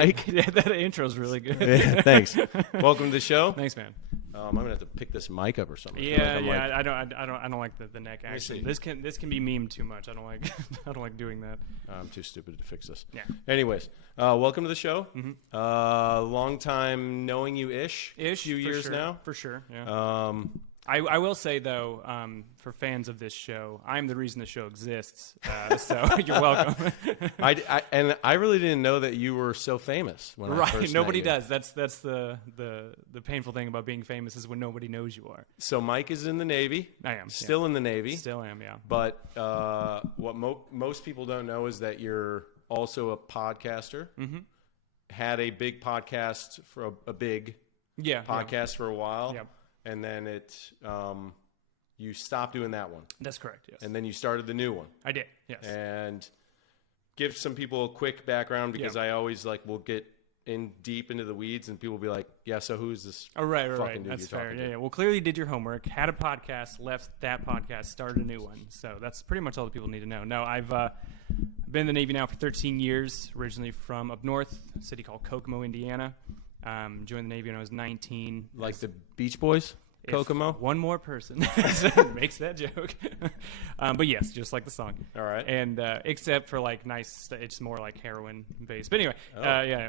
Mike. Yeah, that intro's really good. Yeah, thanks. Welcome to the show. Thanks, man. I'm gonna have to pick this mic up or something. I don't like the neck action. This can be memed too much. I don't like I don't like doing that. I'm too stupid to fix this. Yeah. Anyways, welcome to the show. Long time knowing you ish. Few years sure, now. For sure. Yeah. I will say, though, for fans of this show, I'm the reason the show exists, so you're welcome. I really didn't know that you were so famous when I first Nobody met you. does. That's the painful thing about being famous is when nobody knows you are. So Mike is in the Navy. I am. Still in the Navy. Still am, yeah. But what most people don't know is that you're also a podcaster. Mm-hmm. Had a big podcast for a big podcast for a while. Yep. And then you stopped doing that one. That's correct, yes. And then you started the new one. I did, yes. And give some people a quick background because I always will get in deep into the weeds and people will be like, yeah, so who's this right. fucking dude That's you're fair. talking to? Yeah. Well, clearly did your homework, had a podcast, left that podcast, started a new one. So that's pretty much all the people need to know. No, I've been in the Navy now for 13 years, originally from up north, a city called Kokomo, Indiana. Joined the Navy when I was 19. Like the Beach Boys? Kokomo? One more person makes that joke. But yes, just like the song. All right. And except for it's more like heroin based. But anyway,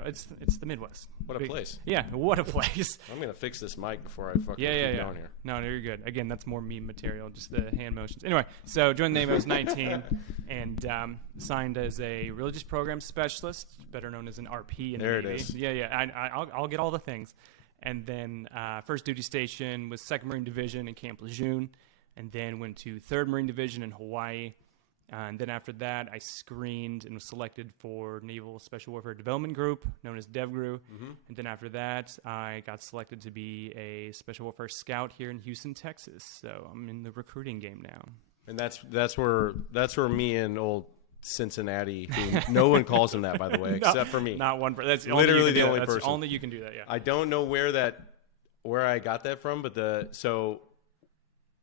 it's the Midwest. What a place. Yeah, what a place. I'm going to fix this mic before I fucking keep going here. No, you're good. Again, that's more meme material, just the hand motions. Anyway, so joined the Navy when I was 19 and signed as a religious program specialist, better known as an RP in the Navy. There it is. Yeah. I'll get all the things. And then first duty station was 2nd Marine Division in Camp Lejeune, and then went to 3rd Marine Division in Hawaii. And then after that, I screened and was selected for Naval Special Warfare Development Group, known as DevGru. Mm-hmm. And then after that, I got selected to be a Special Warfare Scout here in Houston, Texas. So I'm in the recruiting game now. And that's where me and old Cincinnati, who no one calls him that, by the way, except for me. Not one person. That's literally the only person. That's only you can do that. Yeah. I don't know where I got that from, but so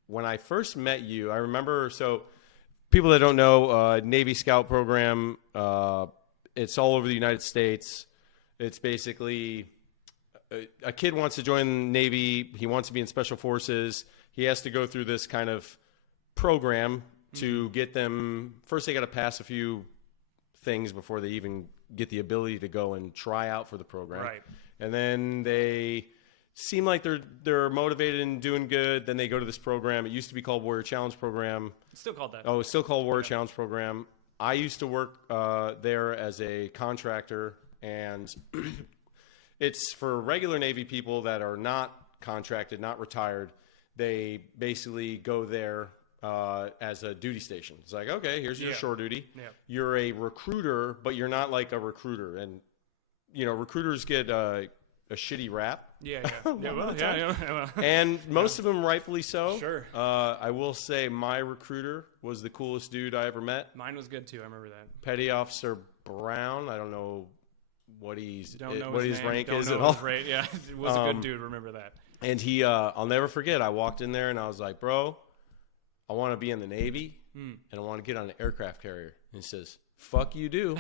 when I first met you, I remember. So people that don't know, Navy Scout program, it's all over the United States. It's basically a kid wants to join the Navy. He wants to be in Special Forces. He has to go through this kind of program to get them. First, they got to pass a few things before they even get the ability to go and try out for the program. Right. And then they seem like they're motivated and doing good. Then they go to this program. It used to be called Warrior Challenge Program. It's still called that. Oh, it's still called Warrior Challenge Program. I used to work there as a contractor, and it's for regular Navy people that are not contracted, not retired. They basically go there as a duty station. It's like, okay, here's your shore duty. Yeah. You're a recruiter, but you're not like a recruiter. And, recruiters get a shitty rap. Yeah. And most of them rightfully so. Sure. I will say my recruiter was the coolest dude I ever met. Mine was good, too. I remember that. Petty Officer Brown. I don't know what his rank is at all. Yeah, it was a good dude. Remember that. And he, I'll never forget, I walked in there and I was like, bro, I want to be in the Navy, and I want to get on an aircraft carrier. And he says, fuck you do.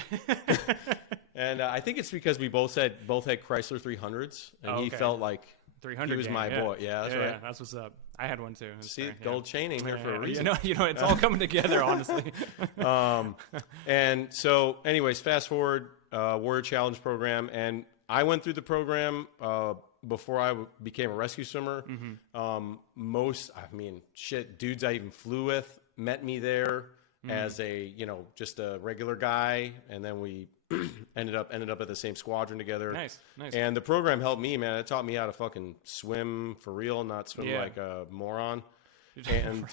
And I think it's because we both had Chrysler 300s, and he felt like 300 he was my boy. Yeah, that's right. Yeah, that's what's up. I had one too. See, gold chaining here for a reason. It's all coming together, honestly. And so, anyways, fast forward, Warrior Challenge program, and I went through the program before I became a rescue swimmer. Dudes I even flew with met me there as a, just a regular guy. And then we ended up at the same squadron together. Nice. And the program helped me, man. It taught me how to fucking swim for real, not swim like a moron. And,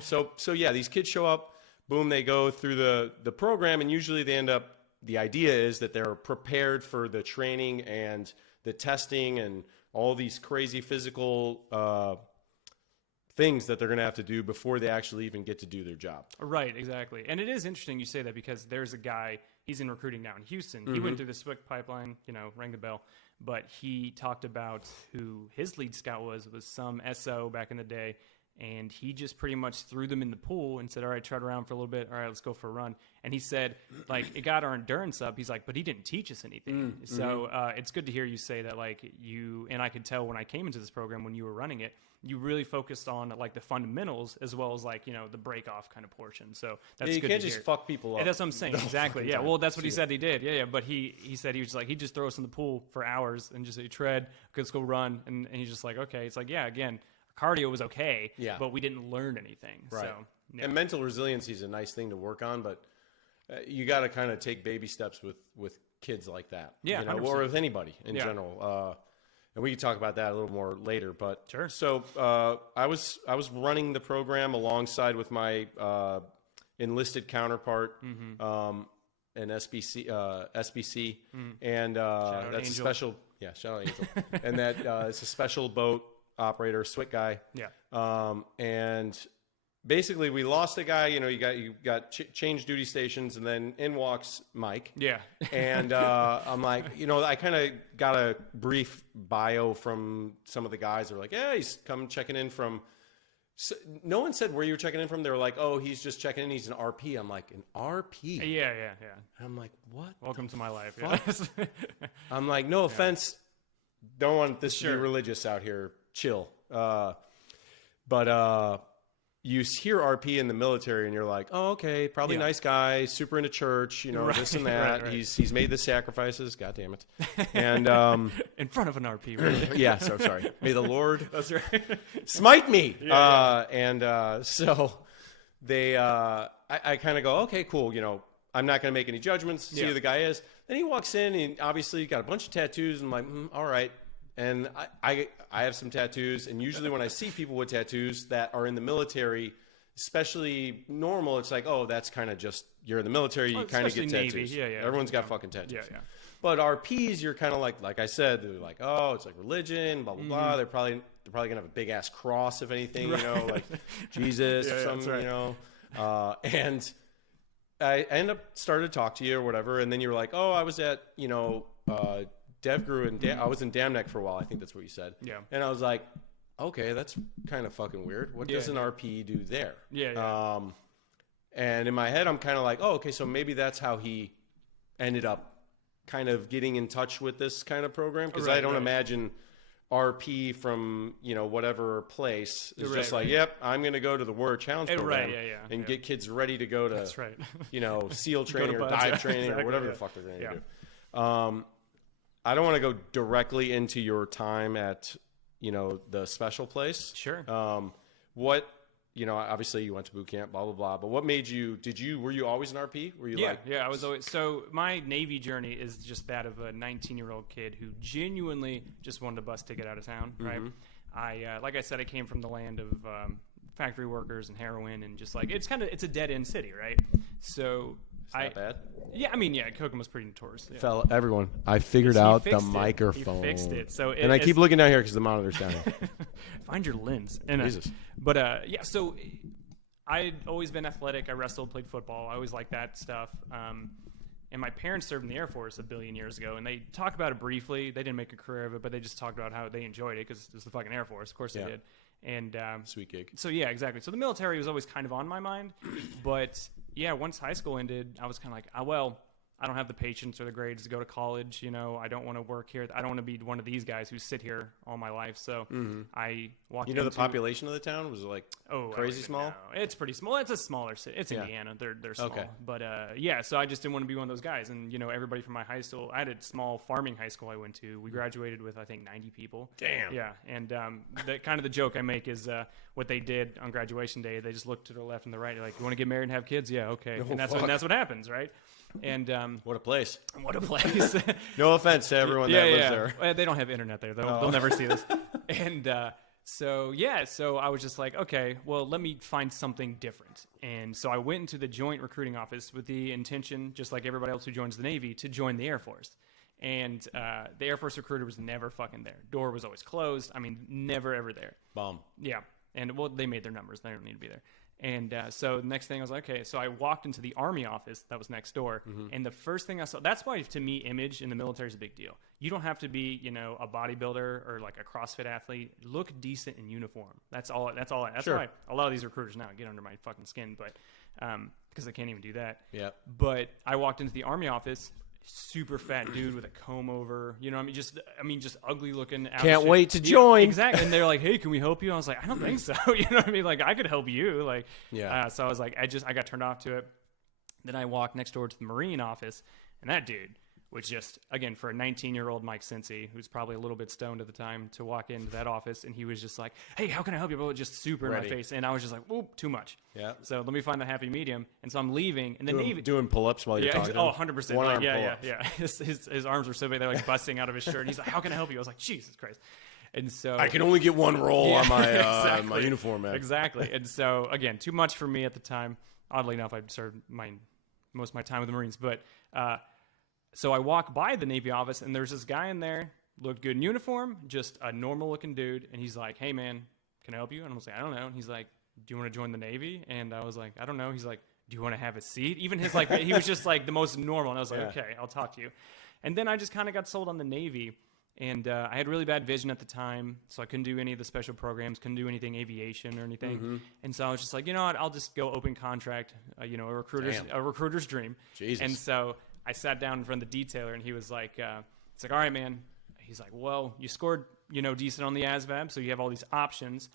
so yeah, these kids show up, boom, they go through the program, and usually they end up, the idea is that they're prepared for the training and the testing and all these crazy physical things that they're going to have to do before they actually even get to do their job. Right, exactly. And it is interesting you say that because there's a guy, he's in recruiting now in Houston. He went through the SWIC pipeline, rang the bell. But he talked about who his lead scout was some SO back in the day. And he just pretty much threw them in the pool and said, all right, trot around for a little bit. All right, let's go for a run. And he said, like, it got our endurance up. He's like, but he didn't teach us anything. So it's good to hear you say that, like, and I could tell when I came into this program, when you were running it, you really focused on, like, the fundamentals as well as, like, the break off kind of portion. So that's good to hear. You can't just fuck people up. And that's what I'm saying. Exactly. Yeah. Well, that's what he said he did. Yeah. But he said he was like, he'd just throw us in the pool for hours and just say, tread, let's go run. And he's just like, okay. It's like, yeah, again, cardio was okay, but we didn't learn anything. Right. So, yeah. And mental resiliency is a nice thing to work on, but you got to kind of take baby steps with kids like that. Yeah, or with anybody in general. And we can talk about that a little more later. But sure. So I was running the program alongside with my enlisted counterpart, an SBC, and that's Angel. a special. Yeah, shout out Angel. And that it's a special boat operator, SWIT guy. Yeah. And basically, we lost a guy. You got change duty stations, and then in walks Mike. Yeah. And I'm like, I kind of got a brief bio from some of the guys. They're like, yeah, he's come checking in from. So, no one said where you were checking in from. They were like, oh, he's just checking in. He's an RP. I'm like, an RP? Yeah. I'm like, what? Welcome to my life. Yeah. I'm like, no offense. Don't want this to be religious out here. Chill. But you hear RP in the military and you're like, oh, okay, probably nice guy, super into church, this and that. Right. He's made the sacrifices. God damn it. And in front of an RP, really. yeah, so sorry. May the Lord That's right. smite me. So they I kind of go, okay, cool, I'm not going to make any judgments, see who the guy is. Then he walks in and obviously got a bunch of tattoos. And I'm like, all right. And I have some tattoos, and usually when I see people with tattoos that are in the military, especially normal, it's like, oh, that's kind of just, you're in the military, you kind of get tattoos. Navy. Yeah. Everyone's got fucking tattoos. Yeah. But RPs, you're kind of like I said, they're like, oh, it's like religion, blah, blah, blah. They're probably going to have a big-ass cross, if anything, like Jesus or something, and I end up started to talk to you or whatever, and then you were like, oh, I was at, DevGru and I was in Damneck for a while. I think that's what you said. Yeah. And I was like, okay, that's kind of fucking weird. What does an RP do there? Yeah. And in my head, I'm kind of like, oh, okay, so maybe that's how he ended up kind of getting in touch with this kind of program. Because I don't imagine RP from, whatever place is just like, yep, I'm going to go to the Warrior Challenge program and get kids ready to go to, SEAL training or dive training or whatever the fuck they're going to do. I don't want to go directly into your time at, the special place. Sure. Obviously you went to boot camp, blah, blah, blah. But what made you, were you always an RP? Were you I was always, so my Navy journey is just that of a 19-year-old kid who genuinely just wanted a bus ticket out of town, right? I, like I said, I came from the land of factory workers and heroin and just like, it's a dead-end city, right? So... Not bad. Yeah, I mean, Kokomo's pretty notorious. Yeah. Fella, everyone, I figured out the microphone. He fixed it. So I keep looking down here because the monitor's down here. Find your lens. Jesus. But so I'd always been athletic. I wrestled, played football. I always liked that stuff. And my parents served in the Air Force a billion years ago, and they talk about it briefly. They didn't make a career of it, but they just talked about how they enjoyed it because it was the fucking Air Force. Of course they did. And sweet gig. So yeah, exactly. So the military was always kind of on my mind, but yeah, once high school ended, I was kind of like, I don't have the patience or the grades to go to college. I don't want to work here. I don't want to be one of these guys who sit here all my life. So I walked into... the population of the town was like crazy small? Know. It's pretty small. It's a smaller city. It's Indiana. They're small. Okay. But so I just didn't want to be one of those guys. And, everybody from my high school, I had a small farming high school I went to. We graduated with, I think, 90 people. Damn. Yeah. And the joke I make is what they did on graduation day. They just looked to the left and the right. They're like, you want to get married and have kids? Yeah, okay. Oh, and that's what happens, right? And what a place! What a place! No offense to everyone that lives there. Well, they don't have internet there. They'll never see this. And so I was just like, okay, well, let me find something different. And so I went into the Joint Recruiting Office with the intention, just like everybody else who joins the Navy, to join the Air Force. And the Air Force recruiter was never fucking there. Door was always closed. I mean, never ever there. Bomb. Yeah. And they made their numbers. They don't need to be there. And so the next thing I was like, okay, so I walked into the Army office that was next door. And the first thing I saw, that's why to me, image in the military is a big deal. You don't have to be, a bodybuilder or like a CrossFit athlete. Look decent in uniform. That's all. That's Sure. why a lot of these recruiters now get under my fucking skin, but because I can't even do that. Yeah. But I walked into the Army office, super fat dude with a comb over, just ugly looking. Can't wait to join. Exactly. And they're like, hey, can we help you? I was like, I don't think so. You know what I mean? Like, I could help you. Like, Yeah. So I was like, I got turned off to it. Then I walked next door to the Marine office, and that dude was just, again, for a 19-year-old Mike Sency, who's probably a little bit stoned at the time, to walk into that office, and he was just like, hey, how can I help you? But just super Ready. in my face. And I was just like, oop, too much. Yeah. So let me find the happy medium. And so I'm leaving, and then Doing pull-ups while you're talking. Oh, 100%. One Like, arm pull-ups. yeah. His arms were so big, they're like busting out of his shirt. And he's like, how can I help you? I was like, Jesus Christ. And so I can only get one roll on my exactly. my uniform, man. Exactly. And so, again, too much for me at the time. Oddly enough, I served most of my time with the Marines. But so I walk by the Navy office, and there's this guy in there, looked good in uniform, just a normal-looking dude. And he's like, hey, man, can I help you? And I was like, I don't know. And he's like, do you want to join the Navy? And I was like, I don't know. He's like, do you want to have a seat? Even his, like, he was just like the most normal. And I was like, okay, I'll talk to you. And then I just kind of got sold on the Navy. And I had really bad vision at the time, so I couldn't do any of the special programs, couldn't do anything aviation or anything. Mm-hmm. And so I was just like, you know what, I'll just go open contract, a recruiter's dream. Jesus. And so I sat down in front of the detailer, and he was like, it's like, all right, man. He's like, well, you scored, decent on the ASVAB, so you have all these options.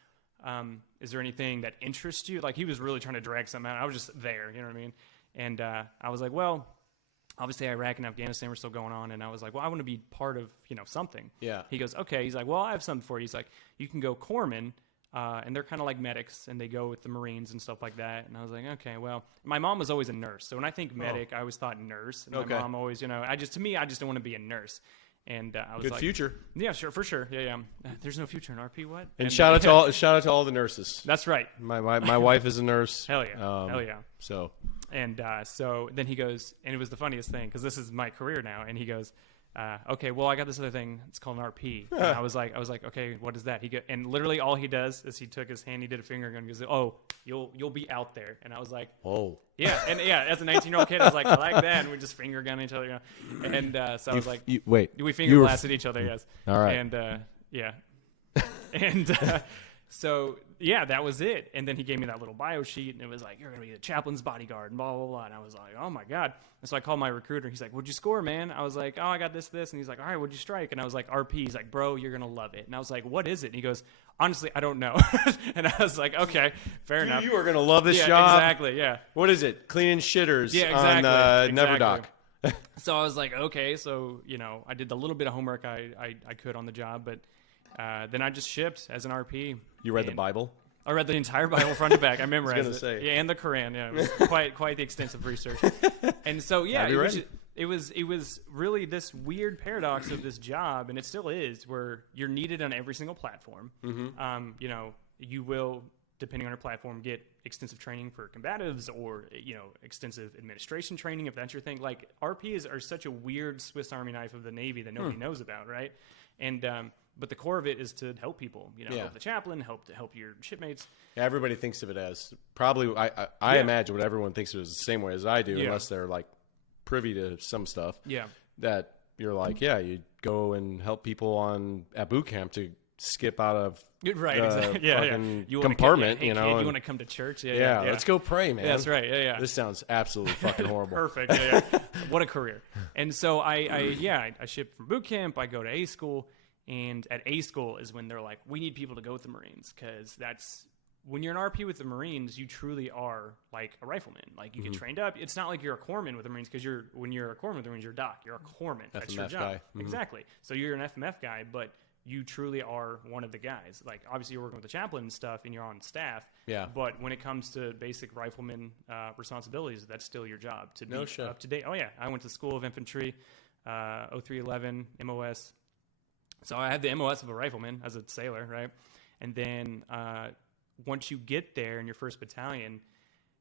Is there anything that interests you? Like, he was really trying to drag something out. I was just there, you know what I mean? And I was like, well, obviously Iraq and Afghanistan were still going on, and I was like, well, I want to be part of, something. Yeah. He goes, okay. He's like, well, I have something for you. He's like, you can go corpsman, and they're kind of like medics, and they go with the Marines and stuff like that. And I was like, okay, well, my mom was always a nurse. So when I think medic, I always thought nurse. And my mom always, I just don't want to be a nurse. And I was Good like, future. Yeah, sure, for sure. Yeah. There's no future in RP. What? And shout out to all the nurses. That's right. My wife is a nurse. Hell yeah. Hell yeah. So. And so then he goes, and it was the funniest thing, because this is my career now. And he goes, okay, well, I got this other thing. It's called an RP. And I was like, okay, what is that? And literally all he does is he took his hand, he did a finger gun, and goes, oh, you'll be out there. And I was like, oh. Yeah, and as a 19-year-old kid, I was like, I like that. And we just finger gun each other. And so I was like, wait. We finger blasted each other, yes. All right. And yeah. And so, yeah, that was it. And then he gave me that little bio sheet, and it was like, you're going to be the chaplain's bodyguard, and blah, blah, blah. And I was like, oh, my God. And so I called my recruiter. He's like, what'd you score, man? I was like, oh, I got this. And he's like, all right, what'd you strike? And I was like, RP. He's like, bro, you're going to love it. And I was like, what is it? And he goes, honestly, I don't know. And I was like, okay, fair enough. You are going to love this yeah, job. Exactly, yeah. What is it? Cleaning shitters exactly, on Never Dock. So I was like, okay. So, I did the little bit of homework I could on the job, but then I just shipped as an RP. You read the Bible? I read the entire Bible front to back. I memorized I was gonna it. say. Yeah, and the Quran. Yeah, it was quite the extensive research. And so, yeah, it was really this weird paradox of this job, and it still is, where you're needed on every single platform. Mm-hmm. You will, depending on your platform, get extensive training for combatives, or extensive administration training if that's your thing. Like, RPs are such a weird Swiss Army knife of the Navy that nobody knows about, right? And but the core of it is to help people, help the chaplain, help your shipmates. Yeah, everybody thinks of it as probably, I imagine what everyone thinks of it is the same way as I do, unless they're like privy to some stuff. Yeah. That you're like, you go and help people at boot camp to skip out of fucking compartment, you want to come to church? Yeah, let's go pray, man. Yeah, that's right. Yeah. This sounds absolutely fucking horrible. Perfect. Yeah. What a career. And so I shipped from boot camp. I go to A school. And at A school is when they're like, we need people to go with the Marines, because that's when you're an RP with the Marines, you truly are like a rifleman. Like, you get trained up. It's not like you're a corpsman with the Marines, because when you're a corpsman with the Marines, you're a doc. You're a corpsman. That's your job. Guy. Mm-hmm. Exactly. So you're an FMF guy, but you truly are one of the guys. Like, obviously you're working with the chaplain and stuff, and you're on staff. Yeah. But when it comes to basic rifleman responsibilities, that's still your job to be up to date. Oh yeah, I went to School of Infantry, 0311 MOS. So I had the MOS of a rifleman as a sailor, right? And then once you get there in your first battalion,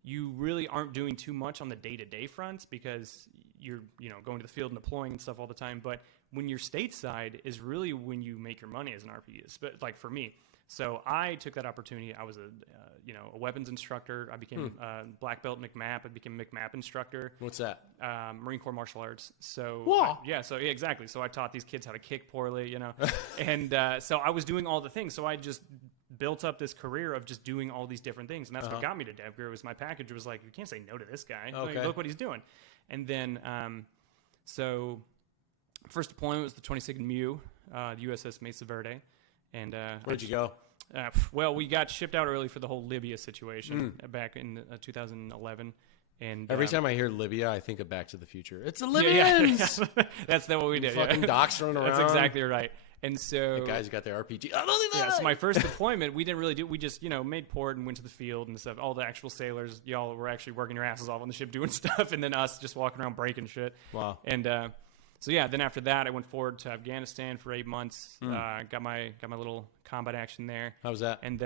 you really aren't doing too much on the day-to-day fronts, because you're going to the field and deploying and stuff all the time. But when you're stateside is really when you make your money as an RP, but like for me. So I took that opportunity. I was a weapons instructor. I became black belt McMap. I became McMap instructor. What's that? Marine Corps martial arts. So Whoa. Exactly. So I taught these kids how to kick poorly, and so I was doing all the things. So I just built up this career of just doing all these different things, and that's what got me to DevGuru. Was my package was like, you can't say no to this guy. Okay. Like, look what he's doing. And then so first deployment was the 22nd MEU, the USS Mesa Verde. And where'd you go? Well, we got shipped out early for the whole Libya situation back in 2011. And Every time I hear Libya, I think of Back to the Future. It's the Libyans. Yeah. That's what we did. Fucking docks running around. That's exactly right. And so the guys got their RPG. I don't think so my first deployment, we didn't really do. We just made port and went to the field and stuff. All the actual sailors, y'all were actually working your asses off on the ship doing stuff, and then us just walking around breaking shit. Wow. And so yeah, then after that, I went forward to Afghanistan for 8 months. Got my little combat action there. How was that? And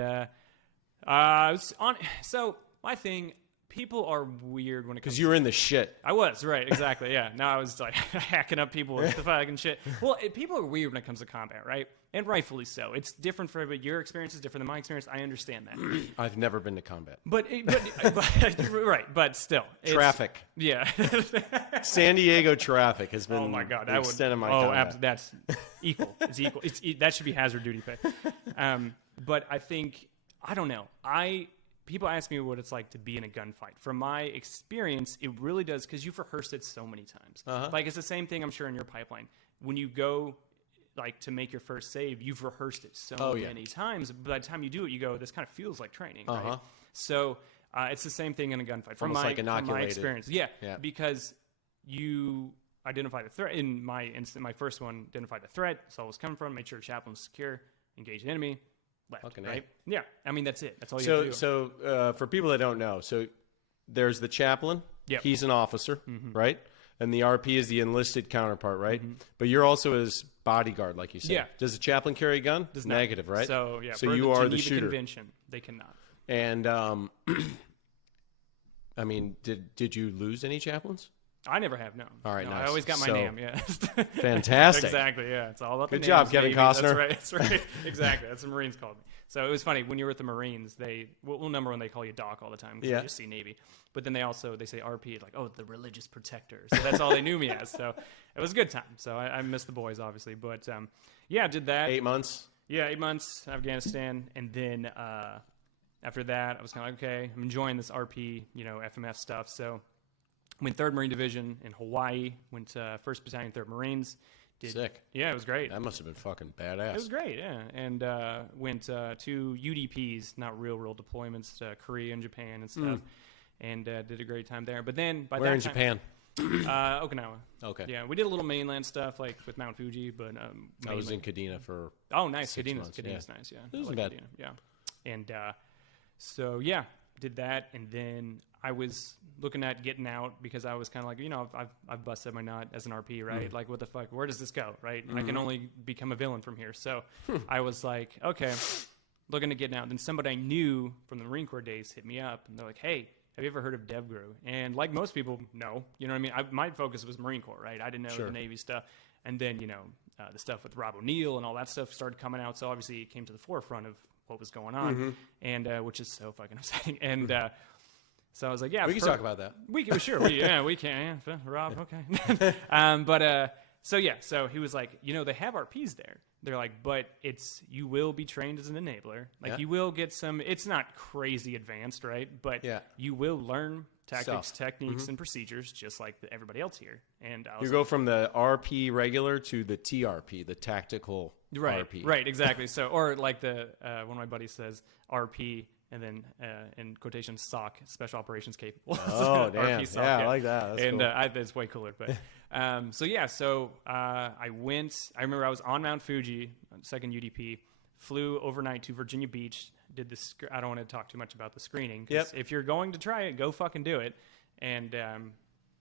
so my thing, people are weird when it comes. Because you were in the shit. I was right, exactly. Yeah. No, I was like hacking up people with the fucking shit. Well, people are weird when it comes to combat, right? And rightfully so. It's different for everybody. Your experience is different than my experience. I understand that. I've never been to combat. But right, but still, Traffic. Yeah. San Diego traffic has been. Oh my god, the extent of my combat. That's equal. It's equal. That should be hazard duty pay. But I think I don't know. People ask me what it's like to be in a gunfight. From my experience, it really does, because you've rehearsed it so many times. Like, it's the same thing, I'm sure, in your pipeline. When you go, like, to make your first save, you've rehearsed it so many times. By the time you do it, you go, this kind of feels like training, right? So it's the same thing in a gunfight. From my experience. Yeah, because you identify the threat. In my instant, my first one, identify the threat, saw what was coming from, made sure the chaplain was secure, engage the enemy, left, fucking right? Yeah, I mean, that's it. That's all you have to do. So for people that don't know, so there's the chaplain. Yep. He's an officer, right? And the RP is the enlisted counterpart, right? But you're also his bodyguard, like you said. Yeah. Does the chaplain carry a gun? Does not. Negative, right? So, yeah. So you are the Geneva shooter. Convention, they cannot. And, I mean, did you lose any chaplains? I never have, no. All right, no, nice. I always got my So, name, yeah. Fantastic. Exactly, yeah. It's all about Good the job, names, Kevin baby. Costner. That's right. Exactly. That's what Marines called me. So it was funny. When you were with the Marines, we'll number one, they call you Doc all the time because they just see Navy. But then they say RP, like, oh, the religious protector. So that's all they knew me as. So it was a good time. So I miss the boys, obviously. But, yeah, did that. 8 months? Yeah, 8 months, Afghanistan. And then after that, I was kind of like, okay, I'm enjoying this RP, FMF stuff. So went 3rd Marine Division in Hawaii, went to 1st Battalion, 3rd Marines. Sick. Yeah, it was great. That must have been fucking badass. It was great, yeah. And went to UDPs, not real deployments, to Korea and Japan and stuff. And did a great time there. But then by Where that in time, Japan? Okinawa. Okay. Yeah, we did a little mainland stuff, like with Mount Fuji, but I was in Kadena for Oh, nice. 6 Kadina's months, nice, yeah. It wasn't I like bad. Kadena, yeah. And so, yeah, did that. And then I was looking at getting out because I was kind of like, I've busted my nut as an RP, right? Like, what the fuck? Where does this go, right? I can only become a villain from here. So I was like, okay, looking at getting out. Then somebody I knew from the Marine Corps days hit me up, and they're like, hey, have you ever heard of DevGuru? And like most people, no. You know what I mean? My focus was Marine Corps, right? I didn't know the Navy stuff. And then, the stuff with Rob O'Neill and all that stuff started coming out. So obviously it came to the forefront of what was going on, and which is so fucking upsetting. And so I was like, yeah. We can talk about that. We can. We can. Yeah, Rob, okay. So he was like, they have RPs there. They're like, but you will be trained as an enabler. Like, you will get some, it's not crazy advanced, right? But you will learn tactics, techniques, and procedures just like everybody else here. And I was You go from the RP regular to the TRP, the tactical RP. Right, exactly. So, or like one of my buddies says RP, and then in quotation SOC, Special Operations Capable. Oh, damn. RP SOC, I like that. That's and cool. that's way cooler. But I went. I remember I was on Mount Fuji, 2nd UDP, flew overnight to Virginia Beach. Did this. I don't want to talk too much about the screening. If you're going to try it, go fucking do it. And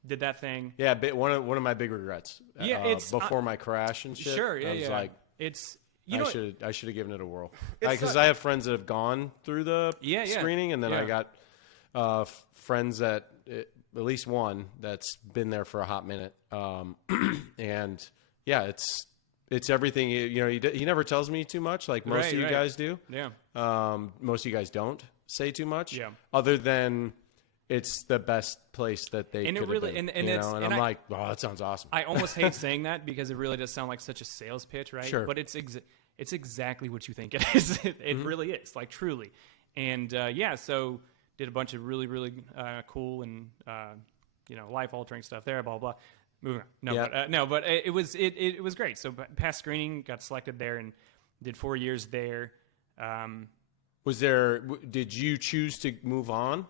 did that thing. Yeah, one of my big regrets. Yeah, it's before my crash and shit. Sure, yeah, I was like, it's. I should have given it a whirl because I have friends that have gone through the screening, and then I got friends that at least one that's been there for a hot minute, and yeah, it's it's everything. You know, he never tells me too much, like most of you guys do. Yeah. Most of you guys don't say too much. Yeah. Other than it's the best place that they And could it really, have been, and you it's, know? And and I'm I, like, oh, that sounds awesome. I almost hate saying that because it really does sound like such a sales pitch, right? Sure. But it's exactly what you think it is. It really is, like truly. And yeah, so did a bunch of really, really cool and you know, life altering stuff there. Blah blah. Moving on. But it was great. So past screening, got selected there, and did 4 years there. Did you choose to move on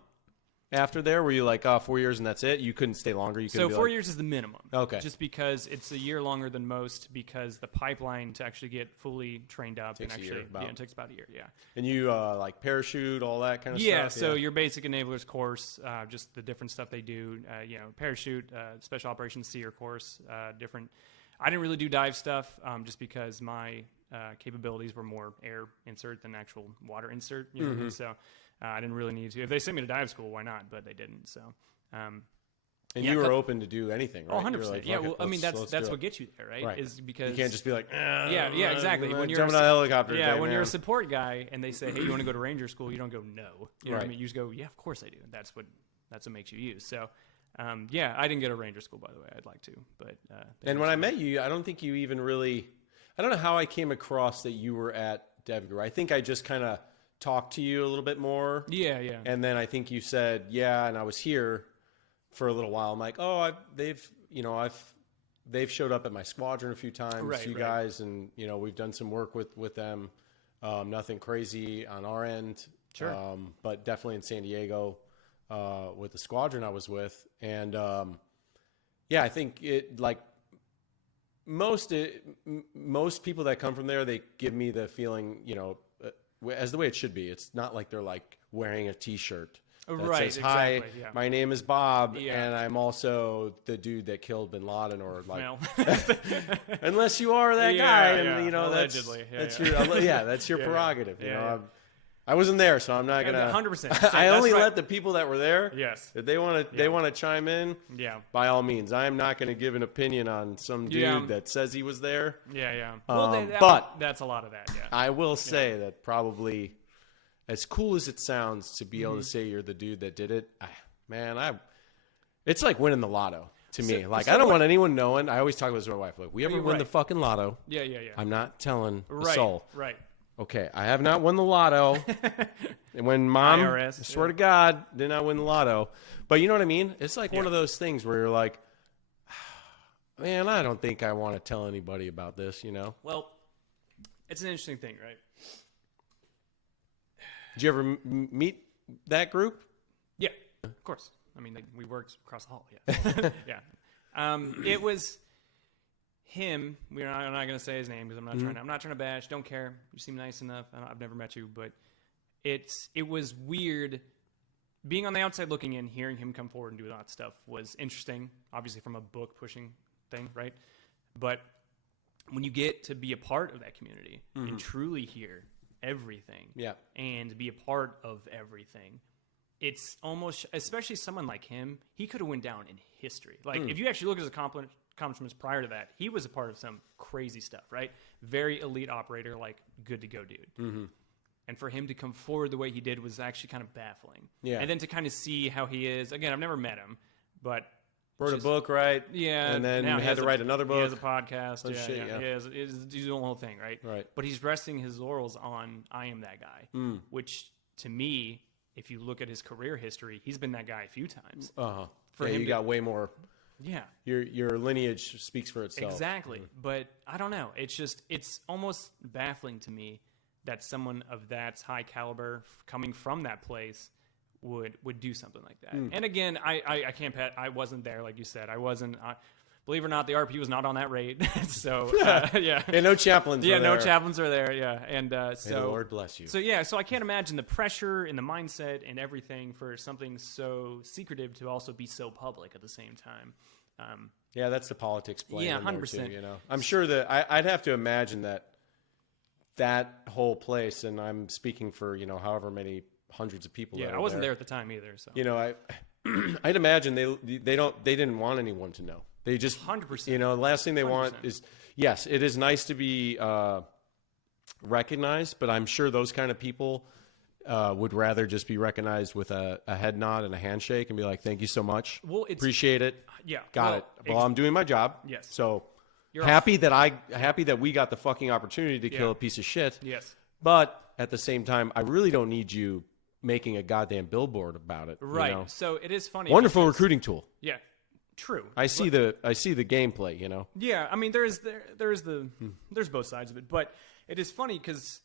after there? Were you like, 4 years and that's it? You couldn't stay longer? So 4 years is the minimum. Okay. Just because it's a year longer than most, because the pipeline to actually get fully trained up Takes and a actually, year, it takes about a year, yeah. And you like parachute, all that kind of Yeah, stuff? so your basic enablers course, just the different stuff they do, you know, parachute, special operations SEER course, different. I didn't really do dive stuff just because my capabilities were more air insert than actual water insert, you know what I mean? So I didn't really need to. If they sent me to dive school, why not? But they didn't, so. And you were open to do anything, right? Oh, 100%. Like, yeah, well, I mean, let's that's do what it. gets you there, right? Right. Is because You can't just be like, yeah, exactly. When you're jumping out of a helicopter. yeah, today, when you're a man. support guy and they say, "Hey, you want to go to Ranger School?" You don't go, "No." You know what I Right. mean? You just go, "Yeah, of course I do." And that's what makes you use. So, yeah, I didn't go to Ranger School, by the way. I'd like to, but And when I met you, I don't think you even really. I don't know how I came across that you were at DevGuru. I think I just kind of talked to you a little bit more. yeah, And then I think you said, yeah, and I was here for a little while. I'm like, oh, they've showed up at my squadron a few times, Right, you right. guys, and you know, we've done some work with them. Nothing crazy on our end, Sure. but definitely in San Diego with the squadron I was with, and yeah, I think it like most people that come from there, they give me the feeling, you know, as the way it should be. It's not like they're like wearing a T-shirt that Right, says, "Hi, exactly, yeah. my name is Bob, Yeah. and I'm also the dude that killed Bin Laden," or like, well, unless you are that Yeah, guy, yeah, and you know allegedly. that's Yeah, yeah. that's your Yeah, prerogative. You yeah, know, yeah. I wasn't there, so I'm not gonna. 100%. I only let the people that were there. Yes. If they want to chime in. Yeah. By all means, I am not going to give an opinion on some dude Yeah. that says he was there. Yeah. But that's a lot of that. Yeah. I will say that probably, as cool as it sounds to be able Mm-hmm. to say you're the dude that did it, it's like winning the lotto to me. Like, so I don't what- want anyone knowing. I always talk about this with my wife. Like, we ever You're win right. the fucking lotto, Yeah. I'm not telling a Right. soul. Right. Okay, I have not won the lotto. And when Mom, IRS, I swear to God, did not win the lotto. But you know what I mean? It's like one of those things where you're like, man, I don't think I want to tell anybody about this, you know? Well, it's an interesting thing, right? Did you ever meet that group? Yeah, of course. I mean, we worked across the hall. Yeah, yeah. It was him. I'm not going to say his name because I'm not trying to bash. Don't care. You seem nice enough. I've never met you, but it was weird. Being on the outside looking in, hearing him come forward and do that stuff was interesting. Obviously, from a book pushing thing, right? But when you get to be a part of that community and truly hear everything, Yeah. and be a part of everything, it's almost, especially someone like him, he could have went down in history. Like, if you actually look at his accomplishments prior to that, he was a part of some crazy stuff, right? Very elite operator, like, good to go dude. Mm-hmm. And for him to come forward the way he did was actually kind of baffling. Yeah. And then to kind of see how he is, again, I've never met him, but Wrote a book, right? yeah, And then now had he has to write another book. He has a podcast. Oh, yeah, shit, yeah. yeah. He's doing the whole thing, right? Right. But he's resting his laurels on I am that guy, which to me, if you look at his career history, he's been that guy a few times. Uh-huh. For Yeah, him you to- got way more. Yeah, Your lineage speaks for itself. exactly. But I don't know. It's almost baffling to me that someone of that high caliber coming from that place would do something like that. And again, I can't pat. I wasn't there, like you said. I wasn't. Believe it or not, the RP was not on that raid. So yeah, And no chaplains yeah, were no there. chaplains are there. Yeah, and May so the Lord bless you. So yeah, so I can't imagine the pressure and the mindset and everything for something so secretive to also be so public at the same time. Yeah, that's the politics playing. Yeah, in there, 100%. too, you know, I'm sure that I'd have to imagine that whole place, and I'm speaking for however many hundreds of people. Yeah, that I are wasn't there at the time either. So I'd imagine they didn't want anyone to know. They just 100%. The last thing they want 100%. is yes, it is nice to be recognized, but I'm sure those kind of people would rather just be recognized with a head nod and a handshake and be like, thank you so much. Well, appreciate it. Yeah. Got it. Well, I'm doing my job. Yes. So You're happy that we got the fucking opportunity to kill a piece of shit. Yes. But at the same time, I really don't need you making a goddamn billboard about it. Right. You know? So it is funny. Wonderful because, recruiting tool. Yeah. True. I see the gameplay, you know. Yeah, I mean there's both sides of it, but it is funny because,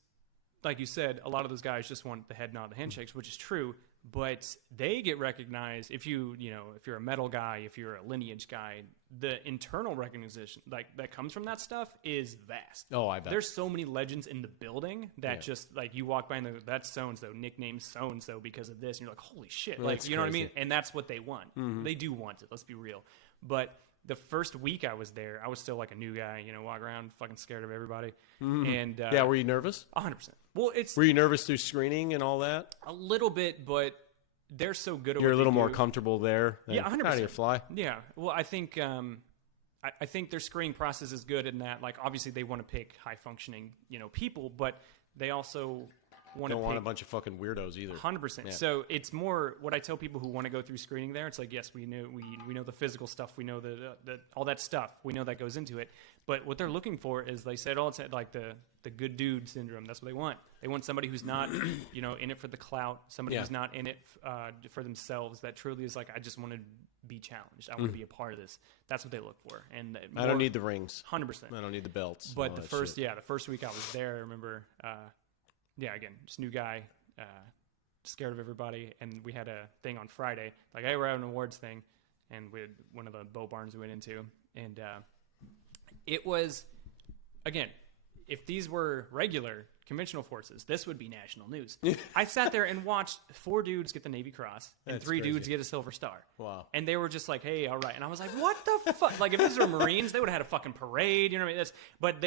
like you said, a lot of those guys just want the head nod, the handshakes, which is true. But they get recognized if you're a metal guy, if you're a lineage guy, the internal recognition that comes from that stuff is vast. Oh, I bet. There's so many legends in the building that just like you walk by and that's so and so, nicknamed so and so because of this, and you're like, holy shit, Well, like that's you know what I crazy. mean? And that's what they want. They do want it. Let's be real. But the first week I was there, I was still like a new guy, walk around fucking scared of everybody. And Yeah, were you nervous? 100%. Well, it's Were you nervous through screening and all that? a little bit, but they're so good at You're what a little they more do. comfortable there. Yeah, 100%. How do you fly? Yeah. Well, I think I think their screening process is good in that, like, obviously they want to pick high functioning, people, but they also want to Don't want a pick bunch of fucking weirdos either. 100%. Yeah. So it's more what I tell people who want to go through screening there. It's like, yes, we know the physical stuff, we know the all that stuff, we know that goes into it. But what they're looking for is, they said, it's like the good dude syndrome. That's what they want. They want somebody who's not, in it for the clout. Somebody who's not in it for themselves. That truly is like, I just want to be challenged. I want to be a part of this. That's what they look for. And I don't need the rings. 100%. I don't need the belts. But all the that first, shit. the first week I was there, I remember, again, just new guy, scared of everybody, and we had a thing on Friday, like, hey, we're having an awards thing, and we had one of the bow barns we went into, and it was, again, if these were regular conventional forces, this would be national news. I sat there and watched 4 dudes get the Navy Cross and That's 3 crazy. dudes get a Silver Star. Wow. And they were just like, hey, all right. And I was like, what the fuck? Like, if these were Marines, they would have had a fucking parade. You know what I mean? But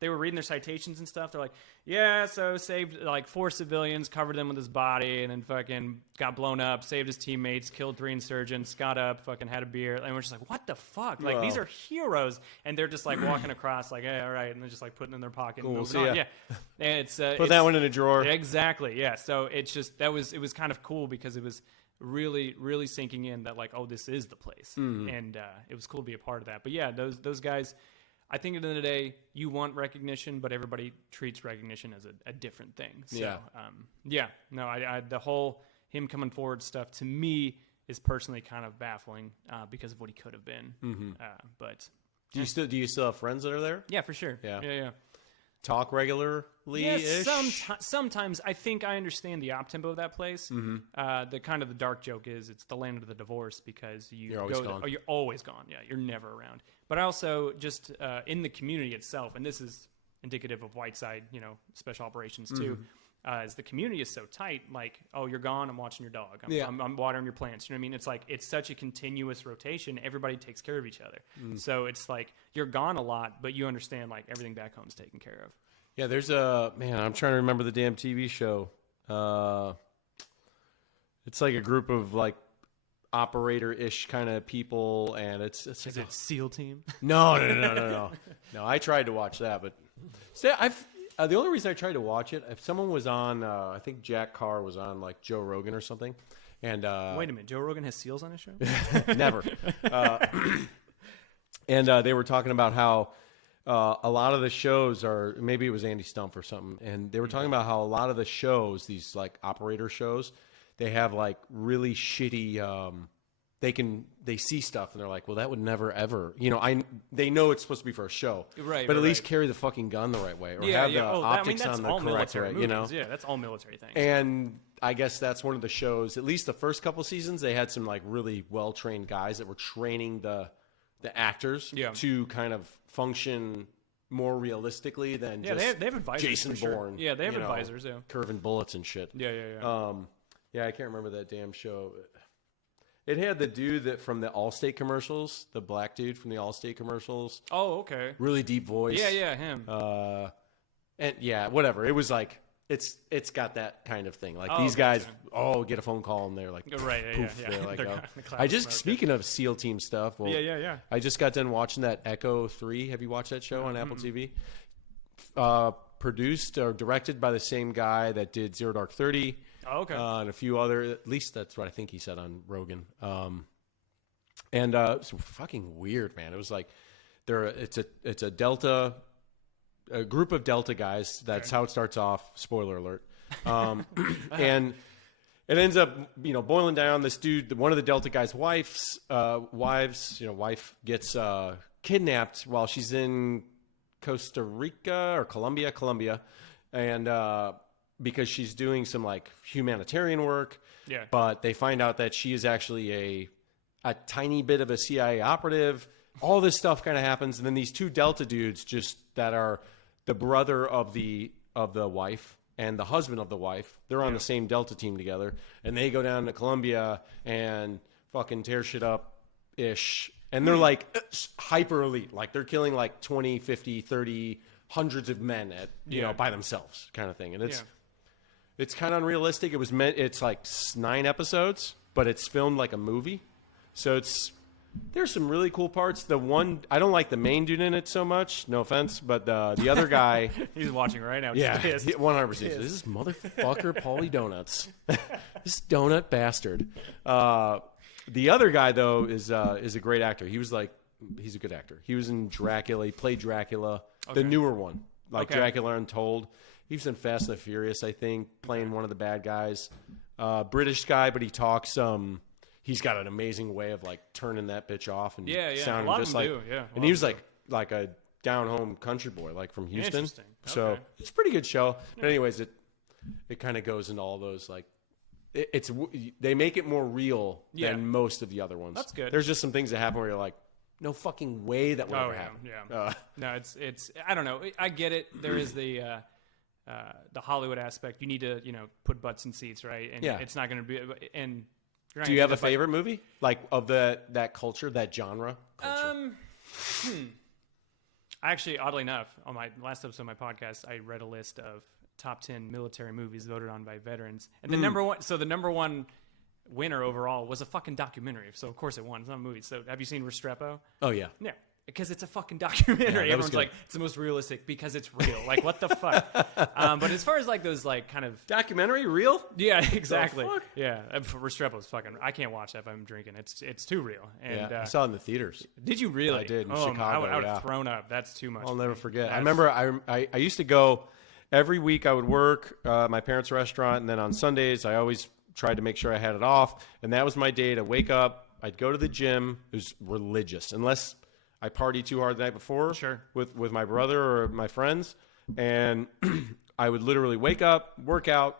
they were reading their citations and stuff. They're like, yeah, so saved like 4 civilians, covered them with his body, and then fucking got blown up, saved his teammates, killed 3 insurgents, got up, fucking had a beer. And we're just like, what the fuck? Like, Wow. these are heroes. And they're just like walking across, like, hey, all right. And they're just like putting it in their pocket Cool, and moving see on. ya. Yeah. And it's, Put that one in a drawer. Exactly, yeah. So it's just it was kind of cool because it was really, really sinking in that, like, oh, this is the place, and it was cool to be a part of that. But yeah, those guys, I think at the end of the day, you want recognition, but everybody treats recognition as a different thing. So, the whole him coming forward stuff to me is personally kind of baffling because of what he could have been. But Do you still have friends that are there? yeah, for sure. Yeah. Talk regularly ish? Yes, sometimes I think I understand the op-tempo of that place. The kind of the dark joke is it's the land of the divorce because You're always gone. you're always gone. Yeah, you're never around. But I also just in the community itself, and this is indicative of Whiteside, special operations too. As the community is so tight, like, oh, you're gone, I'm watching your dog. I'm watering your plants. You know what I mean? It's like, it's such a continuous rotation. Everybody takes care of each other. So it's like, you're gone a lot, but you understand, like, everything back home's taken care of. Yeah, there's I'm trying to remember the damn TV show. It's like a group of, like, operator-ish kind of people, and it's Is like, it SEAL Team? No. No, I tried to watch that, but the only reason I tried to watch it, if someone was on, I think Jack Carr was on, like, Joe Rogan or something, and Wait a minute, Joe Rogan has SEALs on his show? never. And they were talking about how a lot of the shows are, maybe it was Andy Stump or something, and they were talking about how a lot of the shows, these, like, operator shows, they have, like, really shitty, they see stuff and they're like, well, that would never ever, they know it's supposed to be for a show, Right, but at right, least right. carry the fucking gun the right way, or Yeah, have yeah. the Oh, optics that's on the all correct military way, movies. Yeah, that's all military things. And I guess that's one of the shows, at least the first couple seasons, they had some, like, really well-trained guys that were training the actors to kind of function more realistically than Yeah, just they have advisors. Jason for sure. Bourne. Yeah, they have advisors, yeah. Curving bullets and shit. Yeah. Yeah, I can't remember that damn show. It had the dude from the Allstate commercials, the black dude from the Allstate commercials. Oh, okay. Really deep voice. Yeah, him. And yeah, whatever. It was like, it's got that kind of thing. Like Oh, these gotcha. guys, get a phone call and they're like, Right, yeah, poof, yeah. they're like, They're oh. kind of cloud I just smoke. speaking of SEAL Team stuff. Well, Yeah. I just got done watching that Echo 3. Have you watched that show on Apple TV? Produced or directed by the same guy that did Zero Dark 30. Oh, okay. And a few other. At least that's what I think he said on Rogan. It's fucking weird, man. It was like it's a Delta. A group of Delta guys. That's how it starts off. Spoiler alert. And it ends up, boiling down. This dude, one of the Delta guys' wives, gets kidnapped while she's in Costa Rica or Colombia, and because she's doing some like humanitarian work. Yeah. But they find out that she is actually a tiny bit of a CIA operative. All this stuff kind of happens, and then these two Delta dudes that are the brother of the wife and the husband of the wife, they're on the same Delta team together, and they go down to Colombia and fucking tear shit up ish. And they're like hyper elite, like they're killing like 20, 50, 30, hundreds of men by themselves kind of thing. And it's kind of unrealistic. It's like 9 episodes, but it's filmed like a movie. So there's some really cool parts. The one, I don't like the main dude in it so much, no offense, but the other guy. He's watching right now. Yeah, 100%. This motherfucker, Paulie Donuts. This donut bastard. The other guy, though, is a great actor. He's a good actor. He was in Dracula. He played Dracula, the newer one, Dracula Untold. He was in Fast and the Furious, I think, playing one of the bad guys. British guy, but he talks he's got an amazing way of like turning that bitch off and sounding a lot just of them like. do. Yeah, And he was like a down home country boy, like from Houston. Interesting. So Okay. it's a pretty good show. But anyways, it kind of goes into all those like. They make it more real than most of the other ones. That's good. There's just some things that happen where you're like, no fucking way that would ever happen. Yeah. No, it's. I don't know. I get it. There is the Hollywood aspect. You need to put butts in seats, right? And it's not going to be. And you're not do you gonna have a favorite movie like of that culture, that genre? Culture? Actually, oddly enough, on my last episode of my podcast, I read a list of top 10 military movies voted on by veterans, and the number one winner overall was a fucking documentary. So of course it won. It's not a movie. So have you seen Restrepo? Oh yeah. Yeah. Because it's a fucking documentary. Yeah, Everyone's like, it's the most realistic because it's real. Like, what the fuck? But as far as like those like kind of documentary, real? Yeah, exactly. The fuck? Yeah, Restrepo's fucking. I can't watch that if I'm drinking. It's too real. And I saw it in the theaters. Did you really? I did in Oh, Chicago. I would have thrown up. That's too much. I'll never forget. I That's- remember I used to go every week. I would work my parents' restaurant, and then on Sundays I always tried to make sure I had it off, and that was my day to wake up. I'd go to the gym. It was religious, unless I partied too hard the night before with my brother or my friends, and I would literally wake up, work out,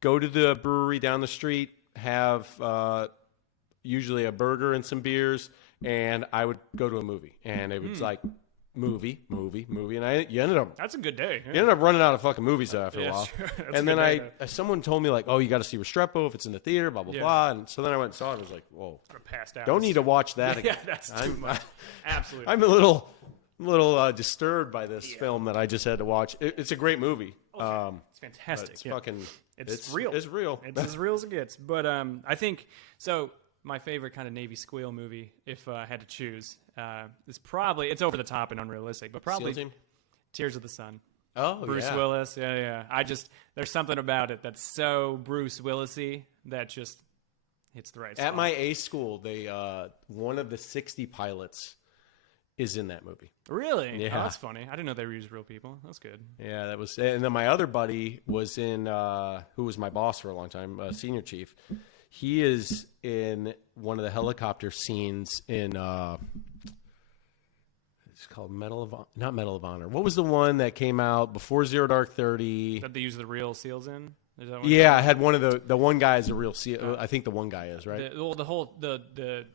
go to the brewery down the street, have usually a burger and some beers, and I would go to a movie. And it was like movie, and you ended up That's a good day. you ended up running out of fucking movies after a while. Sure. That's And a then good day, someone told me like, oh, you got to see Restrepo if it's in the theater, blah blah blah. And so then I went and saw it. And I was like, whoa, passed out. don't need to watch that again. Yeah, that's too much. Absolutely. I'm a little disturbed by this film that I just had to watch. It's a great movie. It's fantastic. It's fucking. It's real. It's real. It's as real as it gets. But I think so. My favorite kind of Navy squeal movie, if I had to choose, is probably it's over the top and unrealistic, but probably SEAL Team? Tears of the Sun. Oh, Bruce yeah. Willis. Yeah. There's something about it that's so Bruce Willis-y that just hits the right spot. At my A school, they one of the 60 pilots is in that movie. Really? Yeah. Oh, that's funny. I didn't know they were used real people. That's good. Yeah, that was. And then my other buddy was in, who was my boss for a long time, senior chief. He is in one of the helicopter scenes in. It's called not Medal of Honor. What was the one that came out before Zero Dark 30? That they use the real SEAls in? Is that what Yeah, I had one of the one guy is a real SEAL. I think the one guy is, right? The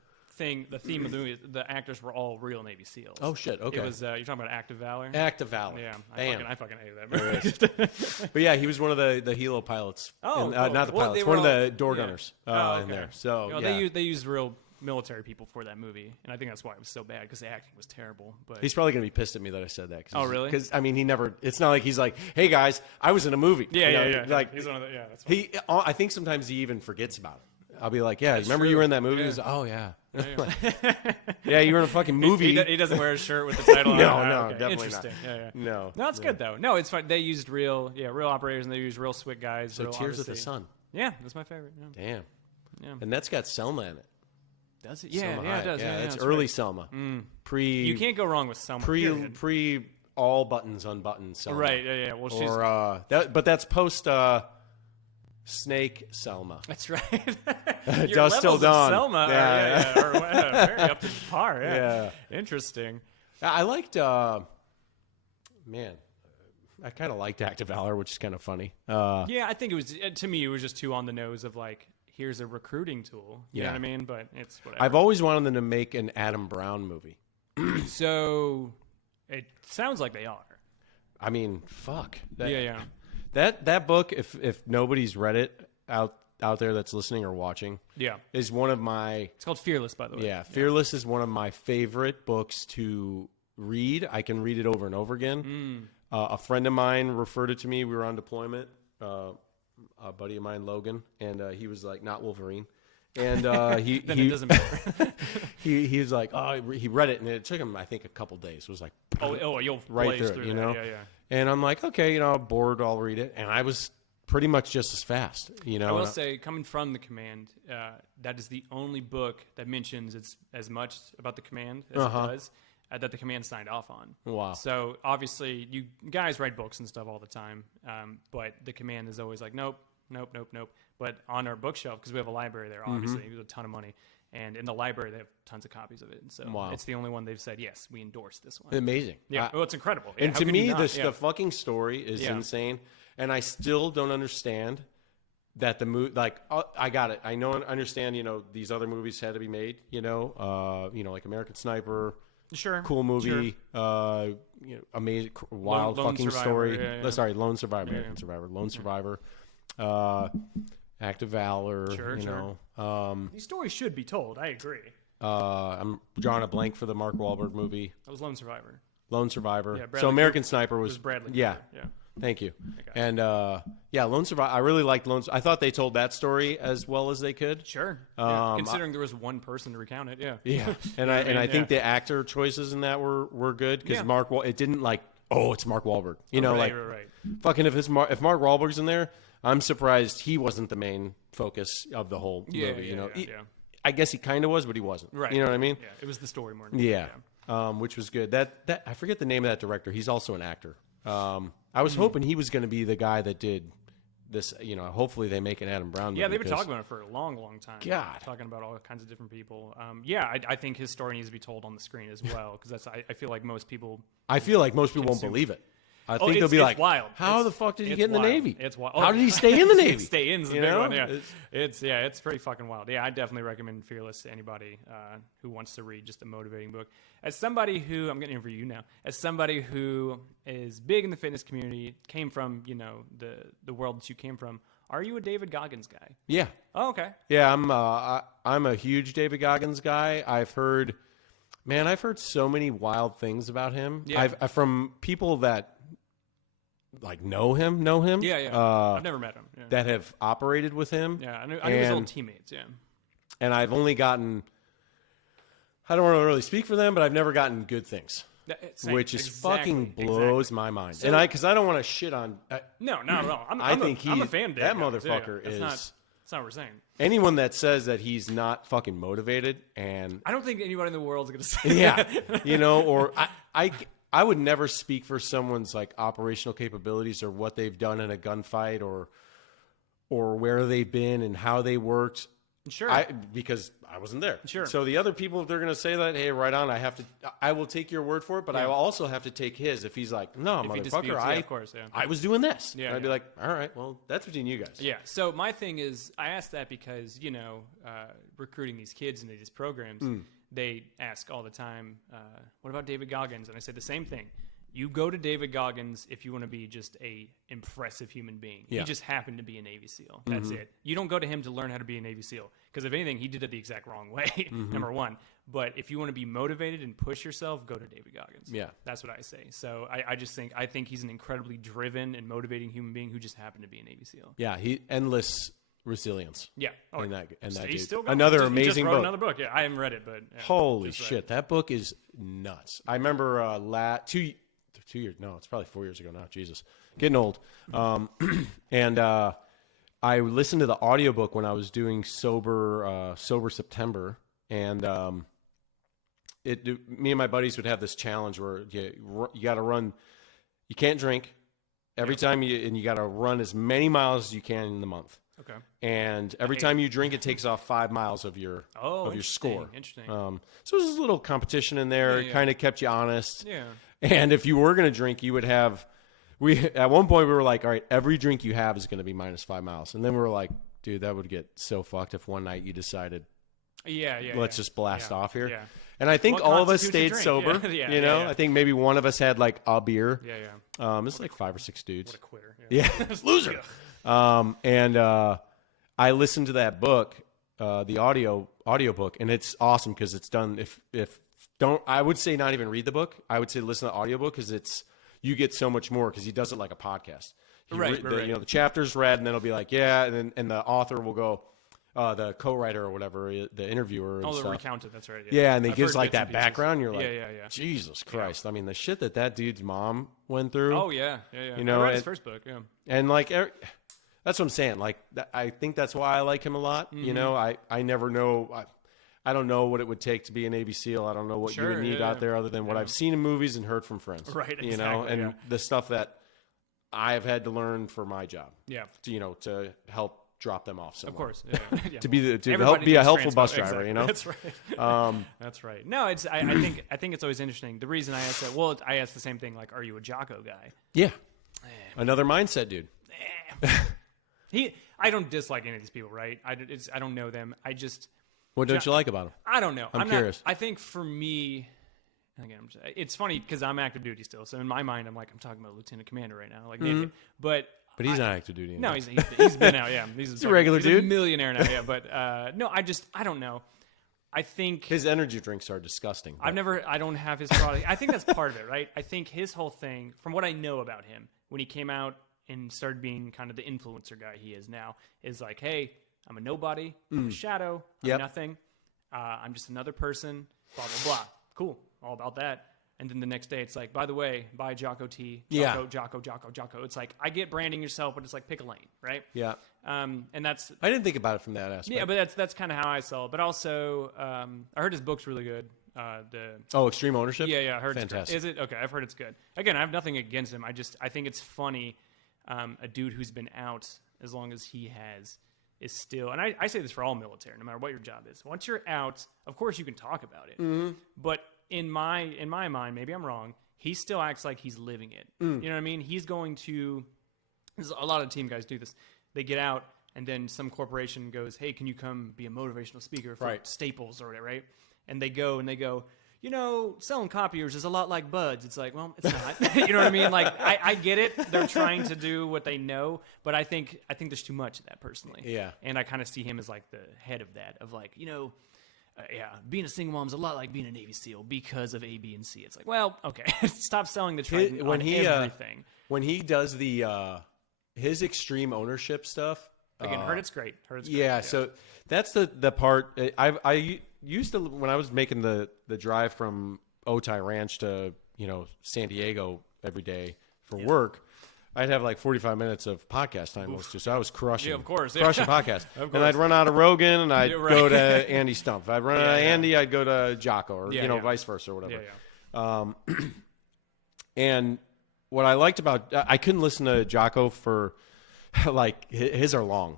theme of the movie, the actors were all real Navy SEAls. Oh shit! Okay, It was you're talking about Act of Valor. Act of Valor. Yeah, Damn. I fucking hated that movie. But yeah, he was one of the helo pilots. Oh, and, cool. not the Well, pilots, they were one of all- the door yeah. gunners Oh, in okay. there. So You know, yeah. they used real military people for that movie, and I think that's why it was so bad because the acting was terrible. But He's probably going to be pissed at me that I said that. Oh, really? Because, I mean, he never, it's not like he's like, hey, guys, I was in a movie. yeah, You know, yeah, yeah. Like, He's one of the, yeah, that's fine. I think sometimes he even forgets about it. I'll be like, yeah, remember true. you were in that movie? Yeah. He's like, oh, yeah. Yeah. Yeah, you were in a fucking movie. He doesn't wear a shirt with the title on it. No, Okay. definitely Interesting. not. Yeah, yeah. No. No, it's good though. No, it's fine. They used real operators, and they used real slick guys. So real Tears of the honesty. Sun. Yeah, that's my favorite. Yeah. Damn. Yeah. And that's got Selma in it. Does it? Yeah, Selma yeah, it Hayek. does. Yeah, Yeah, it's that's early right. Selma. Mm. Pre. You can't go wrong with Selma. period. Pre all buttons unbuttoned Selma. Right. Yeah, yeah. Well, she's. Or but that's post Snake Selma. That's right. Your Dusk Till levels of Dawn. Selma are, Yeah. are very up to par. Yeah. Yeah. Interesting. I liked. Man, I kind of liked Act of Valor, which is kind of funny. Yeah, I think it was to me. It was just too on the nose of like, here's a recruiting tool. You know Yeah. what I mean? But it's whatever. I've always wanted them to make an Adam Brown movie. So it sounds like they are. I mean, fuck. Yeah. That book, if nobody's read it out there that's listening or watching, Yeah. is one of my It's called Fearless, by the way. yeah. Fearless is one of my favorite books to read. I can read it over and over again. A friend of mine referred it to me. We were on deployment. A buddy of mine, Logan, and he was like, "Not Wolverine." And he Then it doesn't matter. he was like, "Oh," he read it, and it took him, I think, a couple days. It was like You'll right blaze through it, you that. know. Yeah. And I'm like, okay, I'm bored, I'll read it. And I was pretty much just as fast, you know. I will and say, coming from the command, that is the only book that mentions it's as much about the command as it does that the command signed off on. Wow. So obviously, you guys write books and stuff all the time, but the command is always like, nope. But on our bookshelf, because we have a library there, obviously, it was a ton of money. And in the library, they have tons of copies of it. And so Wow. it's the only one they've said, yes, we endorse this one. amazing. Yeah, well, it's incredible. And How to could you me, not? the fucking story is Yeah. insane. And I still don't understand that the movie, like, I got it. I know and understand, these other movies had to be made, like American Sniper, Sure. cool movie, amazing, wild Lone fucking Survivor, story. yeah. Sorry, Lone Survivor, Yeah, American yeah. Survivor, Lone Survivor, Act of Valor, Sure. These stories should be told. I agree. I'm drawing a blank for the Mark Wahlberg movie, That was Lone Survivor. Lone Survivor. Yeah, Bradley so American Cooper. Sniper It was, was Bradley. yeah. Cooper. Yeah. Thank you. Okay. And Lone Survivor. I really liked I thought they told that story as well as they could. Sure. Yeah. Considering there was one person to recount it, yeah. Yeah, and I think the actor choices in that were good because Yeah. it didn't like, oh, it's Mark Wahlberg. Right. Fucking if Mark Wahlberg's in there, I'm surprised he wasn't the main focus of the whole movie. Yeah. I guess he kind of was, but he wasn't. Right. You know what I mean? Yeah. It was the story more than Yeah. Which was good. That I forget the name of that director. He's also an actor. I was hoping he was going to be the guy that did this. Hopefully they make an Adam Brown movie. Yeah, they've been talking about it for a long, long time. God. Talking about all kinds of different people. I think his story needs to be told on the screen as well because I feel like most people. I feel like most people won't Consume. believe it. I think they'll it's be like, wild. "How the fuck did he get in the wild. Navy? It's wild. How did he stay in the Navy? Stay in's the You big know? one. Yeah, it's pretty fucking wild. Yeah, I definitely recommend Fearless to anybody who wants to read just a motivating book. As somebody who I'm getting in for you now, as somebody who is big in the fitness community, came from the world that you came from. Are you a David Goggins guy? Yeah, Oh, okay. yeah. I'm a huge David Goggins guy. I've heard so many wild things about him. Yeah. I've from people that like know him. Yeah. I've never met him. Yeah, that have operated with him. I knew his old teammates. Yeah. And I've only gotten. I don't want to really speak for them, but I've never gotten good things, Same. which is Exactly, fucking blows my mind. And because I don't want to shit on. No, not at all. I'm I a think I'm a fan of that Dave Goggins, motherfucker That's is. That's not what we're saying. Anyone that says that he's not fucking motivated and I don't think anybody in the world is going to say yeah, that. or I would never speak for someone's like operational capabilities or what they've done in a gunfight or where they've been and how they worked. Sure. Because I wasn't there. Sure. So the other people, if they're going to say that, hey, right on, I will take your word for it, but I will also have to take his if he's like, no, If he motherfucker, disputes, yeah, of course, yeah. I was doing this. Yeah, and I'd be yeah. like, all right, well, that's between you guys. Yeah. So my thing is, I asked that because recruiting these kids into these programs, they ask all the time, "What about David Goggins?" And I say the same thing. You go to David Goggins if you want to be just a impressive human being. Yeah. He just happened to be a Navy SEAL. That's it. You don't go to him to learn how to be a Navy SEAL because if anything, he did it the exact wrong way. Number one. But if you want to be motivated and push yourself, go to David Goggins. Yeah, that's what I say. So I think he's an incredibly driven and motivating human being who just happened to be a Navy SEAL. Yeah, he endless resilience. Yeah, in that he's dude. still going. Another he amazing just wrote book. Another book. Yeah, I haven't read it, but Holy shit, that book is nuts. I remember 2 years. No, it's probably 4 years ago now. Jesus, getting old. And I listened to the audiobook when I was doing sober September, and me and my buddies would have this challenge where you got to run. You can't drink every time and you got to run as many miles as you can in the month. Okay. And every time you drink, it takes off 5 miles of your score. Interesting. So there's a little competition in there. It kind of kept you honest. Yeah. And if you were going to drink, you would have. At one point we were like, all right, every drink you have is going to be minus 5 miles. And then we were like, dude, that would get so fucked if one night you decided, let's just blast off here. Yeah. And I think all of us stayed sober. I think maybe one of us had like a beer. It's like 5 or 6 dudes. What a quitter. Yeah, loser. And I listened to that book, the audio book, and it's awesome because it's done. I would say not even read the book. I would say listen to the audio book because you get so much more because he does it like a podcast. Right. The chapter's read, and then it'll be like, and the author will go. The co-writer or whatever, the interviewer and stuff. Recounted, that's right. Yeah, and he gives like that background. You're like, Jesus Christ. Yeah. I mean, the shit that dude's mom went through. Oh, yeah. You know, I read his first book, And like, that's what I'm saying. Like, I think that's why I like him a lot. You know, I never know. I don't know what it would take to be a Navy SEAL. I don't know what you would need out there other than what I've seen in movies and heard from friends. Right, exactly. You know, and the stuff that I've had to learn for my job. Yeah. To help drop them off somewhere. Of course, to help be a helpful bus driver, exactly. you know. That's right. That's right. No, I think it's always interesting. The reason I asked that, I asked the same thing. Like, are you a Jocko guy? Yeah, another mindset dude. I don't dislike any of these people, right? I don't know them. What don't you like about him? I don't know. I'm curious. I think for me, again, it's funny because I'm active duty still. So in my mind, I'm talking about lieutenant commander right now, like Navy. But he's not active duty anymore. No, he's been out. Yeah, he's a regular dude, a millionaire now. Yeah, but no, I don't know. I think his energy drinks are disgusting. I don't have his product. I think that's part of it, right? I think his whole thing, from what I know about him, when he came out and started being kind of the influencer guy he is now, is like, hey, I'm a nobody, I'm a shadow, I'm nothing, I'm just another person, blah blah blah. Cool, all about that. And then the next day, it's like, by the way, buy Jocko T. Jocko. It's like, I get branding yourself, but it's like, pick a lane, right? Yeah. And that's... I didn't think about it from that aspect. Yeah, but that's kind of how I saw it. But also, I heard his book's really good. Extreme Ownership? Yeah, I heard Fantastic. Is it? Okay, I've heard it's good. Again, I have nothing against him. I think it's funny, a dude who's been out as long as he has is still... And I say this for all military, no matter what your job is. Once you're out, of course you can talk about it. Mm-hmm. But... In my mind, maybe I'm wrong, he still acts like he's living it. You know what I mean? He's going to... A lot of team guys do this. They get out, and then some corporation goes, hey, can you come be a motivational speaker for Staples or whatever, right? And they go, selling copiers is a lot like buds. It's like, well, it's not. You know what I mean? Like, I get it. They're trying to do what they know, but I think there's too much of that personally. Yeah. And I kind of see him as like the head of that, of like, being a single mom is a lot like being a Navy SEAL because of A, B, and C. It's like, well, okay, stop selling the Trident on everything. When he does his extreme ownership stuff, again, heard it's great. Yeah, so that's the part I used to when I was making the drive from Otay Ranch to San Diego every day for work. I'd have like 45 minutes of podcast time mostly, so I was crushing. Yeah, of course. Crushing podcasts. And I'd run out of Rogan, and I'd go to Andy Stump. If I'd run out of Andy, I'd go to Jocko, or vice versa, or whatever. And what I liked about... I couldn't listen to Jocko for... Like, his are long.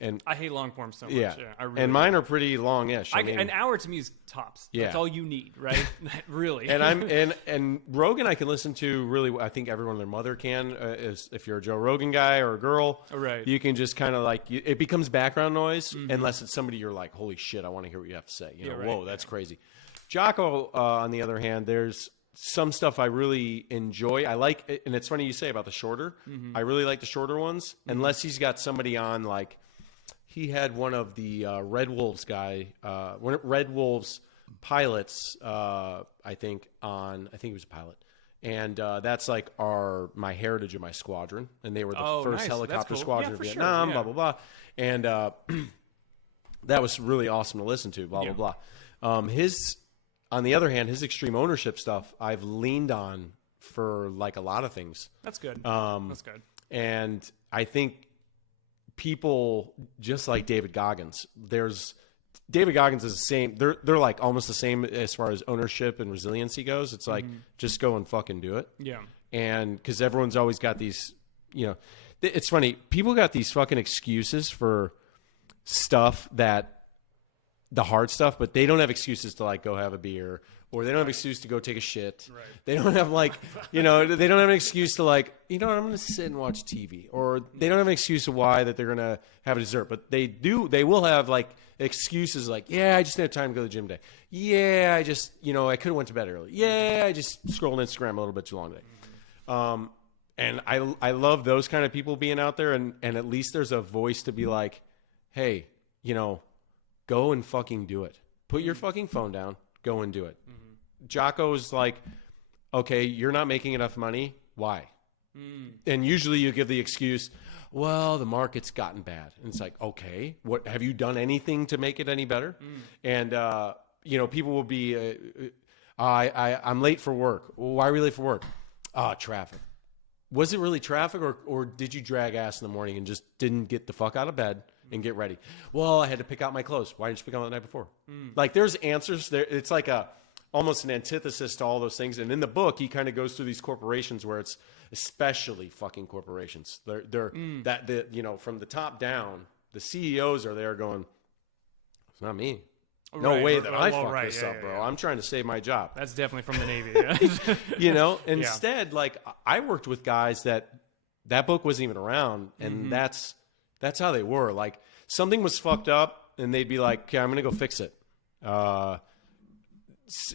And I hate long forms so much. Yeah, I really and mine are pretty long-ish. An hour to me is tops. Yeah. That's all you need, right? Really. And Rogan I can listen to really. I think everyone and their mother can. Is if you're a Joe Rogan guy or a girl, right? You can just kind of it becomes background noise unless it's somebody you're like, holy shit, I want to hear what you have to say. Whoa, that's crazy. Jocko, on the other hand, there's some stuff I really enjoy. I like, and it's funny you say about the shorter. I really like the shorter ones, unless he's got somebody on like he had one of the Red Wolves Red Wolves pilots. I think he was a pilot. And that's like my heritage of my squadron, and they were the first nice. helicopter Cool. squadron of Vietnam. Sure. Blah blah blah, and that was really awesome to listen to. Blah blah blah. On the other hand, his extreme ownership stuff I've leaned on for like a lot of things. That's good. That's good. And I think people just like David Goggins. David Goggins is the same. They're like almost the same as far as ownership and resiliency goes. It's like just go and fucking do it. Yeah. And because everyone's always got these, it's funny. People got these fucking excuses for stuff the hard stuff, but they don't have excuses to like go have a beer, or they don't have an excuse to go take a shit. Right. They don't have like, they don't have an excuse to like, I'm going to sit and watch TV, or they don't have an excuse of why that they're going to have a dessert, but they will have like excuses like, yeah, I just didn't have time to go to the gym today. Yeah, I just, I could have went to bed early. Yeah, I just scrolled Instagram a little bit too long today. And I love those kind of people being out there, and at least there's a voice to be like, hey, go and fucking do it. Put your fucking phone down. Go and do it. Jocko's like, okay, you're not making enough money. Why? And usually you give the excuse, well, the market's gotten bad. And it's like, okay, what have you done anything to make it any better? And people will be, I'm late for work. Why are we late for work? Traffic. Was it really traffic, or did you drag ass in the morning and just didn't get the fuck out of bed and get ready? Well, I had to pick out my clothes. Why didn't you pick out the night before? Like there's answers there. It's like almost an antithesis to all those things. And in the book, he kind of goes through these corporations where it's especially fucking corporations. They're from the top down, the CEOs are there going, it's not me. No way that I fucked this up, bro. I'm trying to save my job. That's definitely from the Navy. Yeah. Instead, like I worked with guys that book wasn't even around, and that's how they were. Like something was fucked up, and they'd be like, "Okay, I'm gonna go fix it." It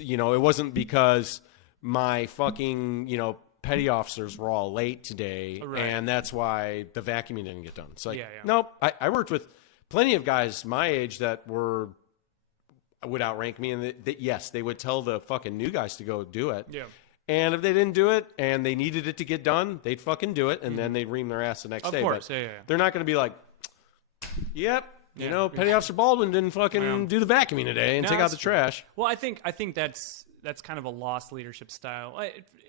wasn't because my fucking petty officers were all late today, and that's why the vacuuming didn't get done. It's like, nope. I worked with plenty of guys my age that would outrank me, and yes, they would tell the fucking new guys to go do it. Yeah. And if they didn't do it and they needed it to get done, they'd fucking do it, and then they'd ream their ass the next day. Of course, but they're not going to be like, yep, Petty Officer Baldwin didn't fucking do the vacuuming today and take out the trash. Well, I think that's kind of a lost leadership style.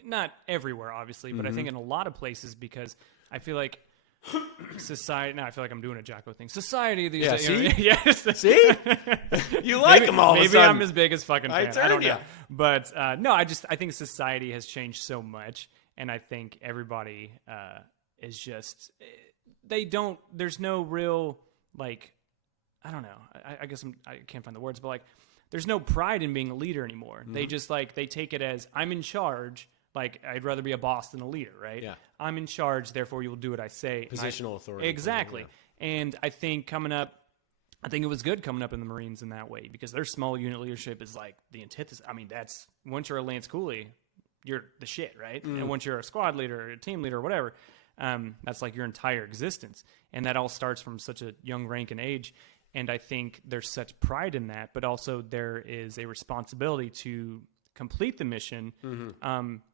Not everywhere, obviously, but I think in a lot of places, because I feel like society. Now I feel like I'm doing a Jocko thing. Society these days. See? Yes. See? You like them all of a Maybe sudden. I'm his biggest fucking fan. I don't know. Yeah. But no, I think society has changed so much, and I think everybody is just there's no real like, I don't know. I guess I can't find the words, but like there's no pride in being a leader anymore. They just they take it as I'm in charge. Like, I'd rather be a boss than a leader, right? Yeah. I'm in charge, therefore you will do what I say. Positional authority. Exactly. Yeah. And I think it was good coming up in the Marines in that way, because their small unit leadership is like the antithesis. I mean, that's, once you're a Lance Cooley, you're the shit, right? And once you're a squad leader, or a team leader, or whatever, that's like your entire existence. And that all starts from such a young rank and age. And I think there's such pride in that, but also there is a responsibility to complete the mission,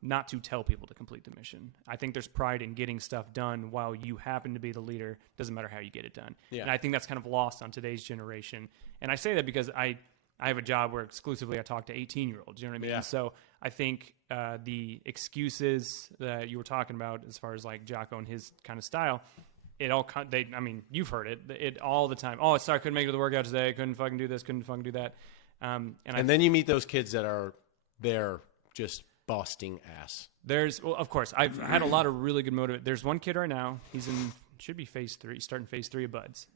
not to tell people to complete the mission. I think there's pride in getting stuff done while you happen to be the leader. Doesn't matter how you get it done. Yeah. And I think that's kind of lost on today's generation. And I say that because I have a job where exclusively I talk to 18-year-olds. You know what I mean? Yeah. And so I think the excuses that you were talking about as far as like Jocko and his kind of style, you've heard it all the time. Oh, sorry, I couldn't make it to the workout today. I couldn't fucking do this. Couldn't fucking do that. And then you meet those kids that are there just busting ass. Of course, I've had a lot of really good motive. There's one kid right now. Should be phase 3, starting phase 3 of Buds.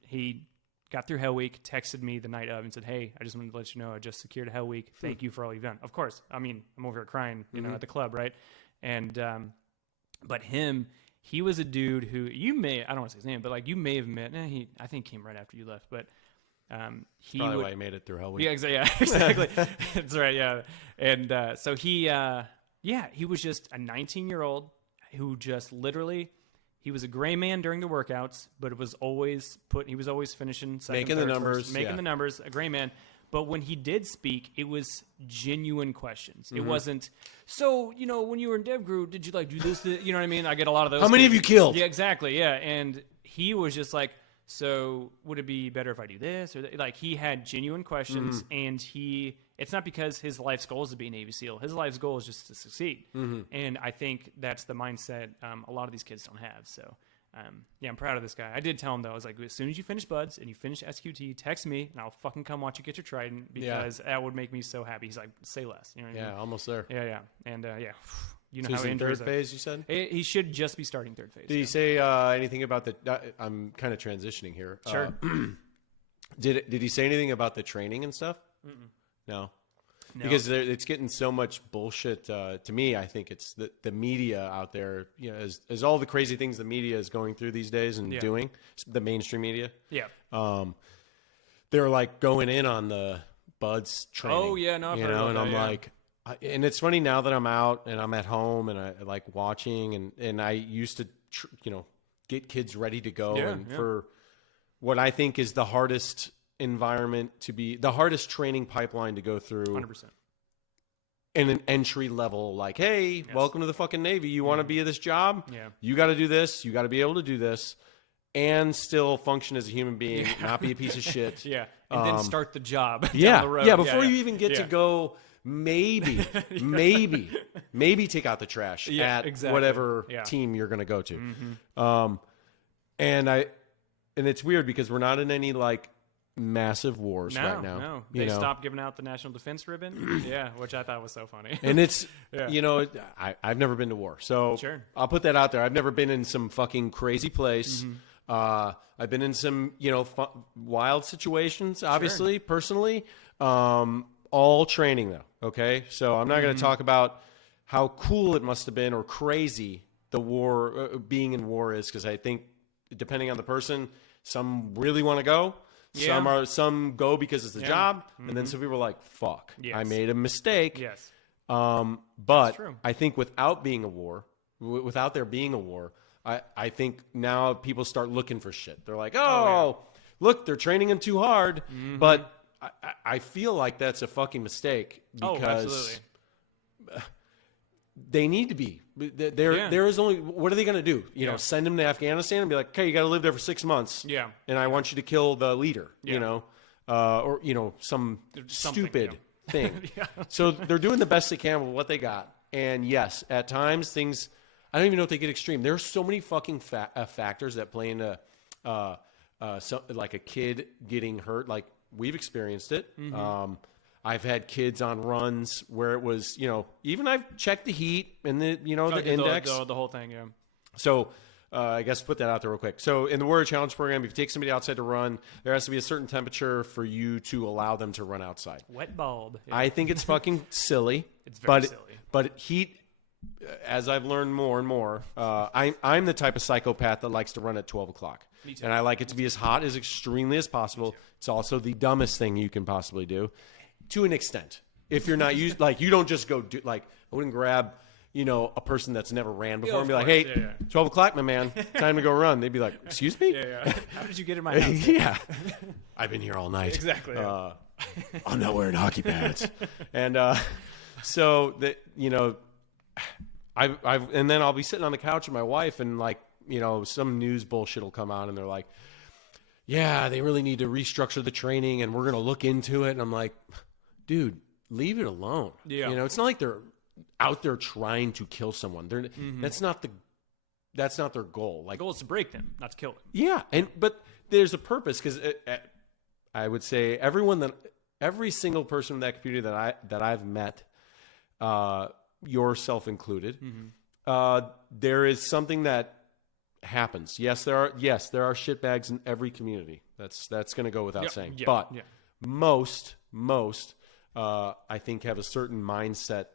He got through Hell Week, texted me the night of and said, "Hey, I just wanted to let you know I just secured Hell Week. Thank you for all you've done." Of course, I mean, I'm over here crying, at the club, right? And but he was a dude who I don't want to say his name, but like you may have met. I think came right after you left, but He Probably would, why he made it through Hell Week. yeah, exactly. That's right. Yeah. And so he was just a 19-year-old who just literally, he was a gray man during the workouts, but he was always finishing second, Making the third, numbers, first, making yeah. the numbers, a gray man. But when he did speak, it was genuine questions. Mm-hmm. It wasn't, so, when you were in Dev Group, did you like do this? You know what I mean? I get a lot of those. How many have you killed? Yeah, exactly. Yeah. And he was just like, so would it be better if I do this or that? Like, he had genuine questions, and it's not because his life's goal is to be a Navy SEAL. His life's goal is just to succeed. And I think that's the mindset a lot of these kids don't have. So, I'm proud of this guy. I did tell him, though, I was like, as soon as you finish Buds and you finish SQT, text me, and I'll fucking come watch you get your Trident, because that would make me so happy. He's like, say less. You know what I mean? Almost there. Yeah. And, you know So how he's in injuries third are. phase, you said? He should just be starting third phase. Did he say anything about I'm kind of transitioning here. Sure. Did he say anything about the training and stuff? No. Because it's getting so much bullshit. To me, I think it's the media out there, as all the crazy things the media is going through these days and doing, the mainstream media. Yeah. They're like going in on the Buds training. Oh, yeah, no, I've heard and about I'm that, yeah. like, and it's funny now that I'm out and I'm at home and I like watching, and I used to, get kids ready to go for what I think is the hardest environment to be, the hardest training pipeline to go through. 100%. In an entry level, like, hey, welcome to the fucking Navy. You want to be at this job? Yeah. You got to do this. You got to be able to do this, and still function as a human being, not be a piece of shit. Yeah. And then start the job down Yeah. the road. Yeah. Before you even get to Yeah. go, maybe take out the trash at exactly. whatever Yeah. team you're going to go to. And it's weird because we're not in any like massive wars right now. No, they stopped giving out the National Defense Ribbon. Which I thought was so funny. And it's, I've never been to war. So Sure. I'll put that out there. I've never been in some fucking crazy place. I've been in some, wild situations, obviously, personally. All training, though, okay? So I'm not going to talk about how cool it must have been or crazy the war, being in war is, because I think, depending on the person, some really want to go. Yeah. Some go because it's a job, and then some people are like, "Fuck, I made a mistake." Yes. But true. I think without being a war, without there being a war, I think now people start looking for shit. They're like, look, they're training them too hard. But I feel like that's a fucking mistake because absolutely. they need to be. There is only, what are they going to do? Send them to Afghanistan and be like, okay, you got to live there for 6 months. Yeah. And I want you to kill the leader, or, some stupid thing. So they're doing the best they can with what they got. And yes, at times things, I don't even know if they get extreme. There's so many fucking factors that play into, like a kid getting hurt. Like we've experienced it. I've had kids on runs where it was, even I've checked the heat and the index. The whole thing, yeah. So I guess put that out there real quick. So in the Warrior Challenge program, if you take somebody outside to run, there has to be a certain temperature for you to allow them to run outside. Wet bulb. Yeah. I think it's fucking silly. It's very silly. But heat, as I've learned more and more, I'm the type of psychopath that likes to run at 12 o'clock. Me too. And I like it to be as hot as extremely as possible. It's also the dumbest thing you can possibly do. To an extent, if you're not used, like you don't just go do, like I wouldn't grab, a person that's never ran before and be like, hey, 12 o'clock, my man, time to go run. They'd be like, excuse me? Yeah. How did you get in my house? Yeah. I've been here all night. Exactly. I'm not wearing hockey pads. And so that, and then I'll be sitting on the couch with my wife and like, some news bullshit will come out and they're like, yeah, they really need to restructure the training and we're going to look into it. And I'm like, dude, leave it alone. Yeah. It's not like they're out there trying to kill someone. That's not their goal. Like, The goal is to break them, not to kill them. yeah. But there's a purpose because I would say every single person in that community that I've met, yourself included, there is something that happens. Yes, there are shitbags in every community. That's going to go without saying. But most I think have a certain mindset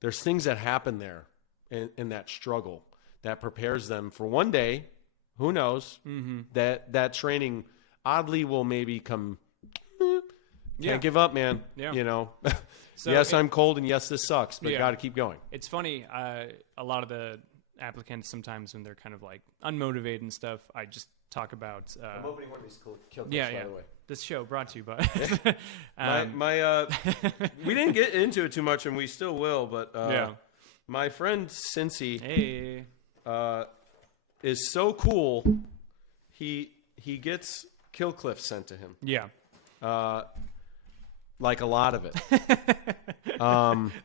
there's things that happen there in that struggle that prepares them for one day, who knows, that training oddly will maybe come Yeah. Can't give up, man. Yeah. You know, So yes, I'm cold, and yes, this sucks, but Yeah. got to keep going. It's funny. A lot of the applicants sometimes when they're kind of like unmotivated and stuff, I just talk about. I'm opening one of these cool kill clips, Yeah, by yeah. the way. This show brought to you by. We didn't get into it too much, and we still will, but Yeah. my friend Sency Hey. is so cool. He gets kill clips sent to him, Yeah. like a lot of it.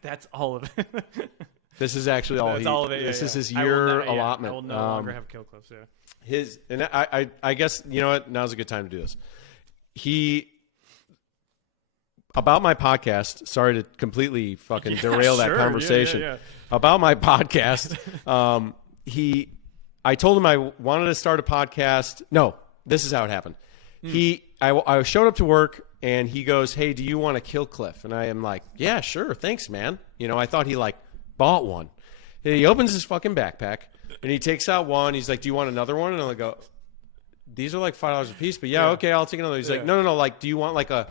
That's all of it. This is actually all. That's all of it. Yeah, This is yeah. his I will year not- yeah, allotment. I will no longer have kill clips. Yeah. His and I guess you know what, now's a good time to do this. About my podcast. Sorry to completely fucking derail that sure. conversation. Yeah. About my podcast. I told him I wanted to start a podcast. No, this is how it happened. I showed up to work and he goes, "Hey, do you want a kill cliff?" And I am like, "Yeah, sure, thanks, man." You know, I thought he like bought one. And he opens his fucking backpack and he takes out one. He's like, "Do you want another one?" And I go, "These are like $5 a piece, but yeah, okay, I'll take another." He's like, "No, like, do you want like a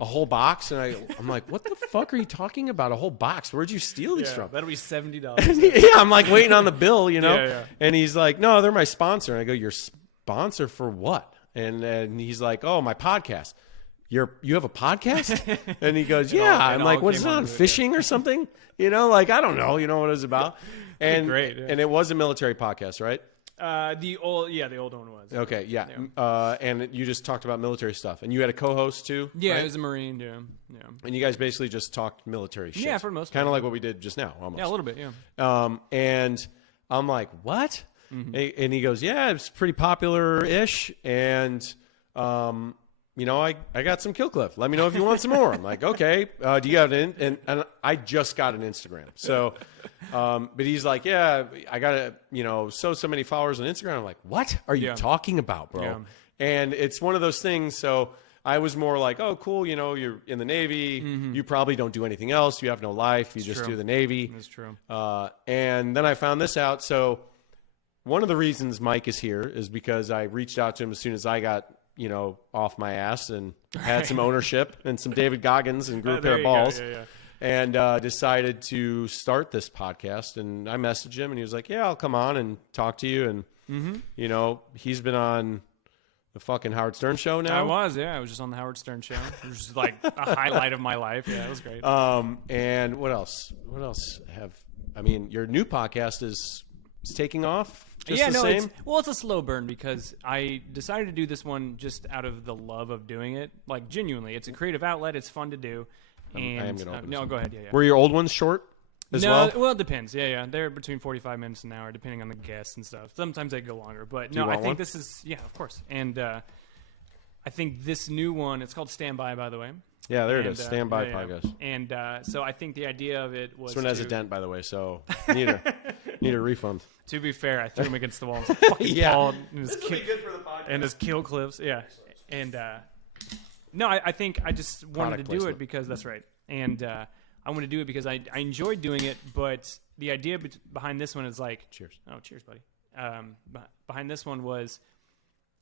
whole box?" And I'm like, "What the fuck are you talking about? A whole box? Where'd you steal these from?" That'll be $70. Yeah, I'm like waiting on the bill, you know? Yeah. And he's like, "No, they're my sponsor." And I go, "Your sponsor for what?" And he's like, "Oh, my podcast." You have a podcast? And he goes, "Yeah." I'm like, "What is it on fishing or something?" You know, like, I don't know, you know what it was about. And Great, yeah. and it was a military podcast, right? The old one was. Okay, yeah. And you just talked about military stuff. And you had a co-host too? Yeah, right? it was a Marine. Yeah. And you guys basically just talked military shit. Yeah, for the most part. Kind of like what we did just now, almost. Yeah, a little bit. Yeah. And I'm like, "What?" Mm-hmm. And he goes, "Yeah, it's pretty popular-ish. And, you know, I got some kill cliff. Let me know if you want some more." I'm like, "Okay. Do you have an?" And I just got an Instagram. So, but he's like, "Yeah, I got to, you know, so many followers on Instagram." I'm like, "What are you talking about, bro?" Yeah. And it's one of those things. So I was more like, "Oh, cool. You know, you're in the Navy. You probably don't do anything else. You have no life. You just do the Navy." That's true. And then I found this out. So one of the reasons Mike is here is because I reached out to him as soon as I got, you know, off my ass and had some ownership and some David Goggins and grew a pair of balls. And decided to start this podcast. And I messaged him and he was like, "Yeah, I'll come on and talk to you." And, you know, he's been on the fucking Howard Stern show now. I was just on the Howard Stern show. It was just like a highlight of my life. Yeah, it was great. And what else? I mean, your new podcast is taking off. Just the same? It's a slow burn because I decided to do this one just out of the love of doing it. Like, genuinely, it's a creative outlet. It's fun to do. And I am gonna open this one. go ahead. Yeah. Were your old ones short as well? Well, it depends. Yeah. They're between 45 minutes and an hour, depending on the guests and stuff. Sometimes they go longer, but you no, I want think one? this is of course. And I think this new one, it's called Standby, by the way. Yeah, there it And, is. Standby yeah. podcast. And so I think the idea of it was This one has a dent, by the way, so need a refund. To be fair, I threw him against the wall. And fucking Yeah. Paul and his This will be good for the podcast. and his kill clips. Yeah. And no, I think I just wanted Product to do placement. it because that's right. And I want to do it because I enjoyed doing it, but the idea behind this one is like, Cheers. Oh, cheers, buddy. Behind this one was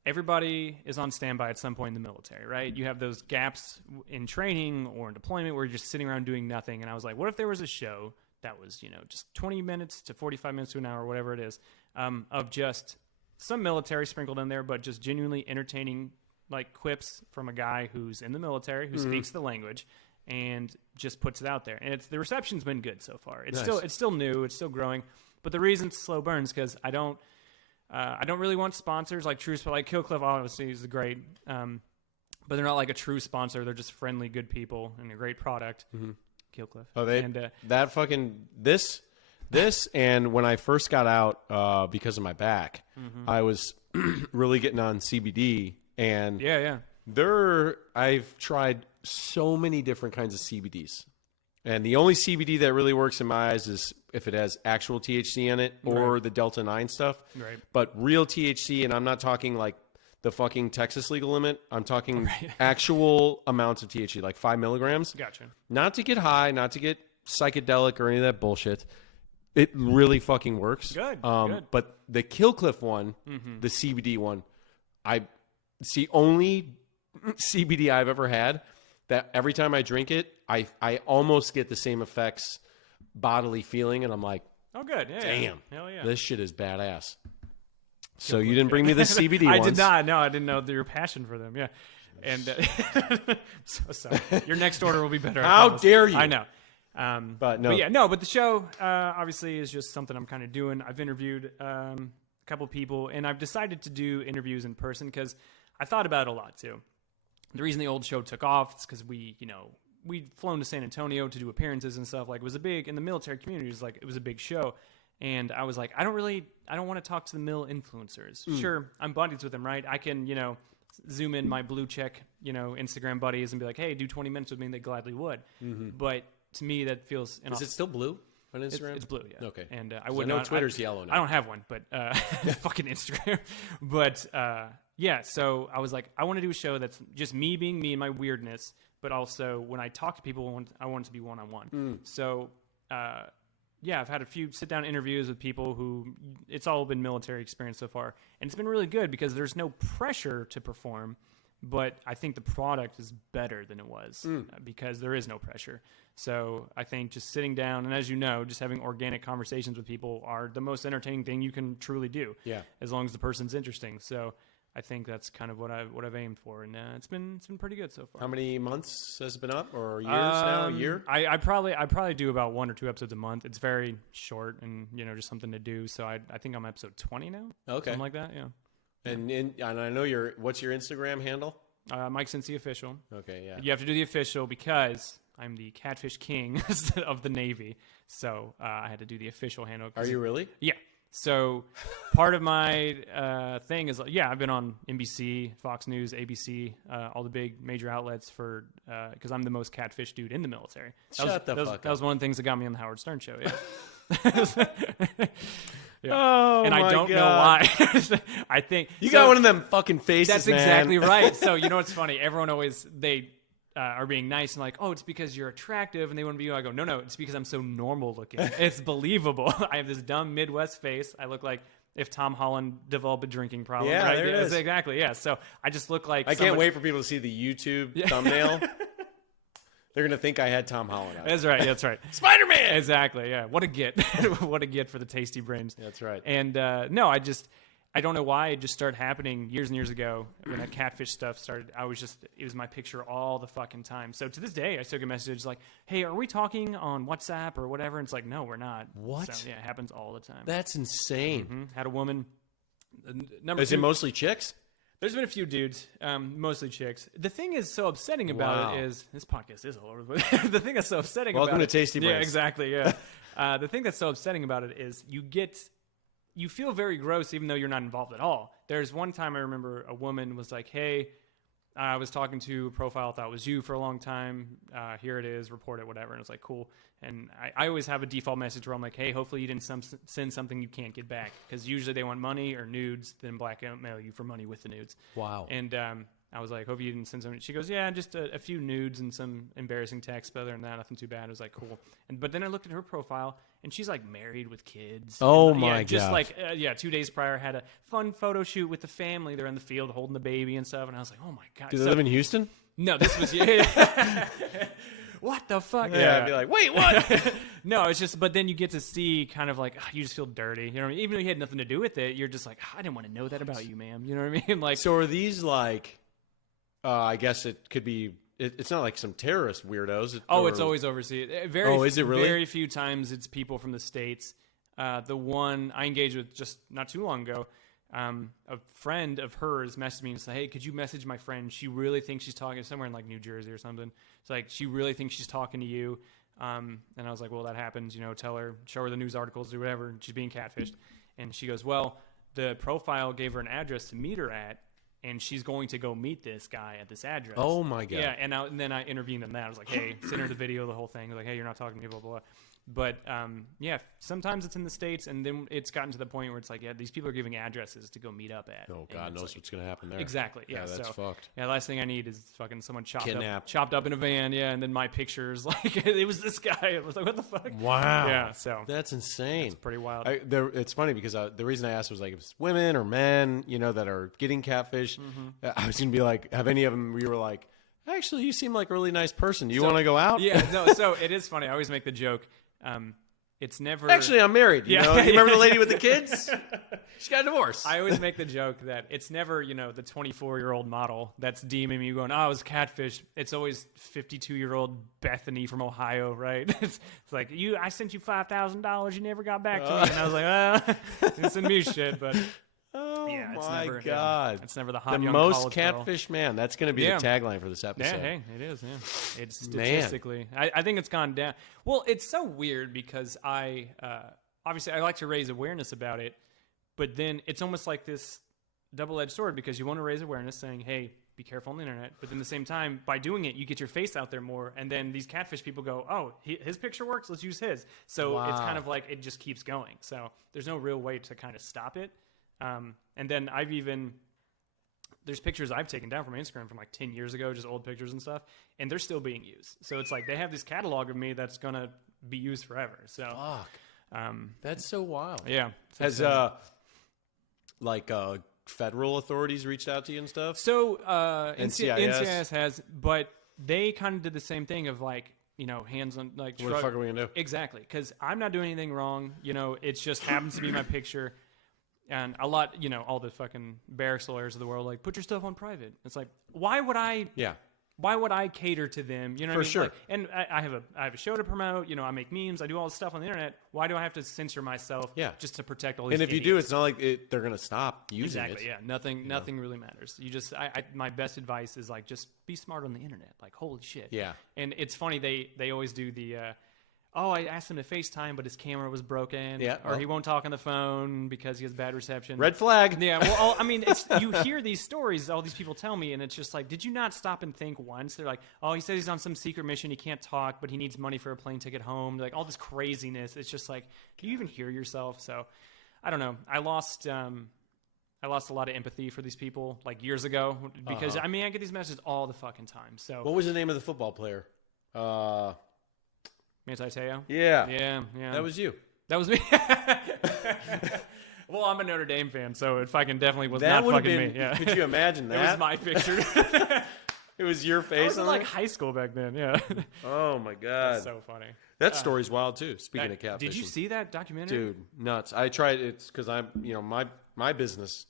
everybody is on standby at some point in the military, right? You have those gaps in training or in deployment where you're just sitting around doing nothing. And I was like, what if there was a show that was, you know, just 20 minutes to 45 minutes to an hour, whatever it is, of just some military sprinkled in there, but just genuinely entertaining, like, quips from a guy who's in the military, who speaks the language, and just puts it out there. And the reception's been good so far. It's still new, it's still growing. But the reason it's slow burns because I don't really want sponsors like true, like Killcliff obviously is great, but they're not like a true sponsor. They're just friendly, good people and a great product. Killcliff. Oh, they and, that fucking this and when I first got out because of my back, I was really getting on CBD and I've tried so many different kinds of CBDs. And the only CBD that really works in my eyes is if it has actual THC in it or the Delta 9 stuff. Right. But real THC, and I'm not talking like the fucking Texas legal limit. I'm talking actual amounts of THC, like 5 milligrams. Gotcha. Not to get high, not to get psychedelic or any of that bullshit. It really fucking works. Good. But the Killcliff one, the CBD one, it's the only CBD I've ever had that every time I drink it, I almost get the same effects, bodily feeling, and I'm like, Oh, good. Yeah, damn, hell yeah. this shit is badass. So you didn't bring me the CBD ones. I did not. No, I didn't know your passion for them. Yeah. And so sorry. Your next order will be better. How dare you? I know. But no. But the show obviously is just something I'm kind of doing. I've interviewed a couple people, and I've decided to do interviews in person because I thought about it a lot too. The reason the old show took off is because we'd flown to San Antonio to do appearances and stuff. Like, it was in the military community, it was a big show. And I was like, I don't want to talk to the mill influencers. Sure, I'm buddies with them, right? I can, zoom in my blue check, Instagram buddies and be like, hey, do 20 minutes with me, and they gladly would. Mm-hmm. But to me, that feels... Is it still blue on Instagram? It's blue, yeah. Okay. And I would know Twitter's yellow now. I don't have one, but fucking Instagram. But yeah, so I was like, I want to do a show that's just me being me and my weirdness, but also when I talk to people, I want it to be one-on-one. So... yeah, I've had a few sit-down interviews with people who it's all been military experience so far. And it's been really good because there's no pressure to perform, but I think the product is better than it was because there is no pressure. So I think just sitting down, and as you know, just having organic conversations with people are the most entertaining thing you can truly do. Yeah. As long as the person's interesting. So I think that's kind of what I've aimed for, and it's been pretty good so far. How many months has it been up, or years now? A year? I probably do about 1 or 2 episodes a month. It's very short, and just something to do. So I think I'm episode 20 now. Okay, something like that. Yeah. And I know what's your Instagram handle? Mike Sency official. Okay, yeah. You have to do the official because I'm the catfish king of the Navy, so I had to do the official handle. Are you really? Yeah. So part of my thing is, I've been on NBC, Fox News, ABC, all the big major outlets because I'm the most catfish dude in the military. Shut the fuck up. That was one of the things that got me on the Howard Stern show. Yeah. Yeah. Oh, and I don't know why. I think you got one of them fucking faces. That's man. Exactly right. So what's funny? Everyone always are being nice and like, oh, it's because you're attractive and they want to be you. I go, no, it's because I'm so normal looking. It's believable. I have this dumb Midwest face. I look like if Tom Holland developed a drinking problem. Yeah, right? there it is. Exactly. Yeah. So I just look like can't wait for people to see the YouTube thumbnail. They're going to think I had Tom Holland out. That's right. Spider-Man! Exactly, yeah. What a get. What a get for the tasty brains. That's right. And no, I don't know why it just started happening years and years ago when that catfish stuff started. It was my picture all the fucking time. So to this day, I still get messages like, hey, are we talking on WhatsApp or whatever? And it's like, no, we're not. What? So, yeah, it happens all the time. That's insane. Mm-hmm. Had a woman. Is it mostly chicks? There's been a few dudes, mostly chicks. The thing is so upsetting about it is this podcast is all over the place. The thing that's so upsetting about it. Welcome to Tasty Brains. Yeah, exactly. Yeah. The thing that's so upsetting about it is you feel very gross even though you're not involved at all. There's one time I remember a woman was like, hey, I was talking to a profile, thought it was you for a long time. Here it is, report it, whatever. And it's like, cool. And I always have a default message where I'm like, hey, hopefully you didn't send something you can't get back. Because usually they want money or nudes, then blackmail you for money with the nudes. Wow. And I was like, hope you didn't send something. She goes, yeah, just a few nudes and some embarrassing text. But other than that, nothing too bad. I was like, cool. But then I looked at her profile, and she's like married with kids. Oh, and, my God. Just like, 2 days prior, had a fun photo shoot with the family. They're in the field holding the baby and stuff. And I was like, oh, my God. Do they live in Houston? No, this was, what the fuck? Yeah, I'd be like, wait, what? No, it's just, but then you get to see kind of like, you just feel dirty. You know what I mean? Even though you had nothing to do with it, you're just like, I didn't want to know that about you, ma'am. You know what I mean? Like, so are these like, I guess it could be, it's not like some terrorist weirdos. It's always overseas. Is it really? Very few times it's people from the States. The one I engaged with just not too long ago, a friend of hers messaged me and said, hey, could you message my friend? She really thinks she's talking somewhere in like New Jersey or something. It's like, she really thinks she's talking to you. And I was like, well, that happens, tell her, show her the news articles, do whatever. She's being catfished. And she goes, well, the profile gave her an address to meet her at, and she's going to go meet this guy at this address. Oh, my God. Yeah, and then I intervened in that. I was like, hey, send her the video, the whole thing. I was like, hey, you're not talking to me, blah, blah, blah. But, sometimes it's in the States, and then it's gotten to the point where it's like, yeah, these people are giving addresses to go meet up at. Oh, God knows what's going to happen there. Exactly, yeah. That's fucked. Yeah, last thing I need is fucking someone Kidnapped. chopped up in a van, and then my pictures, like, it was this guy. It was like, what the fuck? Wow. Yeah, so. That's insane. It's pretty wild. It's funny because the reason I asked was like, if it's women or men, that are getting catfish, I was going to be like, have any of them where you were like, Actually, you seem like a really nice person. Do you want to go out? Yeah, no. So it is funny. I always make the joke. It's never. Actually, I'm married. You know, you remember the lady with the kids? She got divorced. I always make the joke that it's never, the 24-year-old model that's DMing me going, "Oh, I was catfished." It's always 52-year-old Bethany from Ohio, right? It's like I sent you $5,000, you never got back to me, and I was like, didn't send me shit, but. Oh Yeah, it's my never, God! It's never the hot The young most college girl. catfish man. That's going to be the tagline for this episode. Yeah, hey, it is. Yeah, it's statistically. I think it's gone down. Well, it's so weird because I obviously I like to raise awareness about it, but then it's almost like this double-edged sword because you want to raise awareness, saying, "Hey, be careful on the internet," but then at the same time, by doing it, you get your face out there more, and then these catfish people go, "Oh, his picture works. Let's use his." So it's kind of like it just keeps going. So there's no real way to kind of stop it. And then there's pictures I've taken down from Instagram from like 10 years ago, just old pictures and stuff, and they're still being used. So it's like they have this catalog of me that's going to be used forever. So, That's so wild. Yeah. Has, federal authorities reached out to you and stuff? So, NCIS has, but they kind of did the same thing of like, hands on, like, what the fuck are we going to do? Exactly. Because I'm not doing anything wrong. It just happens to be my picture. And a lot, all the fucking barracks lawyers of the world, like, put your stuff on private. It's like, why would I? Yeah. Why would I cater to them? You know what I mean? Sure. Like, and I have a show to promote. I make memes. I do all this stuff on the internet. Why do I have to censor myself? Yeah. Just to protect all these. And if you do, it's not like they're going to stop using it. Exactly. Yeah. Nothing really matters. You just. My best advice is like just be smart on the internet. Like holy shit. Yeah. And it's funny they always do the. I asked him to FaceTime, but his camera was broken. Yeah, Or he won't talk on the phone because he has bad reception. Red flag. Yeah, well, you hear these stories, all these people tell me, and it's just like, did you not stop and think once? They're like, oh, he says he's on some secret mission, he can't talk, but he needs money for a plane ticket home. Like, all this craziness. It's just like, do you even hear yourself? So, I don't know. I lost a lot of empathy for these people, like, years ago, because, I get these messages all the fucking time. So, what was the name of the football player? Manti Te'o? Yeah. Yeah. That was you. That was me. Well, I'm a Notre Dame fan, so it fucking definitely was That not would have fucking been. me. Yeah. Could you imagine that? It was my picture. It was your I face was in on like it? high school back then. Yeah. Oh my God. That's so funny. That story's wild too. Speaking of catfishing. Did you see that documentary? Dude, nuts. I tried it's because I'm my business,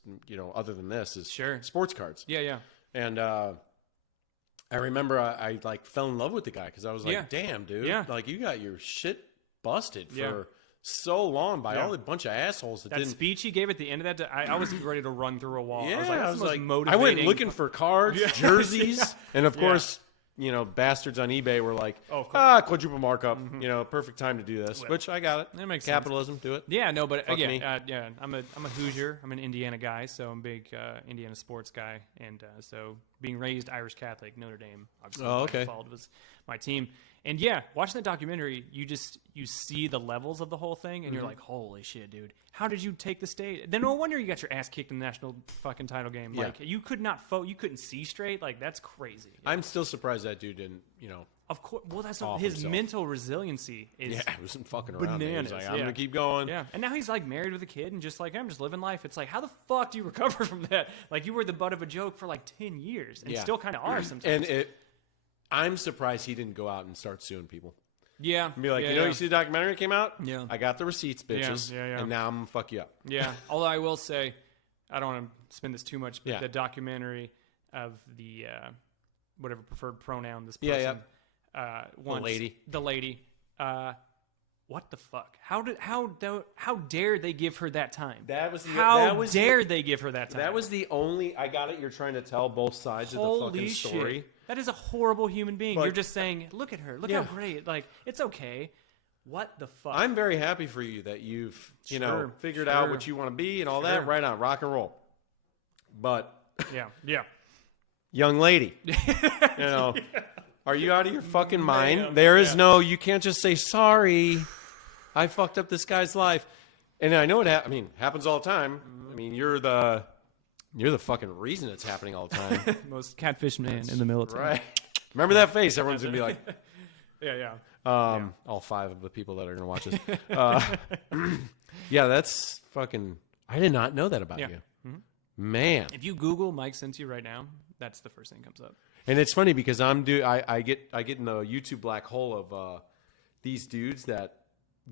other than this is sports cards. Yeah. And I remember I like fell in love with the guy because I was like, damn, dude. Yeah. Like you got your shit busted for so long by all the bunch of assholes that didn't. Speech he gave at the end of that, I was ready to run through a wall. Yeah, I was like, motivating. I went looking for cards, jerseys, and of Yeah. course, bastards on eBay were like, of course. quadruple markup, perfect time to do this, which I got it. That makes Capitalism, do it. Yeah, no, but Fuck again, me. I'm a Hoosier. I'm an Indiana guy, so I'm a big Indiana sports guy, and so being raised Irish Catholic, Notre Dame, obviously, by default was my team. And yeah, watching the documentary, you see the levels of the whole thing, and you're like, holy shit, dude, how did you take the state? Then no wonder you got your ass kicked in the national fucking title game. Yeah. Like you could not you couldn't see straight. Like that's crazy. I'm still surprised that dude didn't, Of course, well, that's off his himself. mental resiliency is. Yeah, he wasn't fucking around. Bananas, He was like, I'm yeah. gonna keep going. Yeah, and now he's like married with a kid and just like I'm just living life. It's like how the fuck do you recover from that? Like you were the butt of a joke for like 10 years and still kind of are sometimes. And I'm surprised he didn't go out and start suing people. Yeah, And be like, you see the documentary that came out? Yeah. I got the receipts, bitches. Yeah. And now I'm gonna fuck you up. Yeah, although I will say, I don't want to spend this too much, but Yeah. the documentary of the whatever preferred pronoun this Yeah, person, once, the lady, what the fuck? How dare they give her that time? How dare they give her that time? That was the only. I got it. You're trying to tell both sides of the fucking story. Shit. That is a horrible human being. But- You're just saying, look at her. Look how great. Like, it's okay. What the fuck? I'm very happy for you that you've figured out what you want to be and all Sure. that. Right on, rock and roll. But yeah. young lady, are you out of your fucking mind? Ma'am. There is no. You can't just say sorry. I fucked up this guy's life, and I know it. Happens all the time. I mean, you're the fucking reason it's happening all the time. Most catfish man in the military. Right. Remember that face. Everyone's going to be like, Yeah. all 5 of the people that are going to watch this. Yeah, that's fucking, I did not know that about Yeah. you. Man. If you Google Mike Sency right now, that's the first thing that comes up. And it's funny because I get in the YouTube black hole of these dudes that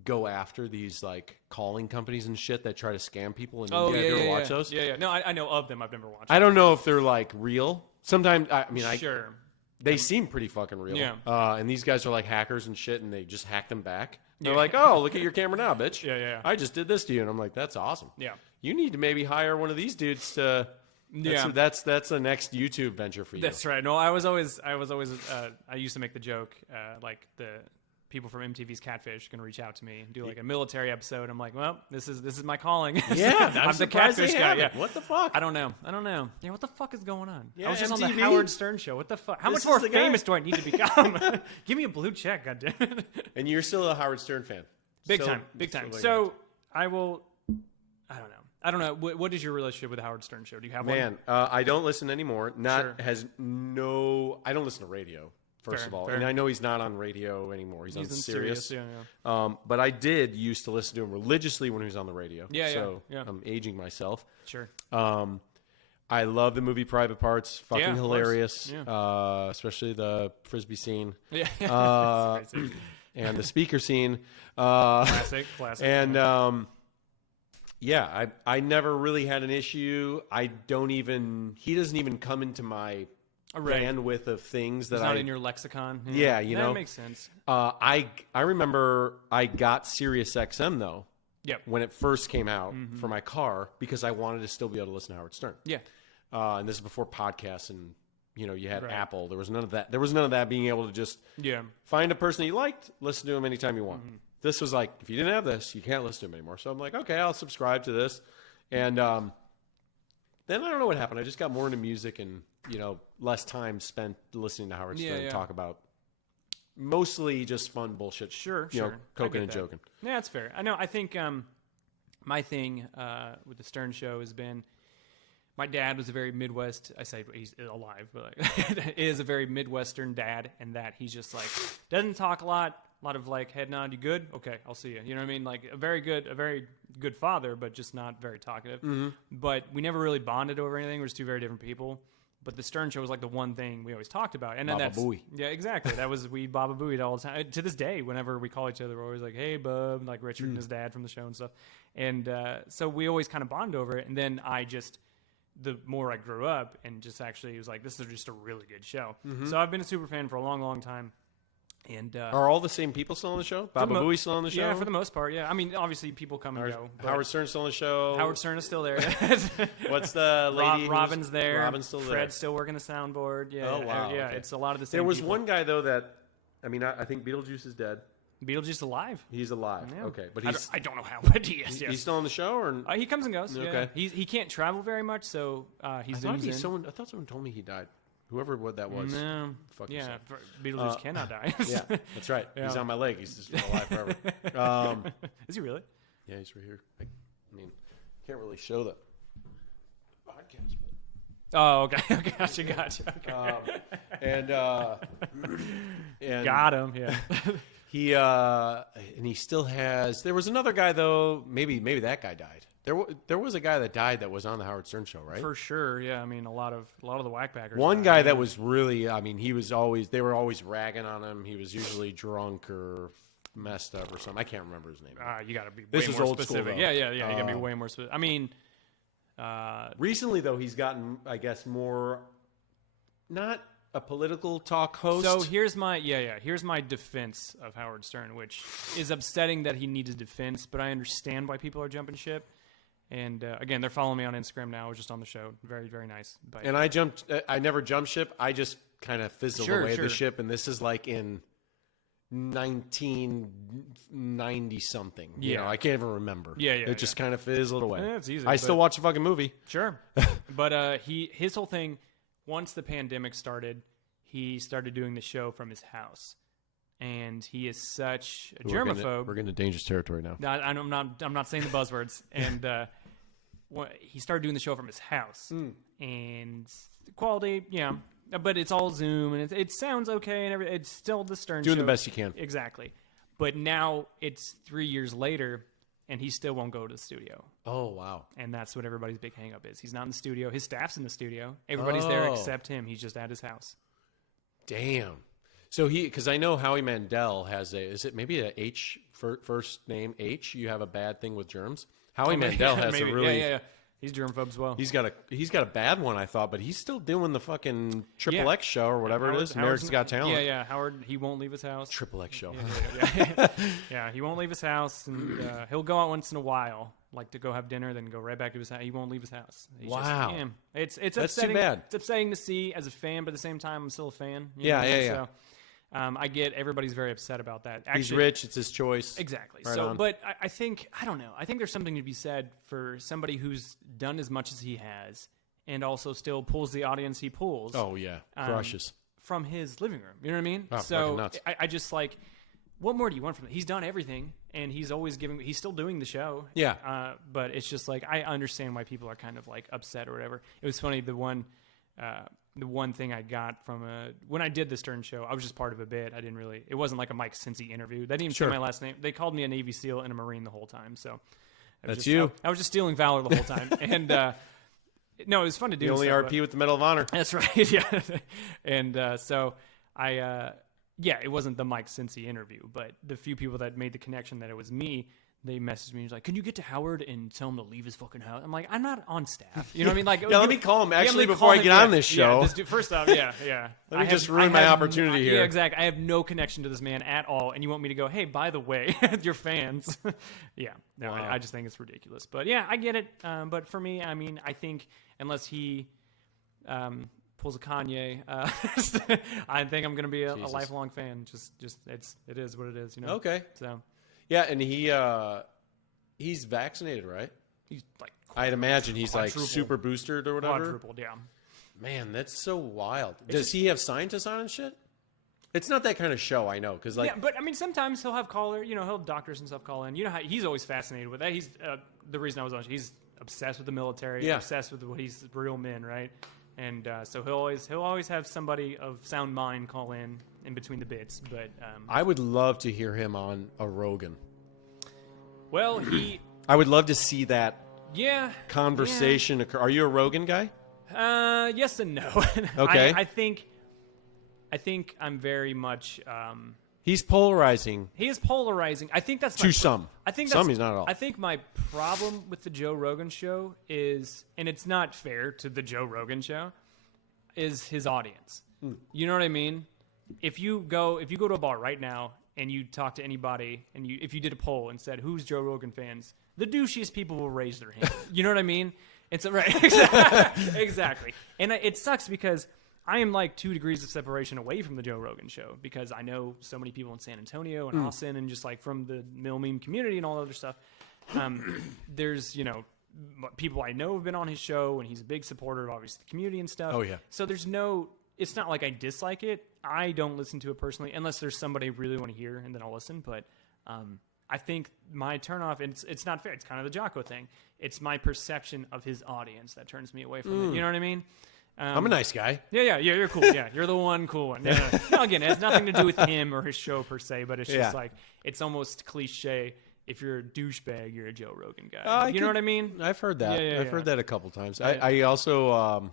go after these like calling companies and shit that try to scam people. And Oh, you yeah, ever yeah, watch yeah. those? Yeah. No, I know of them. I've never watched I don't know if they're like real. Sometimes Sure. they seem pretty fucking real. Yeah. And these guys are like hackers and shit, and they just hack them back. They're Yeah. like, oh, look at your camera now, bitch. Yeah. I just did this to you, and I'm like, that's awesome. Yeah. You need to maybe hire one of these dudes to. That's the next YouTube venture for you. That's right. No, I used to make the joke, like the people from MTV's Catfish going to reach out to me and do like a military episode. I'm like, well, this is my calling. Yeah, I'm the Catfish guy. Yeah. What the fuck? I don't know. Yeah, what the fuck is going on? Yeah, I was just on the MTV. Howard Stern show. What the fuck? How This much more is the guy. famous do I need to become? Give me a blue check, goddammit. And you're still a Howard Stern fan. Big time. So I will. I don't know. What is your relationship with the Howard Stern show? Do you have one? Man, I don't listen anymore. Sure. I don't listen to radio. First of all, fair. and I know he's not on radio anymore. He's on in Sirius. Yeah. But I did used to listen to him religiously when he was on the radio. Yeah, so yeah. I'm aging myself. Sure. I love the movie Private Parts. Fucking Yeah, of course. hilarious. Yeah. Especially the frisbee scene. Yeah. That's a great scene. And the speaker scene. Classic. And yeah, I never really had an issue. He doesn't even come into my bandwidth of things that it's not in your lexicon. Yeah, you know. That makes sense. I remember I got Sirius XM though. Yep. When it first came out for my car because I wanted to still be able to listen to Howard Stern. Yeah. And this is before podcasts and you had Right. Apple. There was none of that. There was none of that being able to just find a person you liked, listen to him anytime you want. This was like, if you didn't have this, you can't listen to him anymore. So I'm like, okay, I'll subscribe to this. And then I don't know what happened. I just got more into music and, less time spent listening to Howard Stern talk about mostly just fun bullshit. Sure. Coking and joking. Yeah, that's fair. I know. I think my thing with the Stern show has been my dad was a very Midwest. I say he's alive, but is a very Midwestern dad, and that he's just like doesn't talk a lot of like head nod. You good? Okay, I'll see you. You know what I mean? Like a very good father, but just not very talkative. But we never really bonded over anything. We're just two very different people. But the Stern show was like the one thing we always talked about. And then Baba Booey. Yeah, exactly. That was, we Baba Booey'd all the time. To this day, whenever we call each other, we're always like, hey, bub, like Richard and his dad from the show and stuff. And so we always kind of bond over it. And then the more I grew up and just actually was like, this is just a really good show. So I've been a super fan for a long, long time. And are all the same people still on the show? Baba Booey still on the show? Yeah, for the most part, yeah. I mean, obviously people come and go. Howard Stern still on the show? Howard Stern is still there. What's the lady? Robin's there. Robin's still there. Fred's still working the soundboard. Yeah. Oh, wow. Yeah, Okay. it's a lot of the same There was people. one guy, though, that, I think Beetlejuice is dead. Beetlejuice alive. He's alive. Yeah. Okay. But I don't know how, but he is. Yes. He's still on the show? Or He comes and goes. Okay. Yeah. He can't travel very much, so he I thought zooms in. I thought someone told me he died. Whoever that was. No. Fuck Yeah. yourself. Beetlejuice cannot die. Yeah, that's right. Yeah. He's on my leg. He's just been alive forever. Is he really? Yeah, he's right here. I can't really show the podcast, but Oh, okay. Gotcha. Okay. and Got him. Yeah. he still has. There was another guy though. Maybe that guy died. There was a guy that died that was on the Howard Stern show, right? For sure. Yeah. I mean, a lot of the whackpackers. One guy that was really. They were always ragging on him. He was usually drunk or messed up or something. I can't remember his name. You got to be This way is more old school, specific. though. Yeah. You got to be way more specific. I mean, recently though, he's gotten, I guess, more not a political talk host. so here's my defense of Howard Stern, which is upsetting that he needs a defense, but I understand why people are jumping ship. And again, they're following me on Instagram now. I was just on the show. Very, very nice. But And I never jumped ship. I just kind of fizzled away the ship. And this is like in 1990 something. You know, I can't even remember. It just kind of fizzled away. Yeah, it's easy. I still watch the fucking movie. Sure. But his whole thing, once the pandemic started, he started doing the show from his house. And he is such a germaphobe. We're getting into dangerous territory now. No, I'm not saying the buzzwords. And he started doing the show from his house, and quality, but it's all Zoom, and it sounds okay, and everything. It's still the Stern Doing show. the best you can. Exactly. But now it's 3 years later, and he still won't go to the studio. Oh, wow. And that's what everybody's big hang up is. He's not in the studio. His staff's in the studio. Everybody's there except him. He's just at his house. Damn. So because I know Howie Mandel has is it maybe a H, first name H? You have a bad thing with germs? Howie Mandel has a really... Yeah. He's germphobe as well. He's got a bad one, I thought, but he's still doing the fucking Triple X show or whatever it is. America's Got Talent. Yeah. Howard, he won't leave his house. Triple X show. Yeah, he won't leave his house, and he'll go out once in a while, like to go have dinner, then go right back to his house. He won't leave his house. Wow. It's That's upsetting. too bad. It's upsetting to see as a fan, but at the same time, I'm still a fan. Yeah. So, I get everybody's very upset about that. Actually, he's rich. It's his choice. Exactly. Right so, on. but I think, I don't know. I think there's something to be said for somebody who's done as much as he has and also still pulls the audience he pulls. Oh, yeah. Crushes. From his living room. You know what I mean? Oh, so fucking nuts. I just like, what more do you want from him? He's done everything, and he's still doing the show. Yeah. But it's just like, I understand why people are kind of like upset or whatever. It was funny, the one thing I got from when I did the Stern show, I was just part of a bit. It wasn't like a Mike Sency interview. They didn't even say my last name. They called me a Navy SEAL and a Marine the whole time. So That's you. I was just stealing valor the whole time. And no, it was fun to do. The only RP with the Medal of Honor. That's right. Yeah. And so it wasn't the Mike Sency interview, but the few people that made the connection that it was me, they messaged me. He's like, "Can you get to Howard and tell him to leave his fucking house?" I'm like, "I'm not on staff." You know what I mean? Like, let me call him actually before I get on this show. First off, yeah. Let me just ruin my opportunity here. Yeah, exactly. I have no connection to this man at all, and you want me to go, "Hey, by the way, your fans." Yeah, no, Wow. I just think it's ridiculous. But yeah, I get it. But for me, I mean, I think unless he pulls a Kanye, I think I'm going to be a lifelong fan. Just it is what it is, you know. Okay. So. Yeah, and he's vaccinated, right? He's like, I'd imagine he's like quadruple. super boosted or whatever. Quadrupled, yeah. Man, that's so wild. Does he have scientists on and shit? It's not that kind of show, I know, because like, Yeah, but I mean, sometimes he'll have he'll have doctors and stuff call in. You know how he's always fascinated with that. He's the reason I was on. He's obsessed with the military. Yeah. Obsessed with what he's real men, right? And so he'll always have somebody of sound mind call in between the bits. But I would love to hear him on a Rogan. well, I would love to see that yeah conversation occur. Are you a Rogan guy? Yes and no. Okay. I think I'm very much. He's polarizing. He is polarizing. I think that's To some. I think Some that's, he's not at all. I think my problem with the Joe Rogan show is, and it's not fair to the Joe Rogan show, is his audience. You know what I mean? If you go to a bar right now and you talk to anybody, and if you did a poll and said who's Joe Rogan fans, the douchiest people will raise their hand. You know what I mean? It's right, exactly. And it sucks because I am like 2 degrees of separation away from the Joe Rogan show because I know so many people in San Antonio and Austin and just like from the mill meme community and all that other stuff. There's, people I know have been on his show and he's a big supporter of obviously the community and stuff. Oh, yeah. So it's not like I dislike it. I don't listen to it personally unless there's somebody I really want to hear and then I'll listen. But I think my turnoff, and it's not fair. It's kind of the Jocko thing. It's my perception of his audience that turns me away from it. You know what I mean? I'm a nice guy. Yeah, you're cool. Yeah, you're the one cool one. No, again, it has nothing to do with him or his show per se, but it's just like, it's almost cliche. If you're a douchebag, you're a Joe Rogan guy. You know what I mean? I've heard that. Yeah, I've heard that a couple times. I also...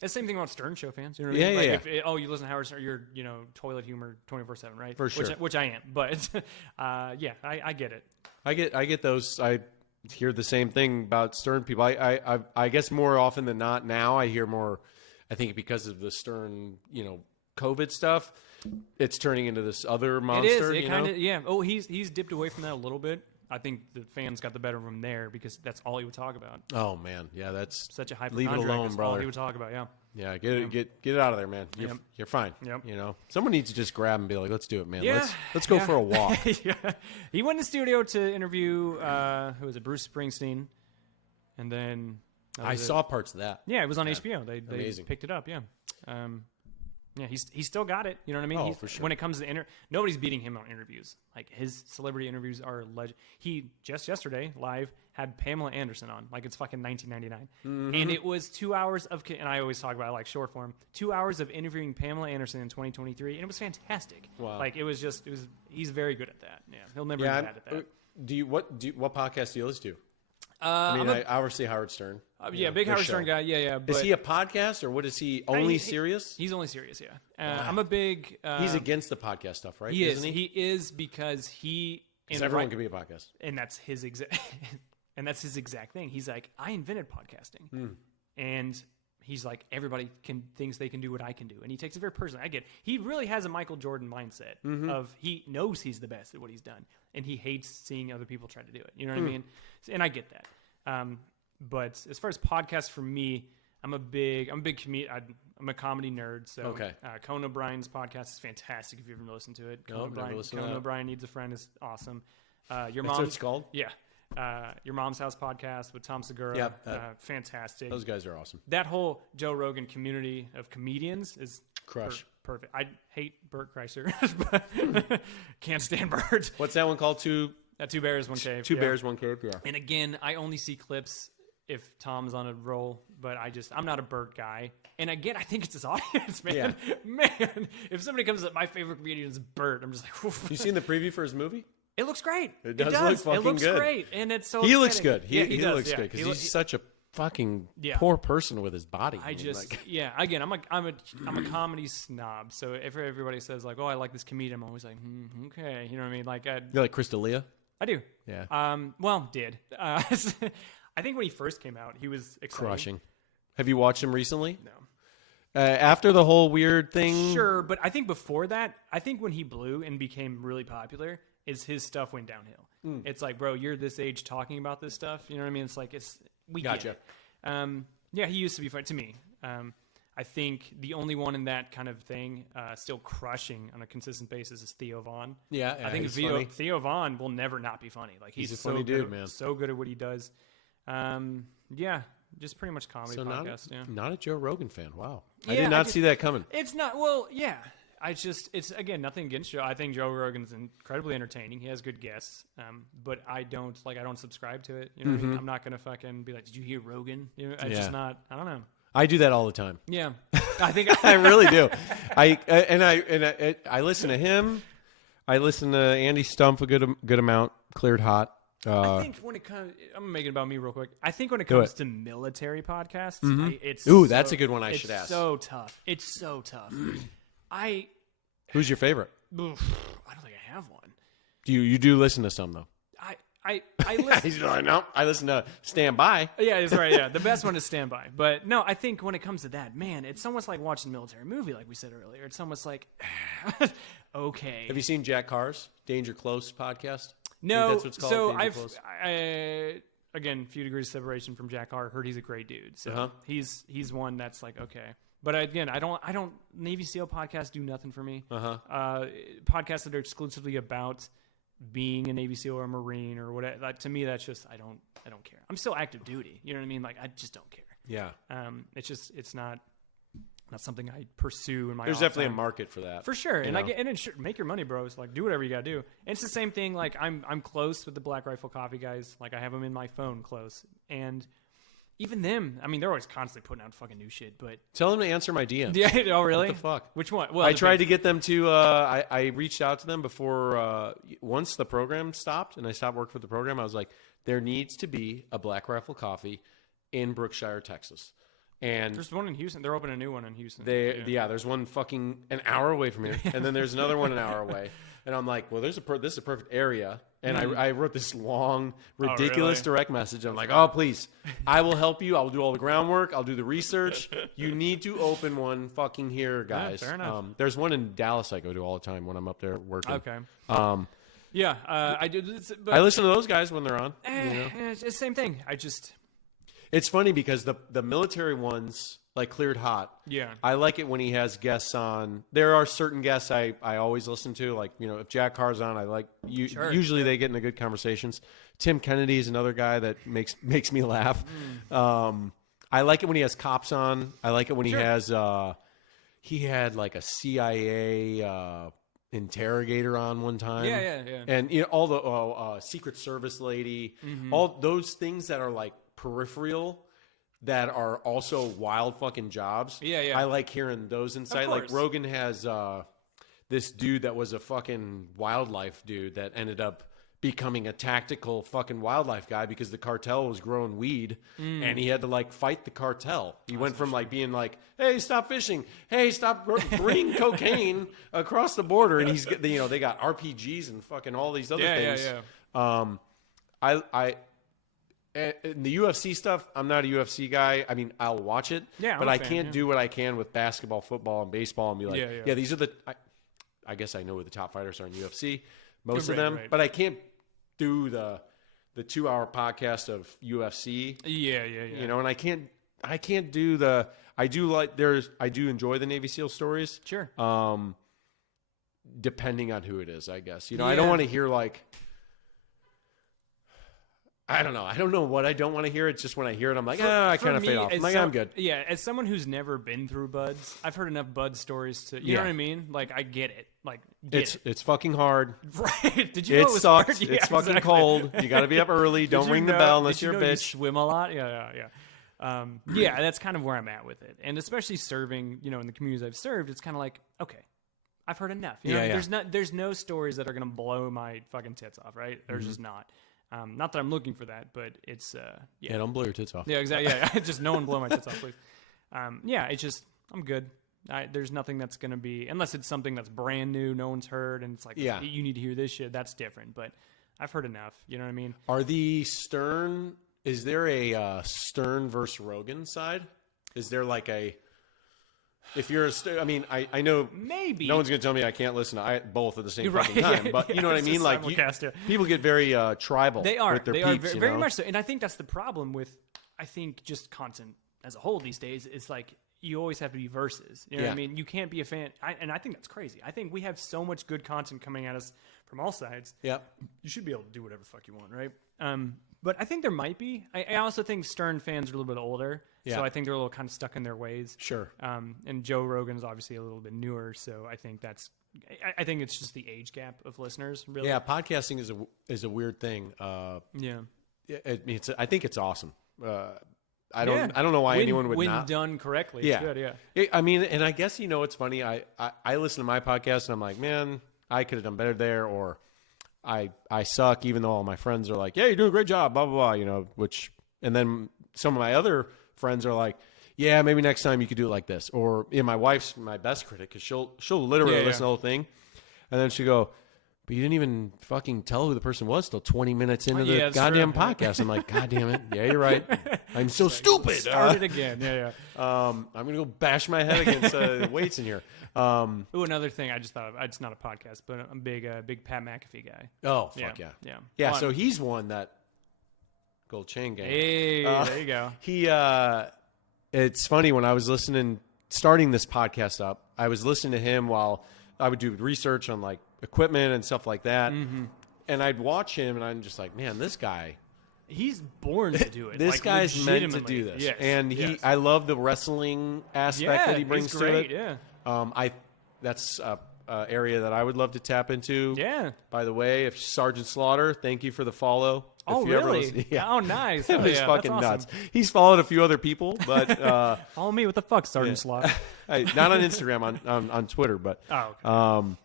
the same thing about Stern Show fans. You know what I mean? Like if you listen to Howard Stern, you're, toilet humor 24/7, right? For sure. Which I am. But, I get it. I get those. I hear the same thing about Stern people. I guess more often than not now I hear more. I think because of the Stern, COVID stuff, it's turning into this other monster. It is. It kind of yeah. Oh, he's dipped away from that a little bit. I think the fans got the better of him there because that's all he would talk about. Oh man, yeah, that's such a hypochondriac. Leave it alone, that's brother. all he would talk about. Yeah. Yeah, get it out of there, man. You're fine. Yep. Someone needs to just grab and be like, "Let's do it, man. Yeah. Let's go for a walk." Yeah. He went in the studio to interview who was it, Bruce Springsteen, and then I saw parts of that. Yeah, it was on HBO. They Amazing. picked it up. Yeah. Yeah, he's still got it. You know what I mean? Oh, for sure. When it comes to nobody's beating him on interviews. Like his celebrity interviews are legend. He just yesterday live had Pamela Anderson on, like it's fucking 1999, and it was 2 hours of. And I always talk about like short form, 2 hours of interviewing Pamela Anderson in 2023, and it was fantastic. Wow. Like it was. He's very good at that. Yeah, he'll never be bad at that. What podcast do you listen to? I obviously Howard Stern. Big Howard Stern guy. Yeah. But is he a podcast or what is he? Only serious? He's only serious. Yeah. Wow. I'm a big. He's against the podcast stuff, right? Isn't he? He is because he. Because everyone can be a podcast, and that's his exact. And that's his exact thing. He's like, I invented podcasting, and he's like, everybody thinks they can do what I can do, and he takes it very personally. I get it. He really has a Michael Jordan mindset of he knows he's the best at what he's done, and he hates seeing other people try to do it. You know what I mean? And I get that. But as far as podcasts for me, I'm a big I'm a comedy nerd. So Conan O'Brien's podcast is fantastic if you've ever listened to it. Conan O'Brien Needs a Friend is awesome. That's what it's called? Yeah. Your Mom's House podcast with Tom Segura. Fantastic. Those guys are awesome. That whole Joe Rogan community of comedians is perfect. I hate Bert Kreischer, but can't stand Bert. What's that one called? Two Bears, One Cave. Two Bears, One Cave, yeah. And again, I only see clips if Tom's on a roll, but I'm not a Bert guy. And again, I think it's his audience, man. Yeah. Man, if somebody comes up, my favorite comedian is Bert, I'm just like, oof. You seen the preview for his movie? It looks great. It does look fucking good. It looks great, and it's so. He exciting. Looks good. He does, looks good because he's such a fucking poor person with his body. Again, I'm a comedy snob. So if everybody says like, oh, I like this comedian, I'm always like, okay, you know what I mean? Like, you like Chris D'Elia? I do. Yeah. Did. I think when he first came out, he was exciting. Crushing. Have you watched him recently? No. After the whole weird thing? Sure, but I think before that, I think when he blew and became really popular, his stuff went downhill. It's like, bro, you're this age talking about this stuff. You know what I mean? It's like, we gotcha. Get it. He used to be fun to me. I think the only one in that kind of thing still crushing on a consistent basis is Theo Von. Yeah, I think Theo Von will never not be funny. Like he's a funny dude, man. So good at what he does. Just pretty much comedy podcast. Not a Joe Rogan fan. Wow, I did not see that coming. It's not. Well, yeah. It's again nothing against Joe. I think Joe Rogan's incredibly entertaining. He has good guests, but I don't subscribe to it. You know what I mean? I'm not gonna fucking be like, did you hear Rogan? You know, it's just not. I don't know. I do that all the time. Yeah, I think I really do. I listen to him. I listen to Andy Stumpf a good amount. Cleared Hot. I think when it comes, I'm making it about me real quick. I think when it comes to military podcasts, that's a good one. I should ask. It's so tough. It's so tough. Who's your favorite? I don't think I have one. You do listen to some though. I listen. He's like, no, I listen to Stand By. Yeah, that's right. Yeah, the best one is Stand By. But no, I think when it comes to that, man, it's almost like watching a military movie, like we said earlier. It's almost like, okay. Have you seen Jack Carr's Danger Close podcast? No. That's what's called. So again, few degrees of separation from Jack Carr. Heard he's a great dude. So he's one that's like, okay. But again, I don't Navy SEAL podcasts do nothing for me. Podcasts that are exclusively about being a Navy SEAL or a Marine or whatever. Like, to me, that's just I don't care. I'm still active duty. You know what I mean? Like, I just don't care. Yeah. It's not something I pursue in my. There's definitely a market for that, for sure. Make your money, bros. Like, do whatever you gotta do. And it's the same thing. Like, I'm close with the Black Rifle Coffee guys. Like, I have them in my phone close, and even them. I mean, they're always constantly putting out fucking new shit. But tell them to answer my DMs. Yeah. Oh, really? What the fuck? Which one? Well, I tried to get them to. I reached out to them before once the program stopped and I stopped working for the program. I was like, there needs to be a Black Rifle Coffee in Brookshire, Texas. And there's one in Houston. They're opening a new one in Houston. There's one fucking an hour away from here, and then there's another one an hour away. And I'm like, well, this is a perfect area. And I wrote this long, ridiculous direct message. I'm like, oh, please, I will help you. I will do all the groundwork. I'll do the research. You need to open one fucking here, guys. Yeah, fair enough. There's one in Dallas I go to all the time when I'm up there working. Okay. I do. But I listen to those guys when they're on. It's the same thing. It's funny because the military ones, like Cleared Hot, I like it when he has guests on. There are certain guests I always listen to, like, you know, if Jack Carr's on, I like usually they get into good conversations. Tim Kennedy is another guy that makes me laugh. I like it when he has cops on. I like it when he has he had like a CIA interrogator on one time. Yeah. And you know, all the Secret Service lady, all those things that are like peripheral that are also wild fucking jobs. Yeah. I like hearing those insight. Like Rogan has this dude that was a fucking wildlife dude that ended up becoming a tactical fucking wildlife guy because the cartel was growing weed and he had to like fight the cartel. He went from like being like, hey, stop fishing. Hey, stop bringing cocaine across the border. And he's, you know, they got RPGs and fucking all these other things. In the UFC stuff, I'm not a UFC guy. I mean, I'll watch it, but I can't do what I can with basketball, football, and baseball and be like, yeah, these are the, I guess I know who the top fighters are in UFC, most of them, but I can't do the 2-hour podcast of UFC. You know, and I can't do the, I do enjoy the Navy SEAL stories. Sure. Depending on who it is, I guess. You know, I don't want to hear like, I don't know. I don't know what I don't want to hear. It's just when I hear it, I'm like, I kind of fade off. I'm like, I'm good. Yeah, as someone who's never been through buds, I've heard enough bud stories to, you know what I mean? Like, I get it. Like, it's fucking hard. Right? Did you know it was sucks. hard? Yeah, it's fucking cold. You got to be up early. Don't ring the bell unless you're a bitch. You swim a lot. Yeah. Yeah, that's kind of where I'm at with it, and especially serving, you know, in the communities I've served, it's kind of like, okay, I've heard enough. You know, there's no stories that are gonna blow my fucking tits off. Right? There's just not. Not that I'm looking for that, but it's yeah. Don't blow your tits off. Yeah, exactly. Yeah, just no one blow my tits off, please. Yeah, it's just I'm good. There's nothing that's gonna be, unless it's something that's brand new, no one's heard, and it's like, you need to hear this shit. That's different. But I've heard enough. You know what I mean? Are the Stern? Is there a Stern versus Rogan side? Is there like a? If you're I mean, I know maybe no one's going to tell me I can't listen to both at the same fucking time, but you know what I mean? Like, people get very tribal. They are. With their they peeps, are very much so. And I think that's the problem with, I think, just content as a whole these days. It's like, you always have to be versus. You know what I mean? You can't be a fan. And I think that's crazy. I think we have so much good content coming at us from all sides. Yeah. You should be able to do whatever the fuck you want, right? But I think there might be. I also think Stern fans are a little bit older. Yeah. So I think they're a little kind of stuck in their ways. Sure. And Joe Rogan is obviously a little bit newer, so I think I think it's just the age gap of listeners, really. Yeah, podcasting is a weird thing. I think it's awesome. I don't know why anyone would not. When done correctly, it's good, I mean, and I guess, you know, it's funny. I listen to my podcast and I'm like, man, I could have done better there, or I suck, even though all my friends are like, yeah, you're doing a great job, blah, blah, blah, you know, and then some of my other friends are like, yeah, maybe next time you could do it like this. Or my wife's my best critic, because she'll literally listen to the whole thing, and then she'll go, but you didn't even fucking tell who the person was till 20 minutes into the goddamn podcast. I'm like, God damn it. Yeah, you're right. I'm so stupid. Start it again. I'm going to go bash my head against weights in here. Another thing I just thought of. It's not a podcast, but I'm a big Pat McAfee guy. Oh, fuck yeah. Yeah, so he's one that gold chain gang. Hey, there you go. It's funny, when I was starting this podcast up, I was listening to him while I would do research on like equipment and stuff like that. Mm-hmm. And I'd watch him and I'm just like, man, this guy, he's born to do it. This like, guy's meant to do this. Yes. And I love the wrestling aspect that he brings to it. Yeah. That's an area that I would love to tap into. Yeah. By the way, if Sergeant Slaughter, thank you for the follow. Oh, really? Oh, nice. It was fucking nuts. He's followed a few other people, but follow me. What the fuck, Sergeant Slaughter? Not on Instagram, on Twitter, but okay.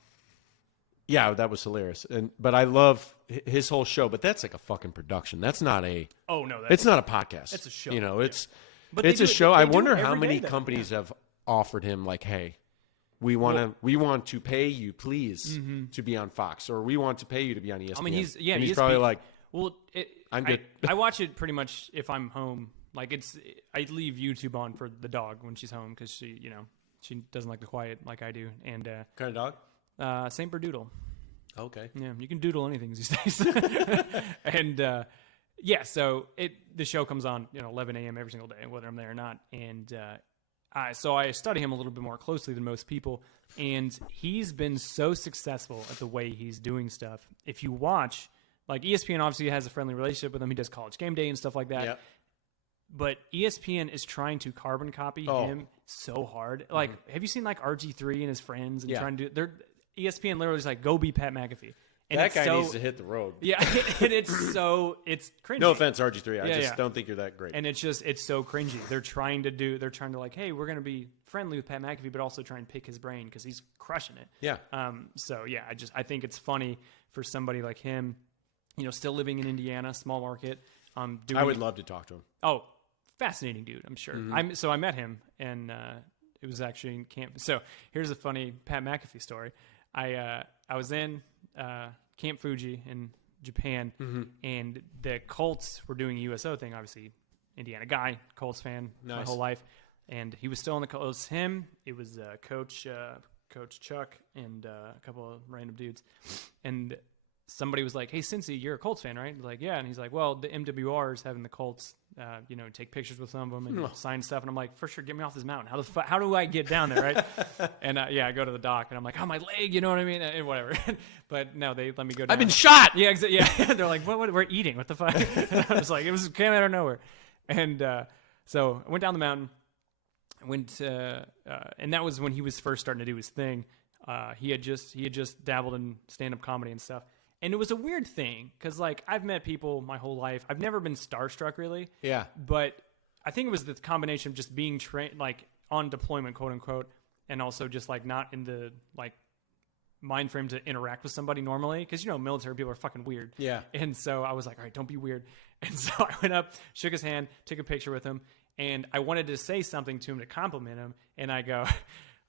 Yeah, that was hilarious. But I love his whole show. But that's like a fucking production. That's not a. Oh no, it's not a podcast. It's a show. You know, it's a show. I wonder how many companies have offered him like, hey, we want to pay you, please, to be on Fox, or we want to pay you to be on ESPN. I mean, he's probably like, well, I'm good. I watch it pretty much if I'm home. Like I leave YouTube on for the dog when she's home, because she doesn't like the quiet like I do. And kind of dog? Saint Berdoodle. Okay. Yeah, you can doodle anything these days. And so the show comes on 11 a.m. every single day, whether I'm there or not. And so I study him a little bit more closely than most people, and he's been so successful at the way he's doing stuff. If you watch, like, ESPN obviously has a friendly relationship with him. He does College Game Day and stuff like that. Yep. But ESPN is trying to carbon copy him so hard. Like, have you seen like RG3 and his friends and trying to do? ESPN literally is like, go be Pat McAfee. And that guy needs to hit the road. Yeah, and it's cringy. No offense, RG3. I just don't think you're that great. And it's so cringy. They're trying to like, hey, we're going to be friendly with Pat McAfee, but also try and pick his brain because he's crushing it. Yeah. I think it's funny for somebody like him still living in Indiana, small market. I would love to talk to him. Oh, fascinating dude, I'm sure. So I met him, and it was actually in camp. So here's a funny Pat McAfee story. I was in Camp Fuji in Japan, and the Colts were doing a USO thing. Obviously, Indiana guy, Colts fan my whole life, and he was still in the Colts. It was him. It was Coach Chuck and a couple of random dudes, and somebody was like, "Hey, Sency, you're a Colts fan, right?" Like, "Yeah." And he's like, "Well, the MWR is having the Colts, take pictures with some of them and sign stuff." And I'm like, "For sure, get me off this mountain. How do I get down there, right?" And I go to the dock, and I'm like, "Oh, my leg," you know what I mean? And whatever. But no, they let me go down. I've been shot! Yeah, yeah. They're like, what? We're eating. What the fuck? And I was like, it came out of nowhere. And so I went down the mountain. And that was when he was first starting to do his thing. He had just dabbled in stand-up comedy and stuff. And it was a weird thing because, like, I've met people my whole life. I've never been starstruck, really. Yeah. But I think it was the combination of just being trained, like, on deployment, quote unquote, and also just, like, not in the, like, mind frame to interact with somebody normally. Because, military people are fucking weird. Yeah. And so I was like, all right, don't be weird. And so I went up, shook his hand, took a picture with him, and I wanted to say something to him to compliment him. And I go,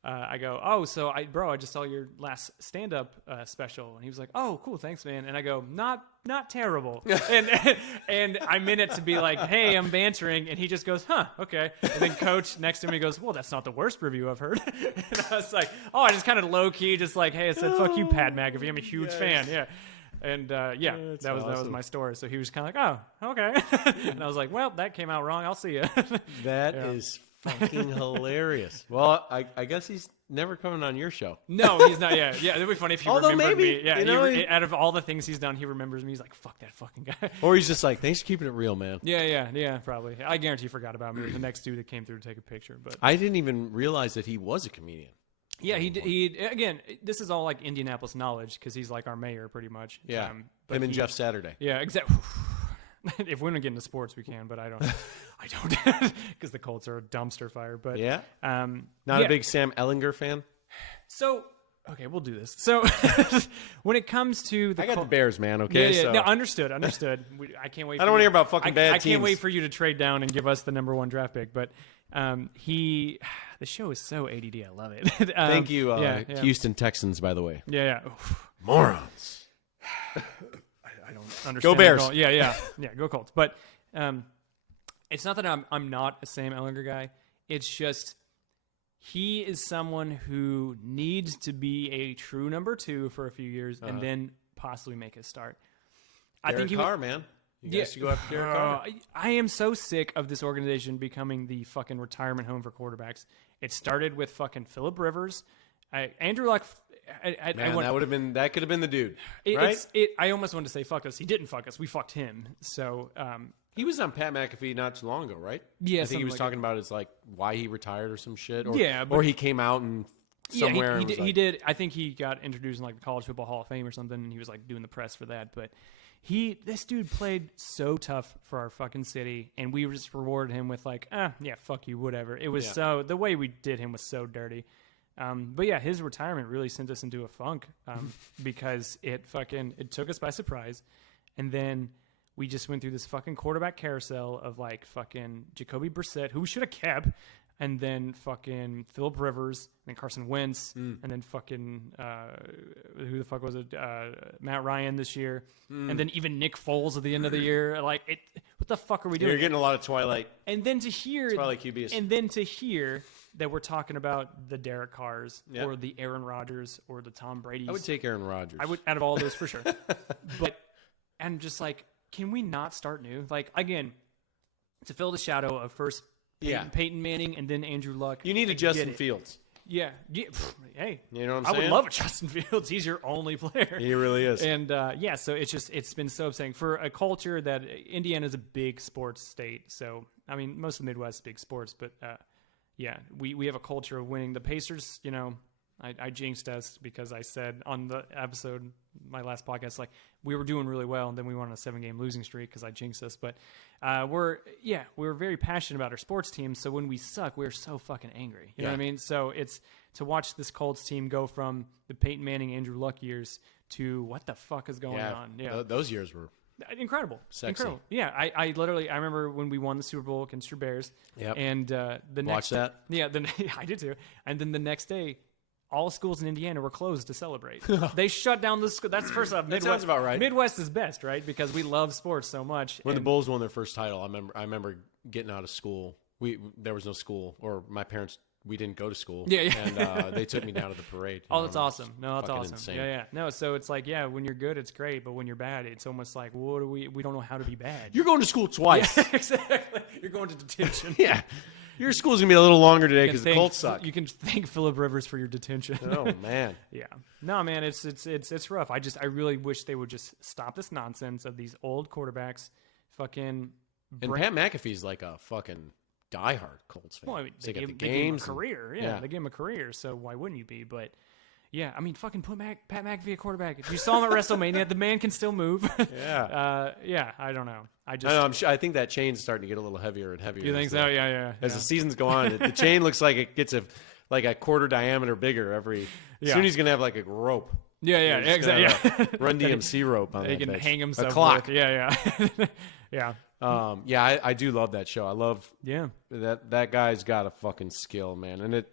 "Oh, so I just saw your last stand-up special." And he was like, "Oh, cool, thanks, man." And I go, not terrible." and I meant it to be like, "Hey, I'm bantering." And he just goes, "Huh, okay." And then Coach next to me goes, "Well, that's not the worst review I've heard." And I was like, "Oh," I just kind of low-key, just like, "Hey," I said, "Fuck you, Pat McAfee. I'm a huge fan." Yeah. And that was my story. So he was kind of like, "Oh, okay." And I was like, "Well, that came out wrong. I'll see you." That is fucking hilarious. Well, I guess he's never coming on your show. No, he's not. Yeah, it'd be funny if he remembered maybe, me. Yeah, out of all the things he's done, he remembers me. He's like, "Fuck that fucking guy." Or he's just like, "Thanks for keeping it real, man." Yeah, probably. I guarantee he forgot about me. It was the next dude that came through to take a picture. But I didn't even realize that he was a comedian. Yeah, he again, this is all like Indianapolis knowledge because he's like our mayor pretty much. Yeah, him and Jeff Saturday. Yeah, exactly. If we want to get into sports, we can, but I don't, because the Colts are a dumpster fire. But yeah, not a big Sam Ellinger fan. So okay, we'll do this. So when it comes to I got the Bears, man. Okay, yeah. So. No, understood. I can't wait. I don't want to hear about fucking bad teams. I can't wait for you to trade down and give us the number 1 draft pick. But the show is so ADD. I love it. Thank you, Houston Texans. By the way, yeah. Morons. I don't understand. Go Bears. Yeah. Go Colts. But it's not that I'm not a Sam Ellinger guy. It's just he is someone who needs to be a true number 2 for a few years and then possibly make a start. Derek Carr, man. You guys should go after Derek Carr. I am so sick of this organization becoming the fucking retirement home for quarterbacks. It started with fucking Phillip Rivers, Andrew Luck. That could have been the dude, right? I almost wanted to say fuck us. He didn't fuck us. We fucked him. So he was on Pat McAfee not too long ago, right? Yeah, I think he was talking about his like why he retired or some shit. Or, yeah, or he came out and somewhere. He did. I think he got introduced in like the College Football Hall of Fame or something, and he was like doing the press for that. But this dude played so tough for our fucking city, and we just rewarded him with like, fuck you, whatever. It was the way we did him was so dirty. But yeah, his retirement really sent us into a funk because it took us by surprise, and then we just went through this fucking quarterback carousel of like fucking Jacoby Brissett, who we should have kept, and then fucking Phillip Rivers, and then Carson Wentz, and then fucking who the fuck was it? Matt Ryan this year, and then even Nick Foles at the end of the year. Like, what the fuck are we doing? You're getting a lot of Twilight. And then to hear Twilight QBs. And then to hear that we're talking about the Derek Carrs or the Aaron Rodgers or the Tom Brady's. I would take Aaron Rodgers. I would, out of all those for sure. But and just like, can we not start new? Like, again, to fill the shadow of first Peyton Manning and then Andrew Luck. You need a Justin Fields. Yeah. Hey, you know what I'm saying? I would love a Justin Fields. He's your only player. He really is. And so it's been so upsetting for a culture that Indiana is a big sports state. So I mean, most of the Midwest is big sports, but we have a culture of winning. The Pacers, I jinxed us because I said on the episode, my last podcast, like we were doing really well, and then we went on a 7-game losing streak because I jinxed us. But we're very passionate about our sports team. So when we suck, we're so fucking angry. You know what I mean? So it's to watch this Colts team go from the Peyton Manning, Andrew Luck years to what the fuck is going on. Yeah. Those years were Incredible. sexy. Incredible. Yeah, I literally, I remember when we won the Super Bowl against your Bears. Yep. And the Watch next that. Yeah, I did too. And then the next day, all schools in Indiana were closed to celebrate. They shut down the school. That's first off. That sounds about right. Midwest is best, right? Because we love sports so much. When the Bulls won their first title, I remember getting out of school. There was no school, or my parents, we didn't go to school. Yeah. And they took me down to the parade. Oh, that's awesome. No, that's awesome. Insane. Yeah. No, so it's like, yeah, when you're good, it's great, but when you're bad, it's almost like, what do we don't know how to be bad. You're going to school twice. Yeah, exactly. You're going to detention. Yeah. Your school's going to be a little longer today because the Colts suck. You can thank Phillip Rivers for your detention. Oh, man. Yeah. No, man, it's rough. I really wish they would just stop this nonsense of these old quarterbacks fucking And Pat McAfee's like a fucking diehard Colts fan. Well, I mean, they got gave him a career. Yeah, they gave him a career, so why wouldn't you be? But yeah, I mean, fucking put Pat McAfee at quarterback. If you saw him at WrestleMania, the man can still move. Yeah. Yeah, I don't know. I think that chain's starting to get a little heavier and heavier. You think so? Yeah. As the seasons go on, the chain looks like it gets a quarter diameter bigger every. Soon he's gonna have like a rope. Yeah, exactly. Run DMC rope on that. He can hang himself. A clock. Yeah. Yeah. I do love that show. I love that guy's got a fucking skill, man. And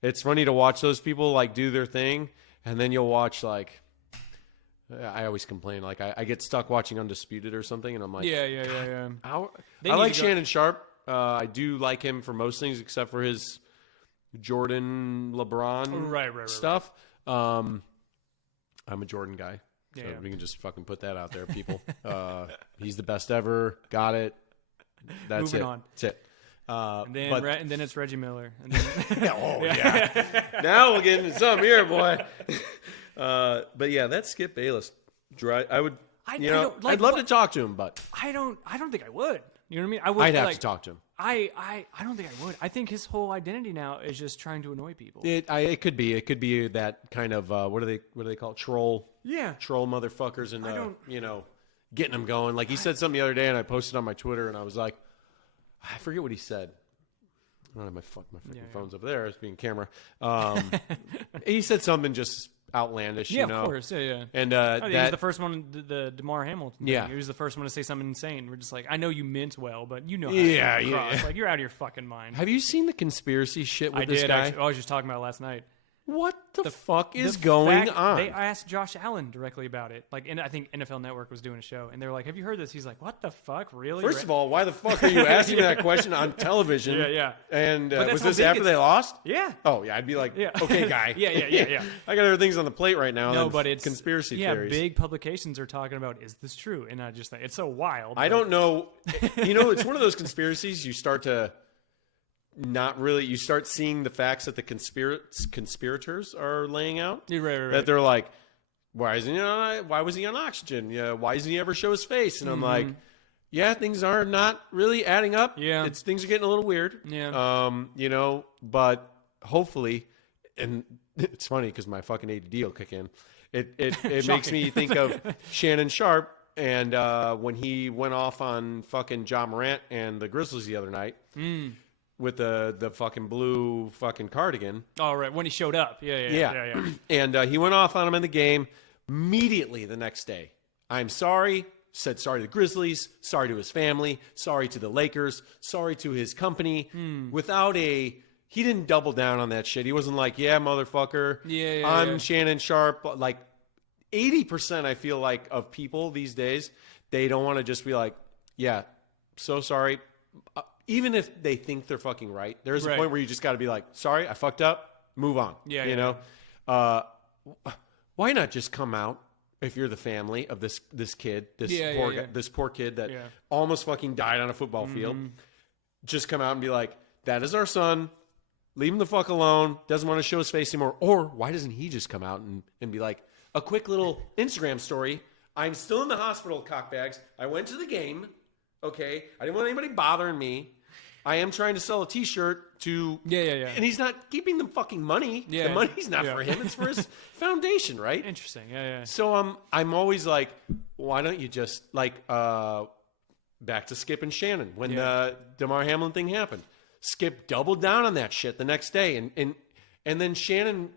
it's funny to watch those people like do their thing, and then you'll watch like I always complain like I get stuck watching Undisputed or something, and I'm like, yeah. I like Shannon Sharp. I do like him for most things except for his Jordan LeBron stuff. I'm a Jordan guy. So we can just fucking put that out there, people. He's the best ever. Got it. That's Moving it. on. That's it. And then it's Reggie Miller. And then, yeah. Now we'll get into some here, boy. But yeah, that's Skip Bayless. I'd love to talk to him, but I don't think I would. You know what I mean? I'd have to talk to him. I don't think I would. I think his whole identity now is just trying to annoy people. It could be that kind of what do they call it? Troll? Yeah. Troll motherfuckers and getting them going. Like he said something the other day, and I posted on my Twitter, and I was like, I forget what he said. I don't have my freaking phone's over there. It's being camera. He said something just outlandish. Yeah, of course. Yeah. And he was the first one, the DeMar Hamilton. Yeah, he was the first one to say something insane. We're just like, I know you meant well, but you know, how like you're out of your fucking mind. Have you seen the conspiracy shit with this guy? I was just talking about it last night. What the fuck is going on? They asked Josh Allen directly about it. Like, I think NFL Network was doing a show, and they were like, "Have you heard this?" He's like, "What the fuck, really?" First of all, why the fuck are you asking that question on television? Yeah. And was this after they lost? Yeah. Oh yeah, I'd be like, okay, guy. Yeah. I got other things on the plate right now. No, but it's conspiracy theories. Big publications are talking about, is this true? And I just think it's so wild. I don't know. It's one of those conspiracies you start to. Not really. You start seeing the facts that the conspirators are laying out. Right. That they're like, why was he on oxygen? Yeah, why doesn't he ever show his face? And I'm like, yeah, things are not really adding up. Yeah, things are getting a little weird. Yeah. But hopefully, and it's funny because my fucking ADD will kick in. It makes me think of Shannon Sharp and when he went off on fucking Ja Morant and the Grizzlies the other night. With the fucking blue fucking cardigan. Oh, right. When he showed up. Yeah. And he went off on him in the game immediately the next day. I'm sorry. Said sorry to the Grizzlies. Sorry to his family. Sorry to the Lakers. Sorry to his company. He didn't double down on that shit. He wasn't like, yeah, motherfucker. I'm Shannon Sharp. Like 80%, I feel like, of people these days, they don't want to just be like, yeah, so sorry. Even if they think they're fucking right, there's a point where you just got to be like, sorry, I fucked up, move on. Why not just come out if you're the family of this kid, this poor kid that almost fucking died on a football field? Just come out and be like, that is our son. Leave him the fuck alone. Doesn't want to show his face anymore. Or why doesn't he just come out and be like, a quick little Instagram story. I'm still in the hospital, cockbags. I went to the game. Okay, I didn't want anybody bothering me. I am trying to sell a T-shirt to... Yeah. And he's not keeping the fucking money. Yeah. The money's not for him. It's for his foundation, right? Interesting, yeah. So I'm always like, why don't you just, like, back to Skip and Shannon. When the DeMar Hamlin thing happened, Skip doubled down on that shit the next day. And And then Shannon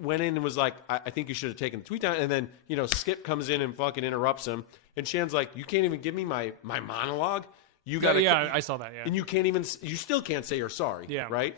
went in and was like, I think you should have taken the tweet down. And then, Skip comes in and fucking interrupts him. And Shannon's like, you can't even give me my monologue? You got I saw that, yeah. And you still can't say you're sorry, yeah. right?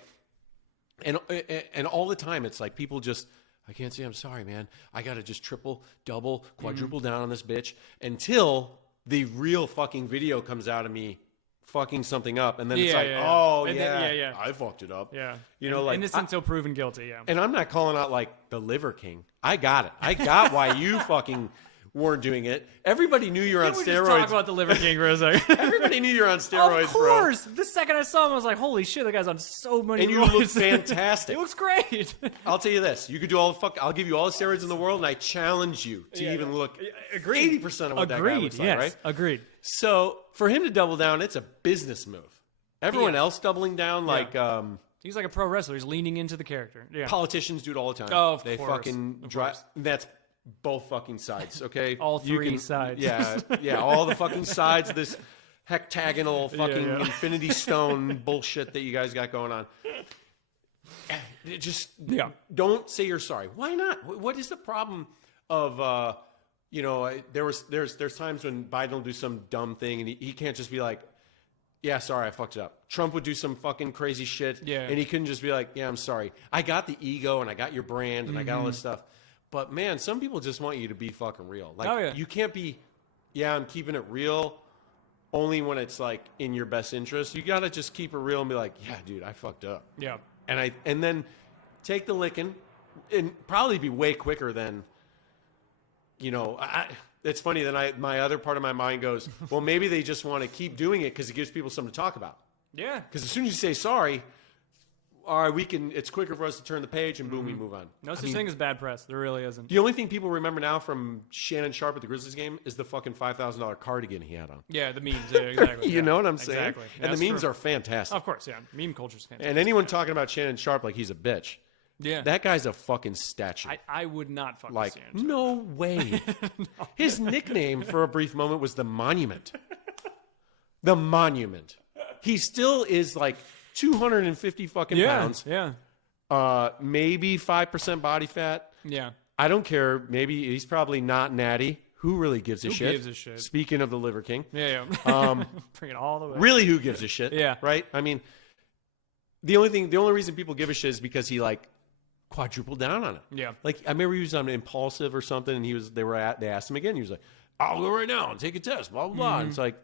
And all the time, it's like people just, I can't say I'm sorry, man. I got to just triple, double, quadruple down on this bitch until the real fucking video comes out of me fucking something up, and then it's like, I fucked it up. Yeah. Innocent until proven guilty, yeah. And I'm not calling out like the Liver King. I got it. I got why you fucking weren't doing it. Everybody knew you're on steroids. Just talk about the Liver King for a second. Everybody knew you're on steroids, of course. Bro. The second I saw him, I was like, holy shit, that guy's on so many And you look fantastic. He looks great. I'll tell you this. You could do I'll give you all the steroids in the world, and I challenge you to even look 80% of what that guy looks like, right? Agreed. So for him to double down, it's a business move. Everyone else doubling down, like... he's like a pro wrestler. He's leaning into the character. Yeah. Politicians do it all the time. Oh, of they course. fucking drive. That's both fucking sides, okay? All three sides. Yeah, all the fucking sides of this hectagonal fucking infinity stone bullshit that you guys got going on. Just don't say you're sorry. Why not? What is the problem of there's times when Biden will do some dumb thing and he can't just be like, yeah, sorry, I fucked it up. Trump would do some fucking crazy shit, and he couldn't just be like, yeah, I'm sorry. I got the ego, and I got your brand, and I got all this stuff. But, man, some people just want you to be fucking real. Like, you can't be, I'm keeping it real only when it's, like, in your best interest. You got to just keep it real and be like, yeah, dude, I fucked up. Yeah. And then take the licking and probably be way quicker than, it's funny that my other part of my mind goes, well, maybe they just want to keep doing it because it gives people something to talk about. Yeah. Because as soon as you say sorry, all right, it's quicker for us to turn the page and boom, we move on. No such thing as bad press. There really isn't. The only thing people remember now from Shannon Sharp at the Grizzlies game is the fucking $5,000 cardigan he had on. Yeah, the memes. Yeah, exactly. You know what I'm saying? Exactly. And the memes are fantastic. Of course, yeah. Meme culture's fantastic. And anyone talking about Shannon Sharp like he's a bitch. Yeah. That guy's a fucking statue. I would not fuck like, with Shannon. No way. No. His nickname for a brief moment was the Monument. The Monument. He still is like 250 fucking pounds. Yeah. Maybe 5% body fat. Yeah. I don't care. Maybe he's probably not natty. Who really gives a shit? Who gives a shit? Speaking of the Liver King. Yeah. Bring it all the way. Really, who gives a shit? Yeah. Right? I mean, the only reason people give a shit is because he like quadrupled down on it. Yeah. Like I remember he was on Impulsive or something, and they asked him again. He was like, "I'll go right now and take a test." Blah blah blah. And it's like,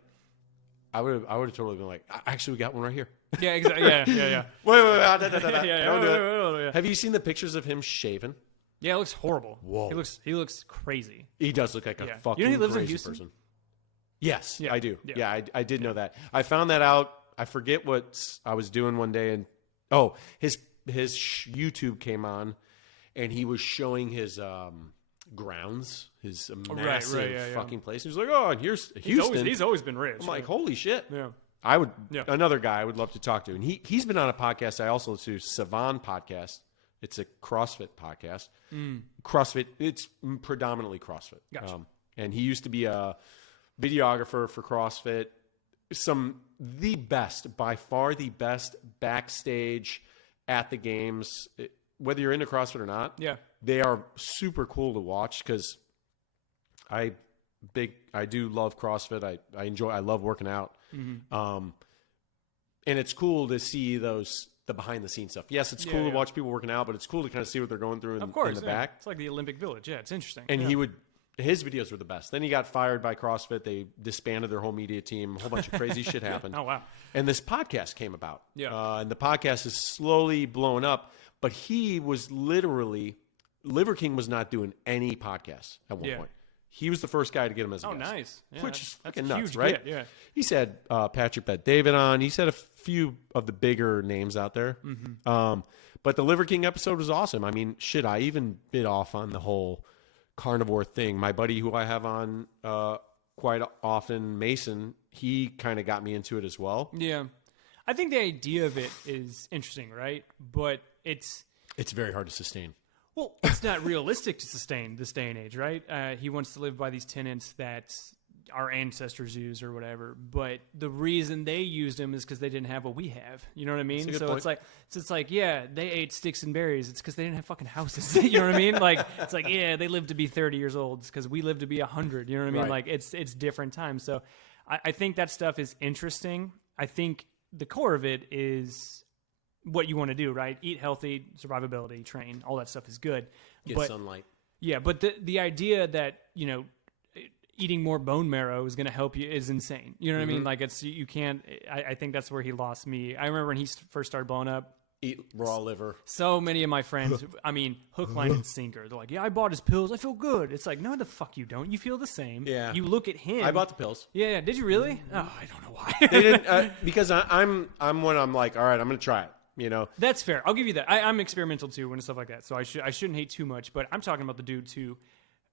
I would have totally been like, "Actually, we got one right here." Yeah. Exactly. Yeah. Wait. Don't do it. Have you seen the pictures of him shaven? Yeah, it looks horrible. Whoa. He looks crazy. He does look like a fucking he lives crazy in Houston? person. Yes, Yeah. I do. Yeah. Yeah, I did know that. I found that out. I forget what I was doing one day, and his YouTube came on, and he was showing his grounds, his massive fucking place. He was like, "Oh, and here's Houston." He's always been rich. I'm like, "Holy shit!" Yeah. Another guy I would love to talk to, and he's been on a podcast I also listen to, Savan podcast. It's a CrossFit podcast. CrossFit, it's predominantly CrossFit. Gotcha. And he used to be a videographer for CrossFit. By far the best backstage at the games, whether you're into CrossFit or not. Yeah. They are super cool to watch because I do love CrossFit. I love working out. Mm-hmm. And it's cool to see the behind the scenes stuff. Yes, it's cool to watch people working out, but it's cool to kind of see what they're going through in the back. It's like the Olympic Village. Yeah, it's interesting. And his videos were the best. Then he got fired by CrossFit. They disbanded their whole media team. A whole bunch of crazy shit happened. Oh, wow. And this podcast came about. Yeah. And the podcast is slowly blowing up. But he was literally, Liver King was not doing any podcasts at one point. He was the first guy to get him as a guest. Oh, nice. Yeah, which is fucking that's nuts, huge right? Yeah. He's had Patrick Bet-David on. He's had a few of the bigger names out there. Mm-hmm. But the Liver King episode was awesome. I mean, shit, I even bit off on the whole carnivore thing. My buddy who I have on quite often, Mason, he kind of got me into it as well. Yeah. I think the idea of it is interesting, right? But it's very hard to sustain. Well, it's not realistic to sustain this day and age, right? He wants to live by these tenets that our ancestors used or whatever. But the reason they used them is because they didn't have what we have. You know what I mean? That's a good So point. it's like, yeah, they ate sticks and berries. It's because they didn't have fucking houses. You know what I mean? Like, it's like, yeah, they lived to be 30 years old. It's because we lived to be 100. You know what I mean? Right. Like, it's different times. So I think that stuff is interesting. I think the core of it is what you want to do, right? Eat healthy, survivability, train, all that stuff is good. Get But sunlight. yeah, but the idea that, you know, eating more bone marrow is going to help you is insane. You know what I mean? Like, it's, you can't, I think that's where he lost me. I remember when he first started blowing up, Eat raw liver. so many of my friends, I mean, hook, line, and sinker. They're like, yeah, I bought his pills. I feel good. It's like, no, the fuck you don't. You feel the same. Yeah. You look at him. I bought the pills. Yeah. Did you really? Oh, I don't know why. They didn't because I'm when I'm like, all right, I'm gonna try it. You know, That's fair. I'll give you that. I'm experimental too and stuff like that. So I shouldn't hate too much. But I'm talking about the dudes who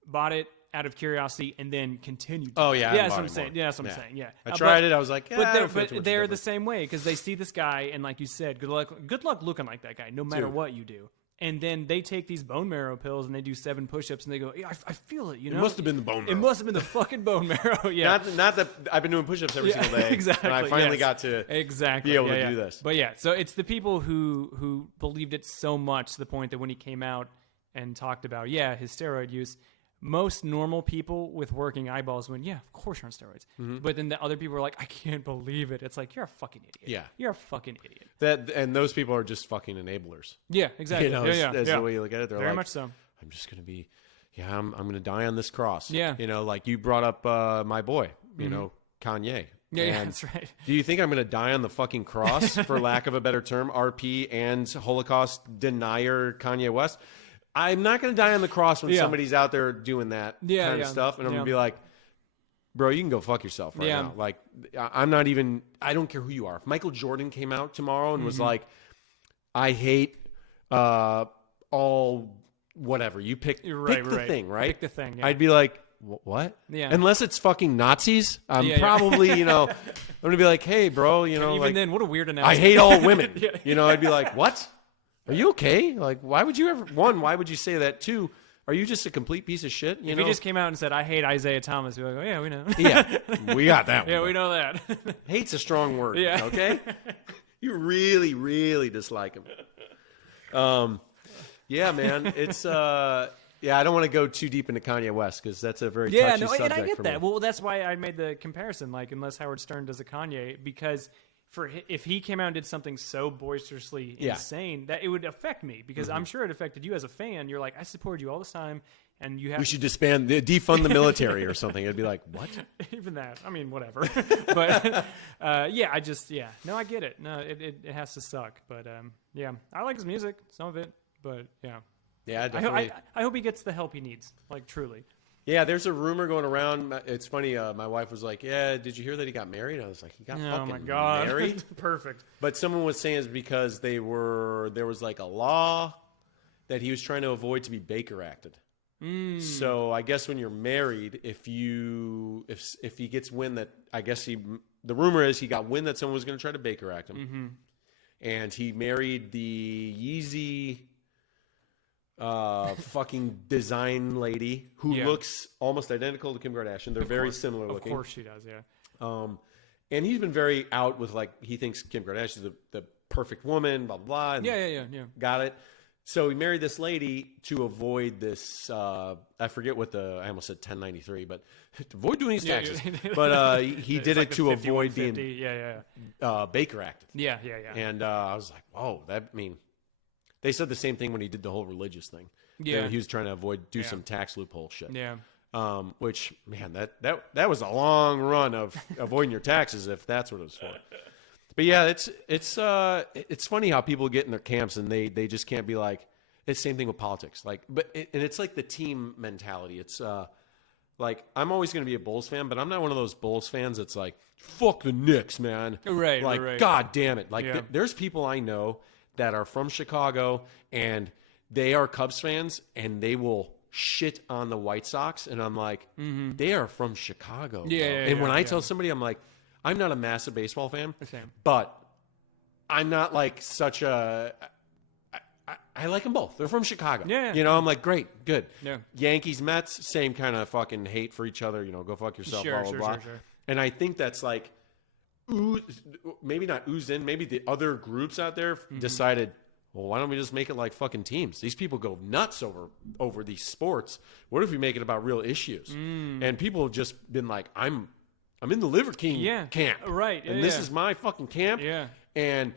bought it out of curiosity and then continued. Oh, yeah, I yeah, haven't that's what bought I'm it saying. more. Yeah, that's what I'm Yeah. saying. Yeah, I tried it. I was like, But I they're, don't feel too much they're the difference. same way because they see this guy and, like you said, good luck looking like that guy, no matter Dude. what you do. And then they take these bone marrow pills and they do 7 push-ups and they go, yeah, I feel it. You know, It must have been the bone marrow. It must have been the fucking bone marrow. Yeah, Not that I've been doing push-ups every single day. exactly. And I finally yes. got to exactly be able yeah, to do this. But yeah, so it's the people who believed it so much to the point that when he came out and talked about his steroid use, most normal people with working eyeballs went, yeah, of course you're on steroids. But then the other people were like, I can't believe it. It's like, you're a fucking idiot. Yeah. You're a fucking idiot. And those people are just fucking enablers. Yeah, exactly. You know, that's the way you look at it. They're Very like, much so. I'm just gonna be, I'm gonna die on this cross. Yeah. You know, like you brought up my boy, you know, Kanye. Yeah, And that's right. do you think I'm going to die on the fucking cross, for lack of a better term, RP and Holocaust denier Kanye West? I'm not going to die on the cross when somebody's out there doing that kind of stuff. And I'm going to be like, bro, you can go fuck yourself right now. Like, I'm not even, I don't care who you are. If Michael Jordan came out tomorrow and was like, I hate all whatever, you pick the thing, right? Pick the thing, yeah. I'd be like, what? Yeah. Unless it's fucking Nazis, I'm probably, I'm going to be like, hey, bro, Even like, then, what a weird announcement. I hate all women. I'd be like, what? Are you okay? Like, why would you ever, one, why would you say that? Two, are you just a complete piece of shit? If he just came out and said, I hate Isaiah Thomas, we'd be like, oh, yeah, we know. Yeah, we got that one. Yeah, we know that. Hate's a strong word, Yeah. okay? You really, really dislike him. Yeah, man, it's, I don't want to go too deep into Kanye West because that's a very touchy subject and I get for that. me. Well, that's why I made the comparison, like, unless Howard Stern does a Kanye, because if he came out and did something so boisterously insane, that it would affect me, because I'm sure it affected you as a fan. You're like, I supported you all this time, and you have We should defund the military or something. It'd be like, what? even that. I mean, whatever. But I get it. No, it has to suck. But I like his music, some of it. But Yeah, definitely. I hope he gets the help he needs. Like, truly. Yeah, there's a rumor going around. It's funny. My wife was like, "Yeah, did you hear that he got married?" I was like, "He got Oh fucking my god, married." Perfect. But someone was saying it's because there was like a law that he was trying to avoid to be Baker acted. So I guess when you're married, if he gets wind that, I guess the rumor is he got wind that someone was going to try to Baker act him, and he married the Yeezy fucking design lady who looks almost identical to Kim Kardashian. They're very similar looking. Of course she does, yeah. And he's been very out with, like, he thinks Kim Kardashian's the perfect woman, blah, blah. And Yeah. got it. So he married this lady to avoid this, I forget what I almost said 1093, but to avoid doing his taxes. But he did like it to the avoid 5150. being Baker acted. Yeah. And I was like, whoa, they said the same thing when he did the whole religious thing. Yeah. He was trying to do some tax loophole shit. Yeah. Which, man, that was a long run of avoiding your taxes if that's what it was for. But yeah, it's funny how people get in their camps and they just can't be like, it's the same thing with politics. Like, and it's like the team mentality. It's like, I'm always going to be a Bulls fan, but I'm not one of those Bulls fans that's like, fuck the Knicks, man. Right. Like, right. God damn it. Like, there's people I know that are from Chicago and they are Cubs fans and they will shit on the White Sox. And I'm like, they are from Chicago. Yeah, bro. yeah, And yeah, when I tell somebody, I'm like, I'm not a massive baseball fan, Same. but I'm not like such a, I like them both. They're from Chicago. Yeah. You know, I'm like, great, good. Yeah. Yankees, Mets, same kind of fucking hate for each other. You know, go fuck yourself, Sure, blah, blah, blah. sure. And I think that's like, maybe not oozed in. Maybe the other groups out there decided, well, why don't we just make it like fucking teams? These people go nuts over these sports. What if we make it about real issues? And people have just been like, I'm in the Liver King camp. Right. And this is my fucking camp. Yeah. And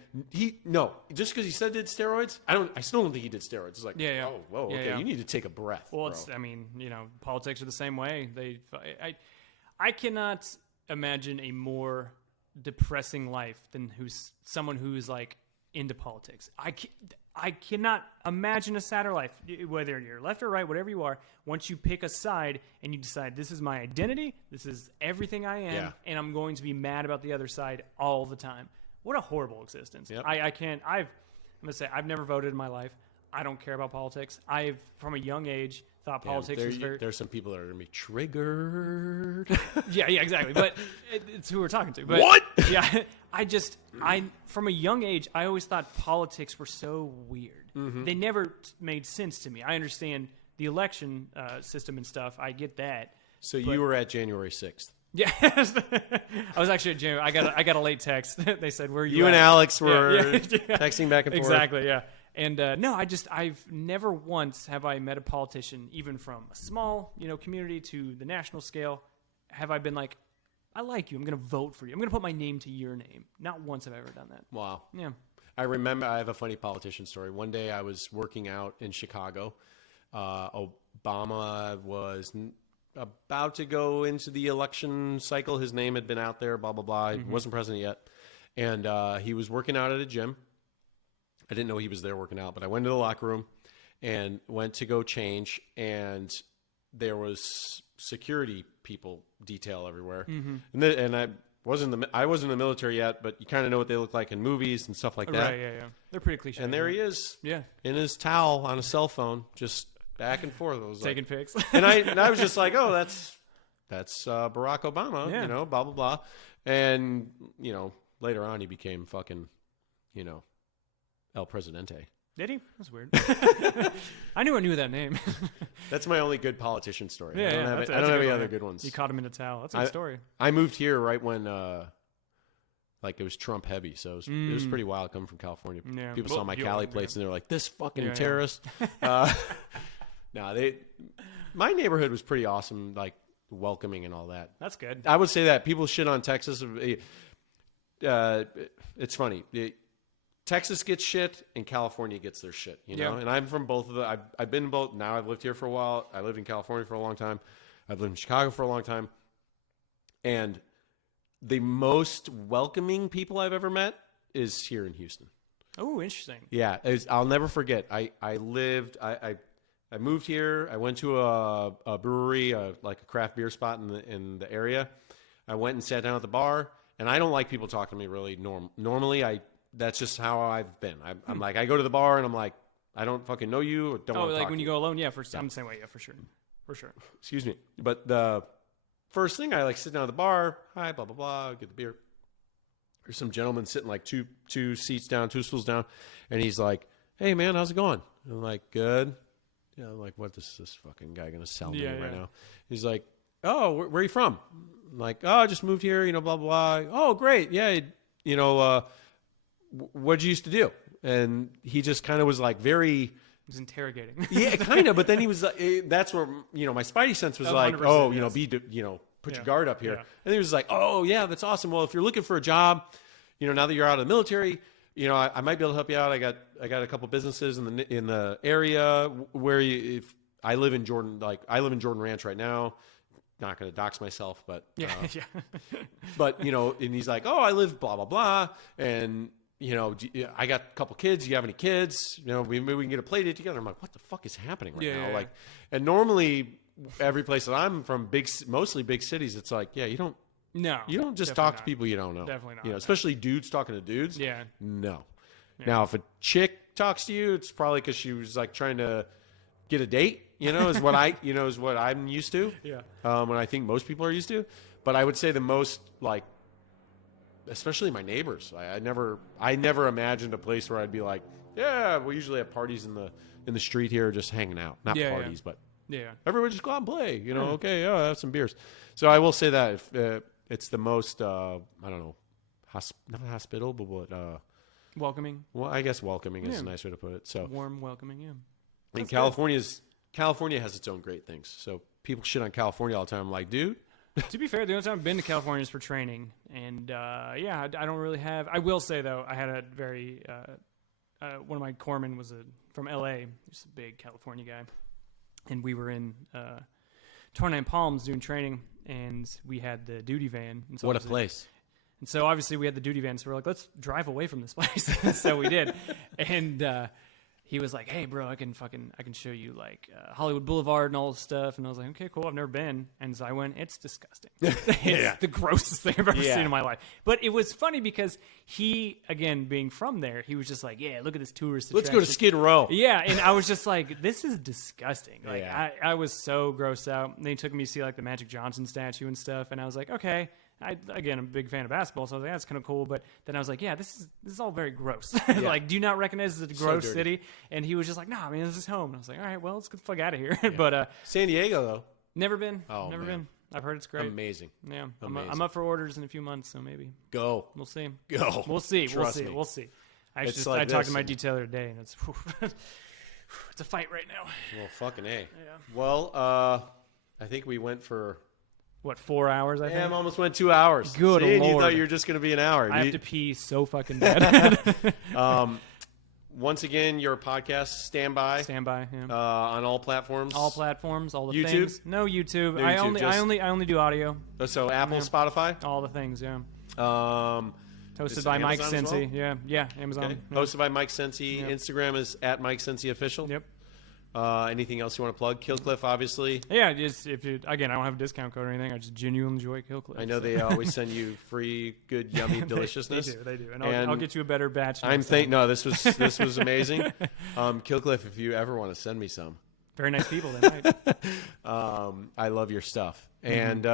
just because he said did steroids, I still don't think he did steroids. It's like, oh, whoa, okay, you need to take a breath. Well, bro. I mean, you know, politics are the same way. I cannot imagine a more depressing life than someone who's like into politics. I cannot imagine a sadder life, whether you're left or right, whatever you are. Once you pick a side and you decide this is my identity, this is everything I am, and I'm going to be mad about the other side all the time. What a horrible existence. Yep. I'm gonna say I've never voted in my life. I don't care about politics. I've from a young age thought politics was very. There's some people that are gonna be triggered. Yeah, exactly. But it's who we're talking to. But what? Yeah, I from a young age, I always thought politics were so weird. They never made sense to me. I understand the election system and stuff. I get that. So you were at January 6th. Yeah, I was actually at January. I got a late text. They said, "Where are you?" You and at? Alex were texting back and forth. Exactly. Yeah. And no, I've never once have I met a politician, even from a small, community to the national scale, have I been like, I like you. I'm going to vote for you. I'm going to put my name to your name. Not once have I ever done that. Wow. Yeah. I remember, I have a funny politician story. One day I was working out in Chicago. Obama was about to go into the election cycle. His name had been out there, blah, blah, blah. He wasn't president yet. And he was working out at a gym. I didn't know he was there working out, but I went to the locker room and went to go change, and there was security people detail everywhere. And I wasn't in the military yet, but you kind of know what they look like in movies and stuff like that. Right, yeah. They're pretty cliche. And there he is, in his towel on a cell phone, just back and forth. I was taking pics. and I was just like, oh, that's Barack Obama, blah, blah, blah. And, later on he became fucking, El Presidente. Did he? That's weird. I knew that name. That's my only good politician story. Yeah, I don't have any other good ones. You caught him in a towel. That's a good story. I moved here right when, it was Trump heavy, so it was pretty wild coming from California. Yeah. People saw my Cali plates and they were like, "This fucking terrorist." My neighborhood was pretty awesome, like welcoming and all that. That's good. I would say that people shit on Texas. It's funny. Texas gets shit and California gets their shit, And I'm from both of the. I've been in both. Now I've lived here for a while. I lived in California for a long time. I've lived in Chicago for a long time. And the most welcoming people I've ever met is here in Houston. Oh, interesting. Yeah, I'll never forget. I moved here. I went to a brewery, like a craft beer spot in the area. I went and sat down at the bar, and I don't like people talking to me really. Normally, that's just how I've been. I'm like, I go to the bar and I'm like, I don't fucking know you or don't want to talk like when to you go alone? Yeah, I'm the same way. Yeah, for sure. Excuse me. But the first thing, I sit down at the bar. Hi, blah, blah, blah. Get the beer. There's some gentleman sitting like two seats down, two stools down. And he's like, hey, man, how's it going? And I'm like, good. Yeah, I'm like, what is this fucking guy going to sell me right now? He's like, oh, where are you from? I'm like, oh, I just moved here, blah, blah, blah. Oh, great. Yeah, what'd you used to do? And he just kind of was like very... He was interrogating. Yeah, kind of. But then he was like, that's where, my spidey sense was like, oh, yes. Put your guard up here. Yeah. And he was like, oh, yeah, that's awesome. Well, if you're looking for a job, now that you're out of the military, I might be able to help you out. I got a couple businesses in the area where if I live in Jordan, I live in Jordan Ranch right now. Not going to dox myself, but yeah. But and he's like, oh, I live blah blah blah, and I got a couple kids. Do you have any kids? Maybe we can get a play date together. I'm like, what the fuck is happening right now? Yeah. And normally every place that I'm from, mostly big cities, it's like, yeah, you don't just talk to people you don't know. Definitely not. Especially dudes talking to dudes. Yeah. No. Yeah. Now, if a chick talks to you, it's probably because she was like trying to get a date. Is what I'm used to. Yeah. And I think most people are used to. But I would say the most especially my neighbors. I never imagined a place where I'd be like, Yeah, we usually have parties in the street here, just hanging out. Not Yeah, parties, but Yeah. everyone just go out and play. You know, okay, yeah, have some beers. So I will say that if, it's the most, I don't know, not hospitable, but Welcoming. well, I guess welcoming is Yeah. a nice way to put it. So, Warm, welcoming, yeah. and That's California has its own great things. So people shit on California all the time. I'm like, dude. To be fair, the only time I've been to California is for training. And, yeah, I don't really have... I will say, though, I had a very... one of my corpsmen was from L.A. He's a big California guy. And we were in 29 Palms doing training, and we had the duty van. And so What a place. And so obviously we had the duty van, so we're like, let's drive away from this place. So we did. And he was like, hey, bro, I can show you like Hollywood Boulevard and all this stuff. And I was like, okay, cool. I've never been. And so I went, it's disgusting. It's the grossest thing I've ever seen in my life. But it was funny because he, again, being from there, he was just like, yeah, look at this tourist attraction. Let's go to Skid Row. Yeah, and I was just like, this is disgusting. Like, Yeah. I was so grossed out. And they took me to see like the Magic Johnson statue and stuff, and I was like, okay. I'm a big fan of basketball, so I was like, that's kind of cool. But then I was like, yeah, this is all very gross. Like, do you not recognize this as a gross city? And he was just like, nah, man, this is home. And I was like, all right, well, let's get the fuck out of here. But San Diego, though. never been. Oh, never man. been. I've heard it's great. Amazing. Yeah, Amazing. I'm up for orders in a few months, so maybe Go. we'll see. Go. We'll see. Trust we'll see. me. We'll see. I Like talked this, to my and- detailer today, and it's it's a fight right now. Well, fucking A. Yeah. Well, I think we went for... What, 4 hours? I think. Damn, almost went 2 hours. Good See, and you Lord. thought you were just going to be an hour. I have to pee so fucking bad. Once again, your podcast, standby. Stand by. Yeah. On all platforms. All platforms, all the YouTube? things. No YouTube. No YouTube, I only do audio. So Apple, Spotify. All the things. Yeah. Is Hosted by Mike Amazon as Sency. well? Yeah. Amazon. Okay. Yeah. Hosted by Mike Sency. Yep. Instagram is at Mike Sency Official. Yep. Anything else you want to plug? Killcliff, obviously. Yeah. Just if you again, I don't have a discount code or anything. I just genuinely enjoy Killcliff. I know they always send you free, good, yummy deliciousness. They do. And And I'll get you a better batch. No, this was amazing. Killcliff, if you ever want to send me some, Very nice people. They might. I love your stuff. And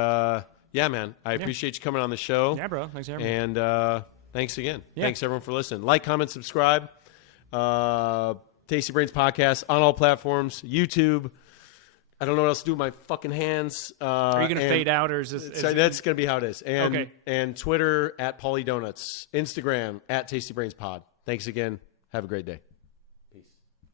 yeah, man, I appreciate you coming on the show. Yeah, bro. Thanks for having me. And thanks again. Yeah. Thanks everyone for listening. Like, comment, subscribe. Tasty Brains Podcast on all platforms. YouTube. I don't know what else to do with my fucking hands. Are you going to fade out or is this? So that's going to be how it is. And, Okay. and Twitter at Pauly Donuts. Instagram at Tasty Brains Pod. Thanks again. Have a great day.